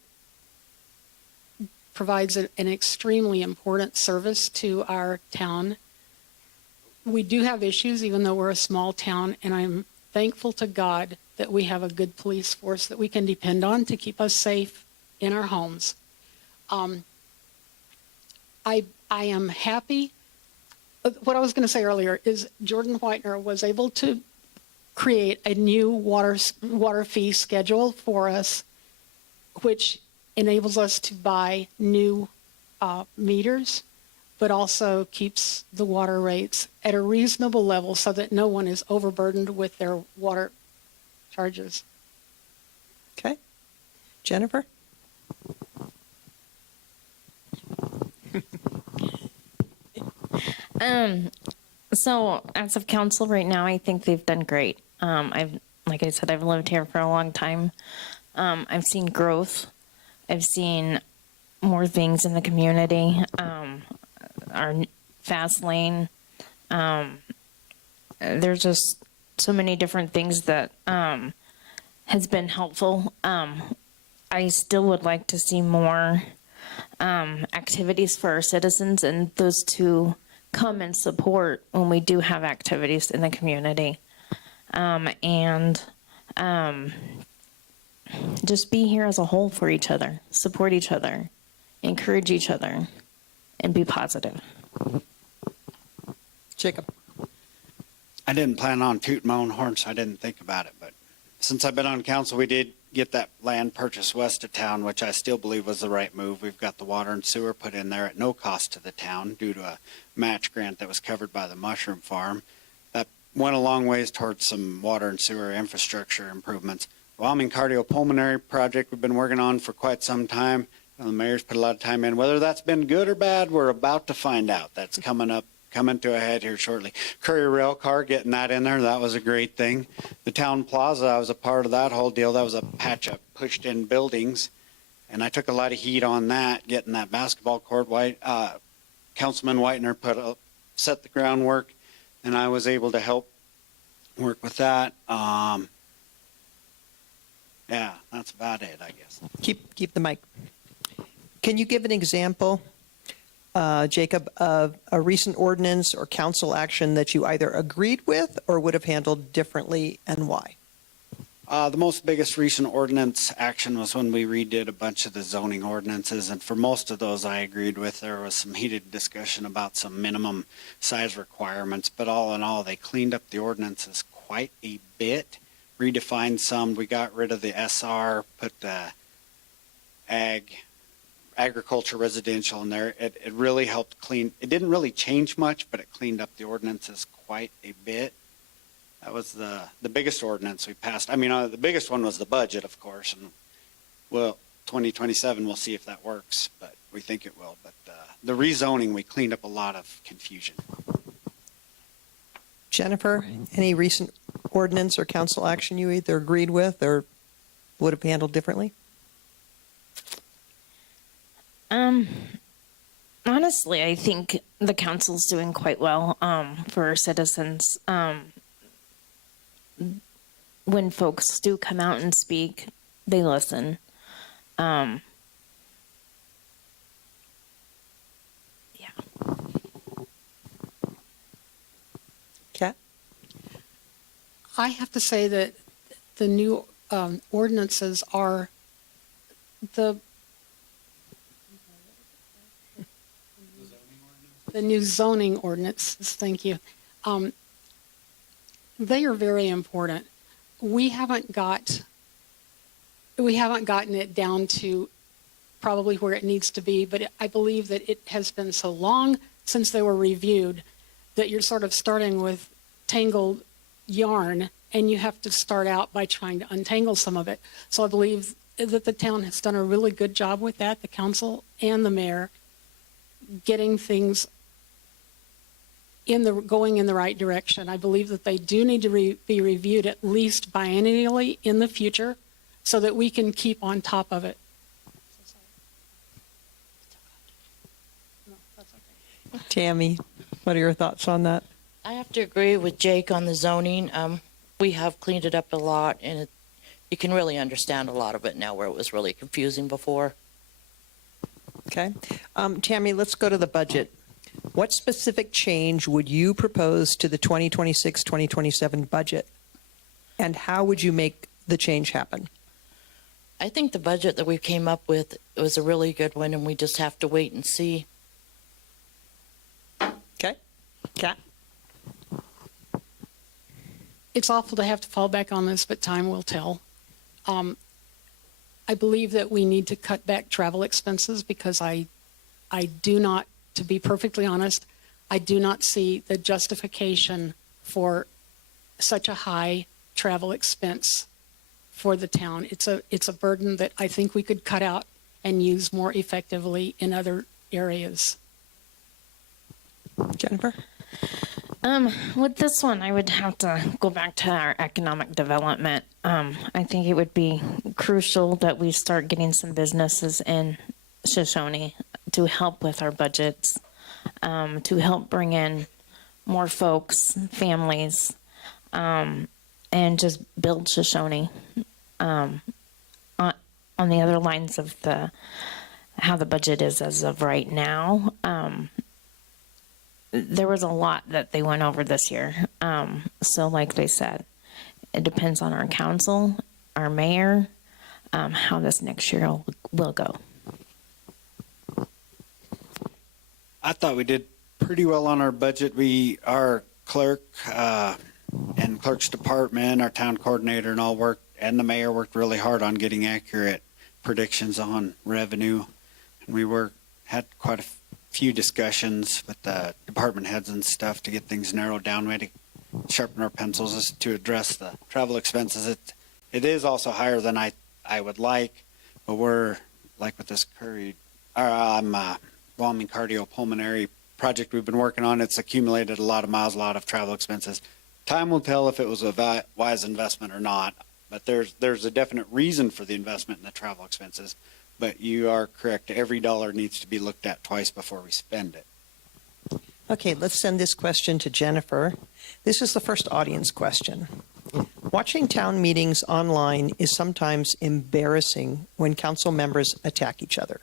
provides an extremely important service to our town. We do have issues, even though we're a small town, and I'm thankful to God that we have a good police force that we can depend on to keep us safe in our homes. I am happy. What I was going to say earlier is Jordan Whitener was able to create a new water fee schedule for us, which enables us to buy new meters, but also keeps the water rates at a reasonable level so that no one is overburdened with their water charges. Okay. Jennifer? So as of council right now, I think they've done great. Like I said, I've lived here for a long time. I've seen growth. I've seen more things in the community. Our fast lane. There's just so many different things that has been helpful. I still would like to see more activities for our citizens, and those to come and support when we do have activities in the community. Just be here as a whole for each other, support each other, encourage each other, and be positive. Jacob? I didn't plan on tooting my own horn, so I didn't think about it. But since I've been on council, we did get that land purchase west of town, which I still believe was the right move. We've got the water and sewer put in there at no cost to the town due to a match grant that was covered by the mushroom farm. That went a long ways towards some water and sewer infrastructure improvements. Wyoming cardiopulmonary project we've been working on for quite some time. The mayor's put a lot of time in. Whether that's been good or bad, we're about to find out. That's coming to a head here shortly. Courier rail car, getting that in there, that was a great thing. The town plaza, I was a part of that whole deal. That was a patch up, pushed in buildings, and I took a lot of heat on that, getting that basketball court. Councilman Whitener set the groundwork, and I was able to help work with that. Yeah, that's about it, I guess. Keep the mic. Can you give an example, Jacob, of a recent ordinance or council action that you either agreed with or would have handled differently, and why? The most biggest recent ordinance action was when we redid a bunch of the zoning ordinances, and for most of those I agreed with. There was some heated discussion about some minimum size requirements, but all in all, they cleaned up the ordinances quite a bit, redefined some. We got rid of the SR, put the agriculture residential in there. It really helped clean. It didn't really change much, but it cleaned up the ordinances quite a bit. That was the biggest ordinance we passed. I mean, the biggest one was the budget, of course, and well, 2027, we'll see if that works, but we think it will. But the rezoning, we cleaned up a lot of confusion. Jennifer, any recent ordinance or council action you either agreed with or would have handled differently? Honestly, I think the council's doing quite well for our citizens. When folks do come out and speak, they listen. Yeah. Kat? I have to say that the new ordinances are the new zoning ordinances, thank you. They are very important. We haven't gotten it down to probably where it needs to be, but I believe that it has been so long since they were reviewed that you're sort of starting with tangled yarn, and you have to start out by trying to untangle some of it. So I believe that the town has done a really good job with that, the council and the mayor, getting things going in the right direction. I believe that they do need to be reviewed at least biennially in the future so that we can keep on top of it. Tammy, what are your thoughts on that? I have to agree with Jake on the zoning. We have cleaned it up a lot, and you can really understand a lot of it now where it was really confusing before. Okay. Tammy, let's go to the budget. What specific change would you propose to the 2026-2027 budget? And how would you make the change happen? I think the budget that we came up with was a really good one, and we just have to wait and see. Okay. Kat? It's awful to have to fall back on this, but time will tell. I believe that we need to cut back travel expenses because I do not, to be perfectly honest, I do not see the justification for such a high travel expense for the town. It's a burden that I think we could cut out and use more effectively in other areas. Jennifer? With this one, I would have to go back to our economic development. I think it would be crucial that we start getting some businesses in Shoshoni to help with our budgets, to help bring in more folks, families, and just build Shoshoni on the other lines of how the budget is as of right now. There was a lot that they went over this year. So like they said, it depends on our council, our mayor, how this next year will go. I thought we did pretty well on our budget. Our clerk and clerk's department, our town coordinator and all worked, and the mayor worked really hard on getting accurate predictions on revenue. And we had quite a few discussions with the department heads and stuff to get things narrowed down. We had to sharpen our pencils to address the travel expenses. It is also higher than I would like, but we're like with this Wyoming cardiopulmonary project we've been working on. It's accumulated a lot of miles, a lot of travel expenses. Time will tell if it was a wise investment or not, but there's a definite reason for the investment in the travel expenses. But you are correct. Every dollar needs to be looked at twice before we spend it. Okay, let's send this question to Jennifer. This is the first audience question. Watching town meetings online is sometimes embarrassing when council members attack each other.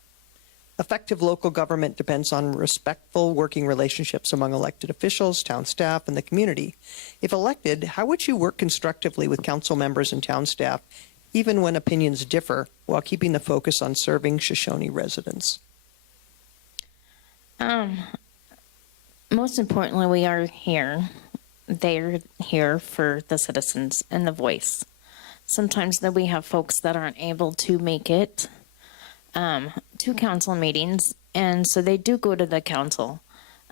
Effective local government depends on respectful working relationships among elected officials, town staff, and the community. If elected, how would you work constructively with council members and town staff, even when opinions differ, while keeping the focus on serving Shoshoni residents? Most importantly, we are here. They're here for the citizens and the voice. Sometimes that we have folks that aren't able to make it to council meetings, and so they do go to the council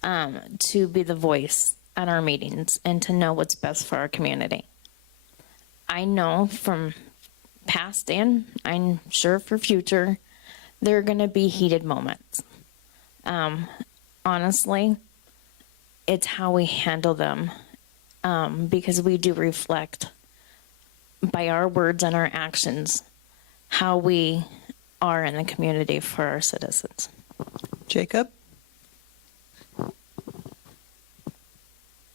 to be the voice at our meetings and to know what's best for our community. I know from past and I'm sure for future, there are going to be heated moments. Honestly, it's how we handle them, because we do reflect by our words and our actions how we are in the community for our citizens. Jacob?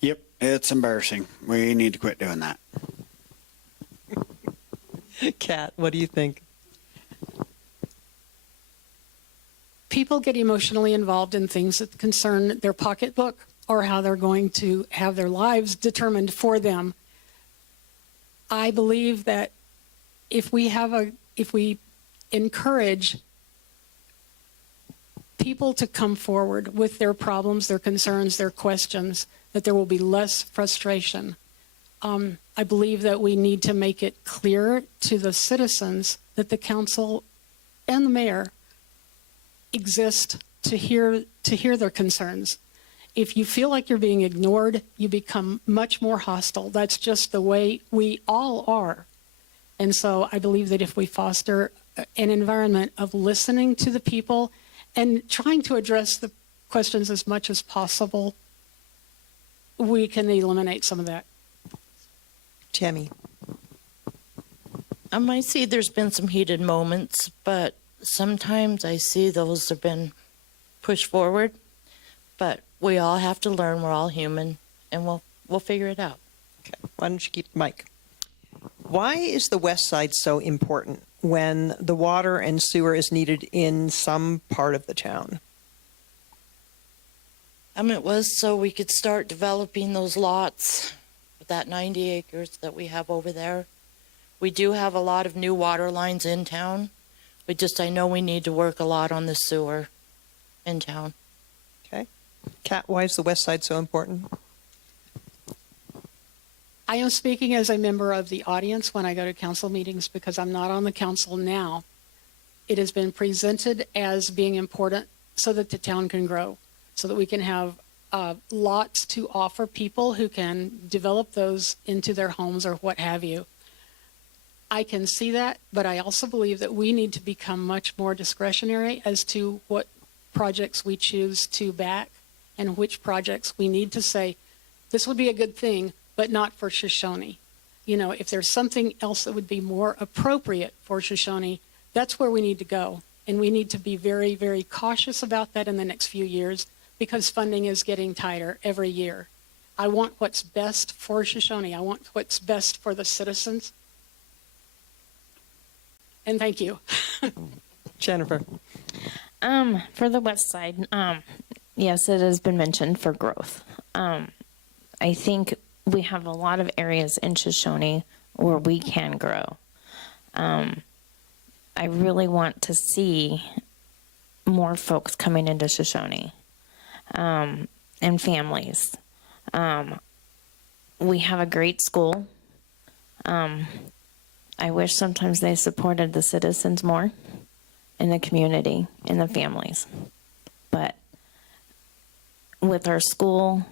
Yep, it's embarrassing. We need to quit doing that. Kat, what do you think? People get emotionally involved in things that concern their pocketbook or how they're going to have their lives determined for them. I believe that if we encourage people to come forward with their problems, their concerns, their questions, that there will be less frustration. I believe that we need to make it clear to the citizens that the council and the mayor exist to hear their concerns. If you feel like you're being ignored, you become much more hostile. That's just the way we all are. And so I believe that if we foster an environment of listening to the people and trying to address the questions as much as possible, we can eliminate some of that. Tammy? I might see there's been some heated moments, but sometimes I see those have been pushed forward. But we all have to learn. We're all human, and we'll figure it out. Okay. Why don't you keep the mic? Why is the west side so important when the water and sewer is needed in some part of the town? It was so we could start developing those lots with that 90 acres that we have over there. We do have a lot of new water lines in town. I know we need to work a lot on the sewer in town. Okay. Kat, why is the west side so important? I am speaking as a member of the audience when I go to council meetings because I'm not on the council now. It has been presented as being important so that the town can grow, so that we can have lots to offer people who can develop those into their homes or what have you. I can see that, but I also believe that we need to become much more discretionary as to what projects we choose to back and which projects we need to say, this would be a good thing, but not for Shoshoni. You know, if there's something else that would be more appropriate for Shoshoni, that's where we need to go. And we need to be very, very cautious about that in the next few years because funding is getting tighter every year. I want what's best for Shoshoni. I want what's best for the citizens. And thank you. Jennifer? For the west side, yes, it has been mentioned for growth. I think we have a lot of areas in Shoshoni where we can grow. I really want to see more folks coming into Shoshoni, and families. We have a great school. I wish sometimes they supported the citizens more in the community, in the families. But with our school,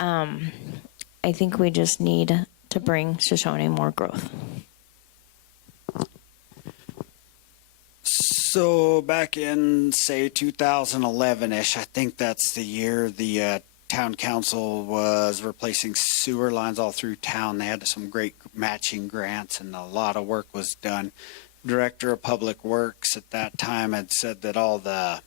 I think we just need to bring Shoshoni more growth. So back in, say, 2011-ish, I think that's the year the town council was replacing sewer lines all through town. They had some great matching grants and a lot of work was done. Director of Public Works at that time had said that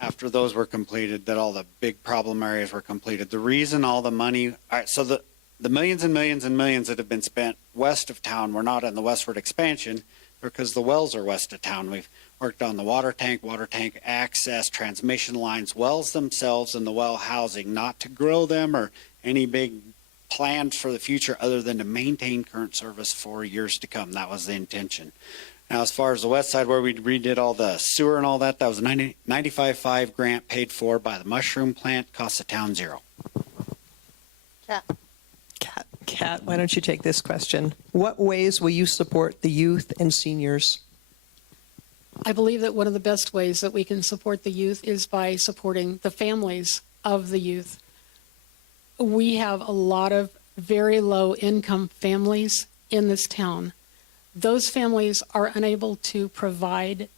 after those were completed, that all the big problem areas were completed. The reason all the money, all right, so the millions and millions and millions that have been spent west of town were not in the westward expansion because the wells are west of town. We've worked on the water tank access, transmission lines, wells themselves, and the well housing, not to grow them or any big plans for the future other than to maintain current service for years to come. That was the intention. Now, as far as the west side where we redid all the sewer and all that, that was a 95.5 grant paid for by the mushroom plant, cost the town $0. Kat, why don't you take this question? What ways will you support the youth and seniors? I believe that one of the best ways that we can support the youth is by supporting the families of the youth. we have a lot of very low income families in this town. Those families are unable to provide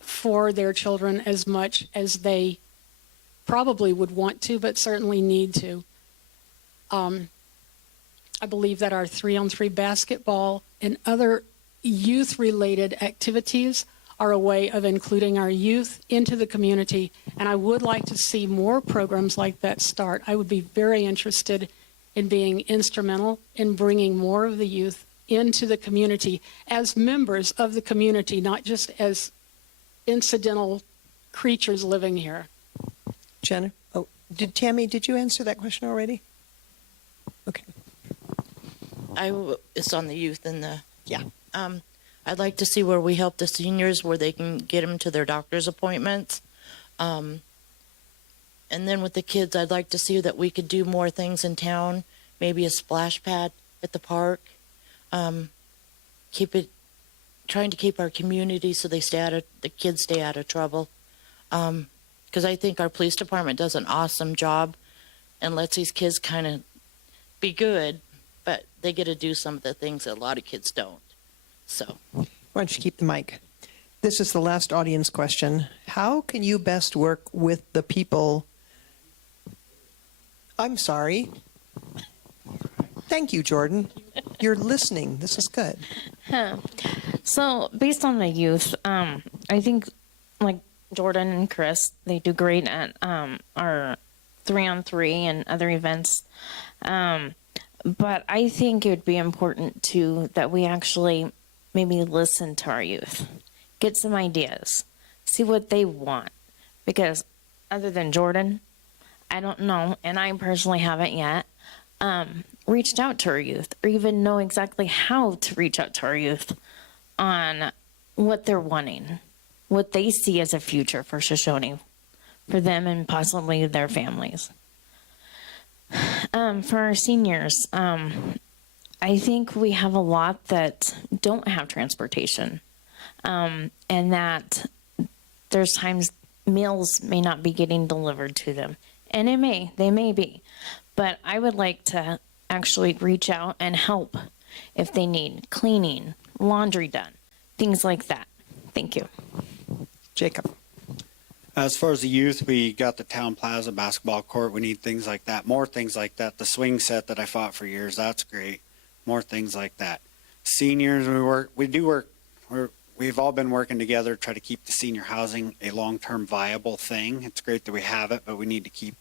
for their children as much as they probably would want to, but certainly need to. I believe that our 3-on-3 basketball and other youth-related activities are a way of including our youth into the community, and I would like to see more programs like that start. I would be very interested in being instrumental in bringing more of the youth into the community as members of the community, not just as incidental creatures living here. Jenna? Oh, Tammy, did you answer that question already? Okay. It's on the youth and the. Yeah. I'd like to see where we help the seniors, where they can get them to their doctor's appointments. And then with the kids, I'd like to see that we could do more things in town, maybe a splash pad at the park. Trying to keep our community so the kids stay out of trouble. Because I think our police department does an awesome job and lets these kids kind of be good, but they get to do some of the things that a lot of kids don't. So, Why don't you keep the mic? This is the last audience question. How can you best work with the people? I'm sorry. Thank you, Jordan. You're listening. This is good. So based on the youth, I think like Jordan and Chris, they do great at our 3-on-3 and other events. But I think it would be important too that we actually maybe listen to our youth, get some ideas, see what they want. Because other than Jordan, I don't know, and I personally haven't yet, reached out to our youth or even know exactly how to reach out to our youth on what they're wanting, what they see as a future for Shoshoni, for them and possibly their families. For our seniors, I think we have a lot that don't have transportation, and that there's times meals may not be getting delivered to them, and they may be, but I would like to actually reach out and help if they need cleaning, laundry done, things like that. Thank you. Jacob. As far as the youth, we got the town plaza basketball court. We need things like that, more things like that. The swing set that I fought for years, that's great. More things like that. Seniors, we've all been working together to try to keep the senior housing a long-term viable thing. It's great that we have it, but we need to keep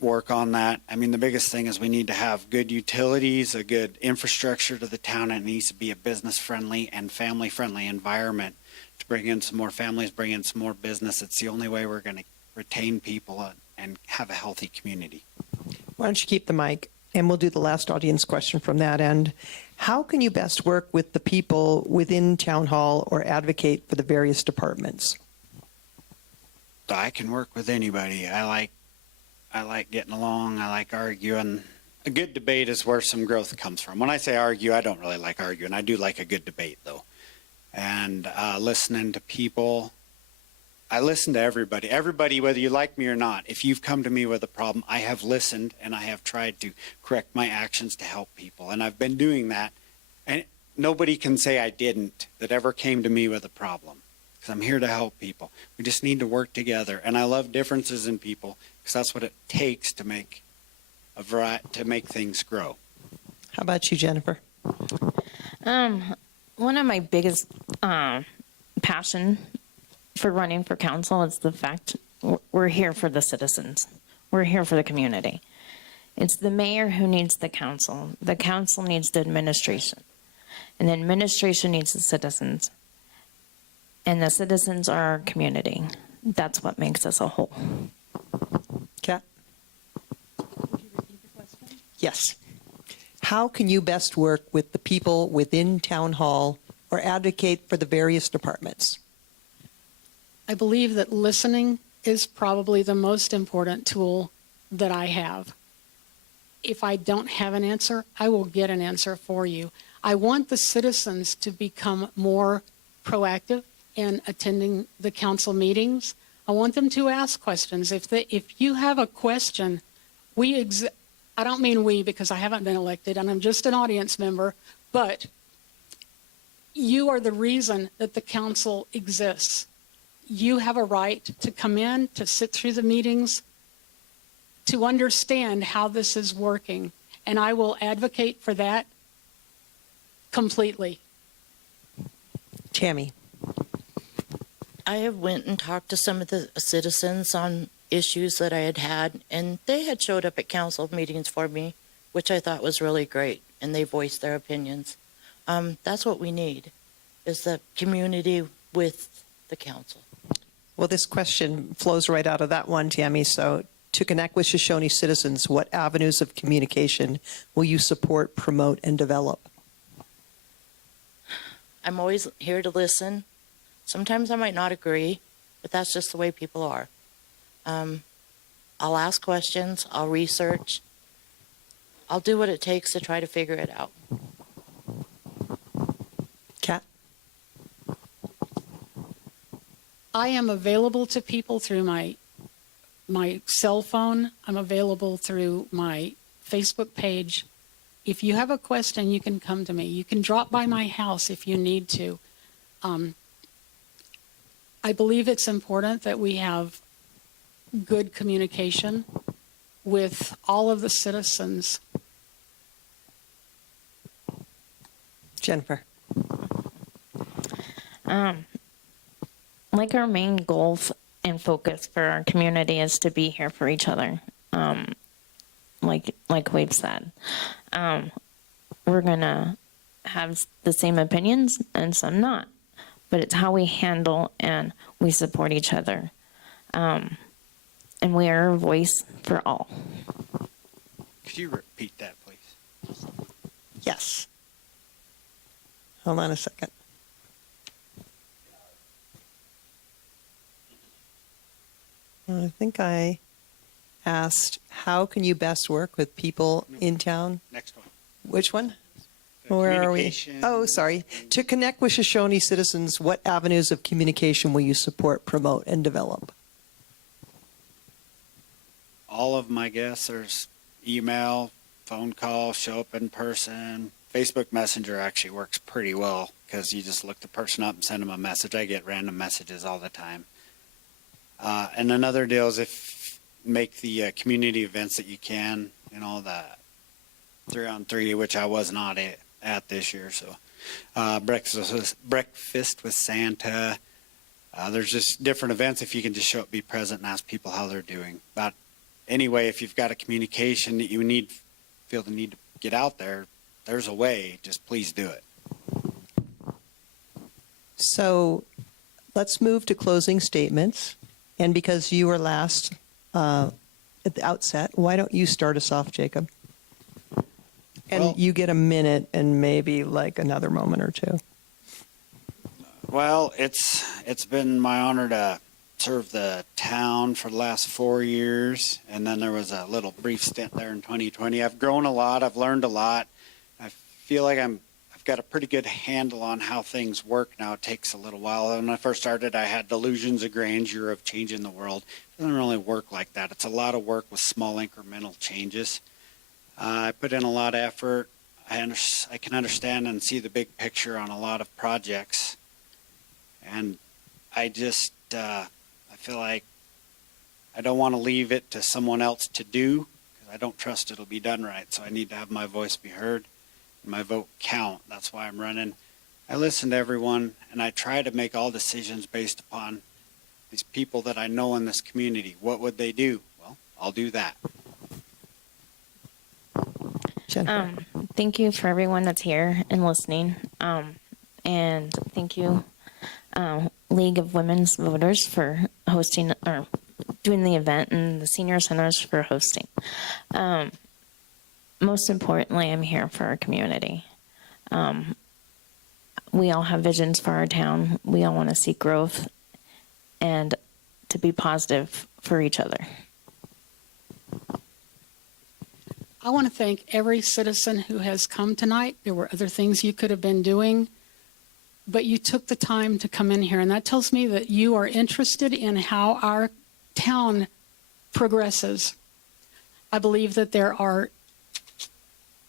work on that. I mean, the biggest thing is we need to have good utilities, a good infrastructure to the town, and it needs to be a business-friendly and family-friendly environment to bring in some more families, bring in some more business. It's the only way we're going to retain people and have a healthy community. Why don't you keep the mic? And we'll do the last audience question from that end. How can you best work with the people within Town Hall or advocate for the various departments? I can work with anybody. I like getting along. I like arguing. A good debate is where some growth comes from. When I say argue, I don't really like arguing. I do like a good debate, though. And listening to people. I listen to everybody. Everybody, whether you like me or not. If you've come to me with a problem, I have listened and I have tried to correct my actions to help people. And I've been doing that. And nobody can say I didn't that ever came to me with a problem. Because I'm here to help people. We just need to work together. And I love differences in people because that's what it takes to make things grow. How about you, Jennifer? One of my biggest passion for running for council is the fact we're here for the citizens. We're here for the community. It's the mayor who needs the council. The council needs the administration. And the administration needs the citizens. And the citizens are our community. That's what makes us a whole. Kat? Yes. How can you best work with the people within Town Hall or advocate for the various departments? I believe that listening is probably the most important tool that I have. If I don't have an answer, I will get an answer for you. I want the citizens to become more proactive in attending the council meetings. I want them to ask questions. If you have a question, I don't mean we because I haven't been elected and I'm just an audience member, but you are the reason that the council exists. You have a right to come in, to sit through the meetings, to understand how this is working. And I will advocate for that completely. Tammy. I have went and talked to some of the citizens on issues that I had, and they had showed up at council meetings for me, which I thought was really great, and they voiced their opinions. That's what we need, is the community with the council. Well, this question flows right out of that one, Tammy. So, to connect with Shoshone citizens, what avenues of communication will you support, promote, and develop? I'm always here to listen. Sometimes I might not agree, but that's just the way people are. I'll ask questions, I'll research, I'll do what it takes to try to figure it out. Kat? I am available to people through my cell phone. I'm available through my Facebook page. If you have a question, you can come to me. You can drop by my house if you need to. I believe it's important that we have good communication with all of the citizens. Jennifer? Like our main goal and focus for our community is to be here for each other. Like Wade said, we're gonna have the same opinions and some not, but it's how we handle and we support each other. And we are a voice for all. Could you repeat that, please? Yes. Hold on a second. I think I asked, how can you best work with people in town? Next one. Which one? Where are we? Communication. Oh, sorry. To connect with Shoshone citizens, what avenues of communication will you support, promote, and develop? All of my guests, there's email, phone call, show up in person. Facebook Messenger actually works pretty well because you just look the person up and send them a message. I get random messages all the time. And another deal is make the community events that you can, the 3-on-3, which I was not at this year. So breakfast with Santa. There's just different events if you can just show up, be present, and ask people how they're doing. But anyway, if you've got a communication that you feel the need to get out there, there's a way. Just please do it. So let's move to closing statements. And because you were last at the outset, why don't you start us off, Jacob? And you get a minute and maybe like another moment or two. Well, it's been my honor to serve the town for the last 4 years, and then there was a little brief stint there in 2020. I've grown a lot. I've learned a lot. I feel like I've got a pretty good handle on how things work now. It takes a little while. When I first started, I had delusions of grandeur of changing the world. It doesn't really work like that. It's a lot of work with small incremental changes. I put in a lot of effort. I can understand and see the big picture on a lot of projects. And I just, I feel like I don't want to leave it to someone else to do, because I don't trust it'll be done right. So I need to have my voice be heard and my vote count. That's why I'm running. I listen to everyone, and I try to make all decisions based upon these people that I know in this community. What would they do? Well, I'll do that. Thank you for everyone that's here and listening. And thank you, League of Women's Voters, for hosting or doing the event, and the senior centers for hosting. Most importantly, I'm here for our community. We all have visions for our town. We all want to see growth and to be positive for each other. I want to thank every citizen who has come tonight. There were other things you could have been doing, but you took the time to come in here, and that tells me that you are interested in how our town progresses. I believe that there are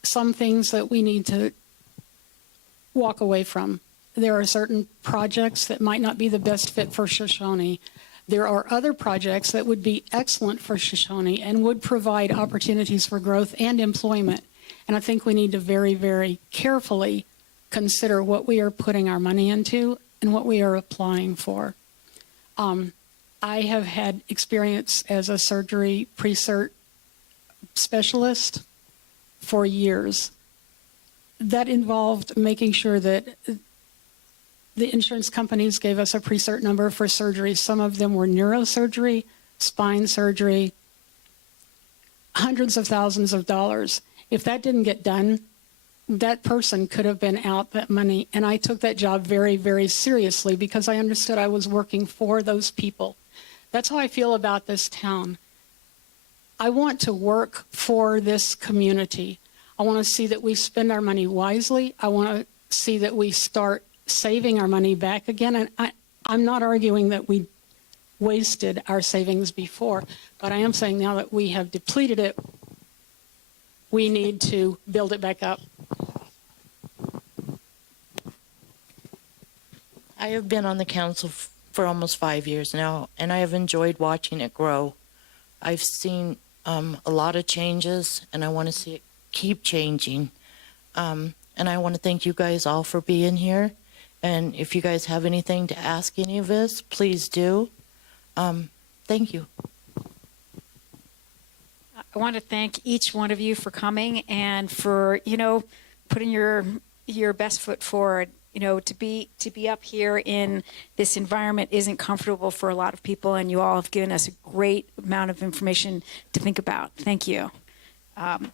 some things that we need to walk away from. There are certain projects that might not be the best fit for Shoshoni. There are other projects that would be excellent for Shoshoni and would provide opportunities for growth and employment. And I think we need to very, very carefully consider what we are putting our money into and what we are applying for. I have had experience as a surgery pre-cert specialist for years. That involved making sure that the insurance companies gave us a pre-cert number for surgery. Some of them were neurosurgery, spine surgery, hundreds of thousands of dollars. If that didn't get done, that person could have been out that money. And I took that job very, very seriously because I understood I was working for those people. That's how I feel about this town. I want to work for this community. I want to see that we spend our money wisely. I want to see that we start saving our money back again. And I'm not arguing that we wasted our savings before, but I am saying now that we have depleted it, we need to build it back up. I have been on the council for almost 5 years now, and I have enjoyed watching it grow. I've seen a lot of changes, and I want to see it keep changing. And I want to thank you guys all for being here. And if you guys have anything to ask any of us, please do. Thank you. I want to thank each one of you for coming and for, putting your best foot forward. To be up here in this environment isn't comfortable for a lot of people, and you all have given us a great amount of information to think about. Thank you. And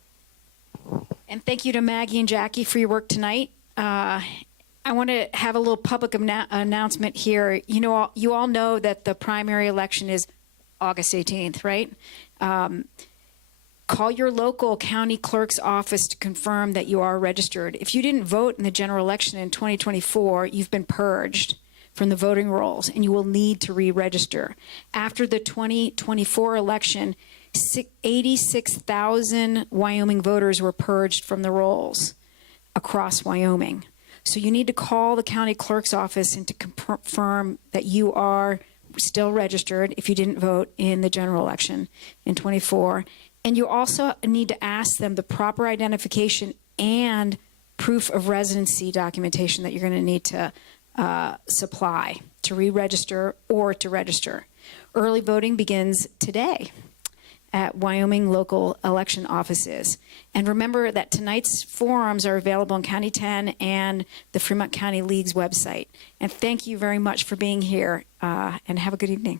thank you to Maggie and Jackie for your work tonight. I want to have a little public announcement here. You all know that the primary election is August 18th, right? Call your local county clerk's office to confirm that you are registered. If you didn't vote in the general election in 2024, you've been purged from the voting rolls, and you will need to re-register. After the 2024 election, 86,000 Wyoming voters were purged from the rolls across Wyoming. So you need to call the county clerk's office and to confirm that you are still registered if you didn't vote in the general election in 24. And you also need to ask them the proper identification and proof of residency documentation that you're going to need to supply to re-register or to register. Early voting begins today at Wyoming local election offices. And remember that tonight's forums are available on County 10 and the Fremont County League's website. And thank you very much for being here, and have a good evening.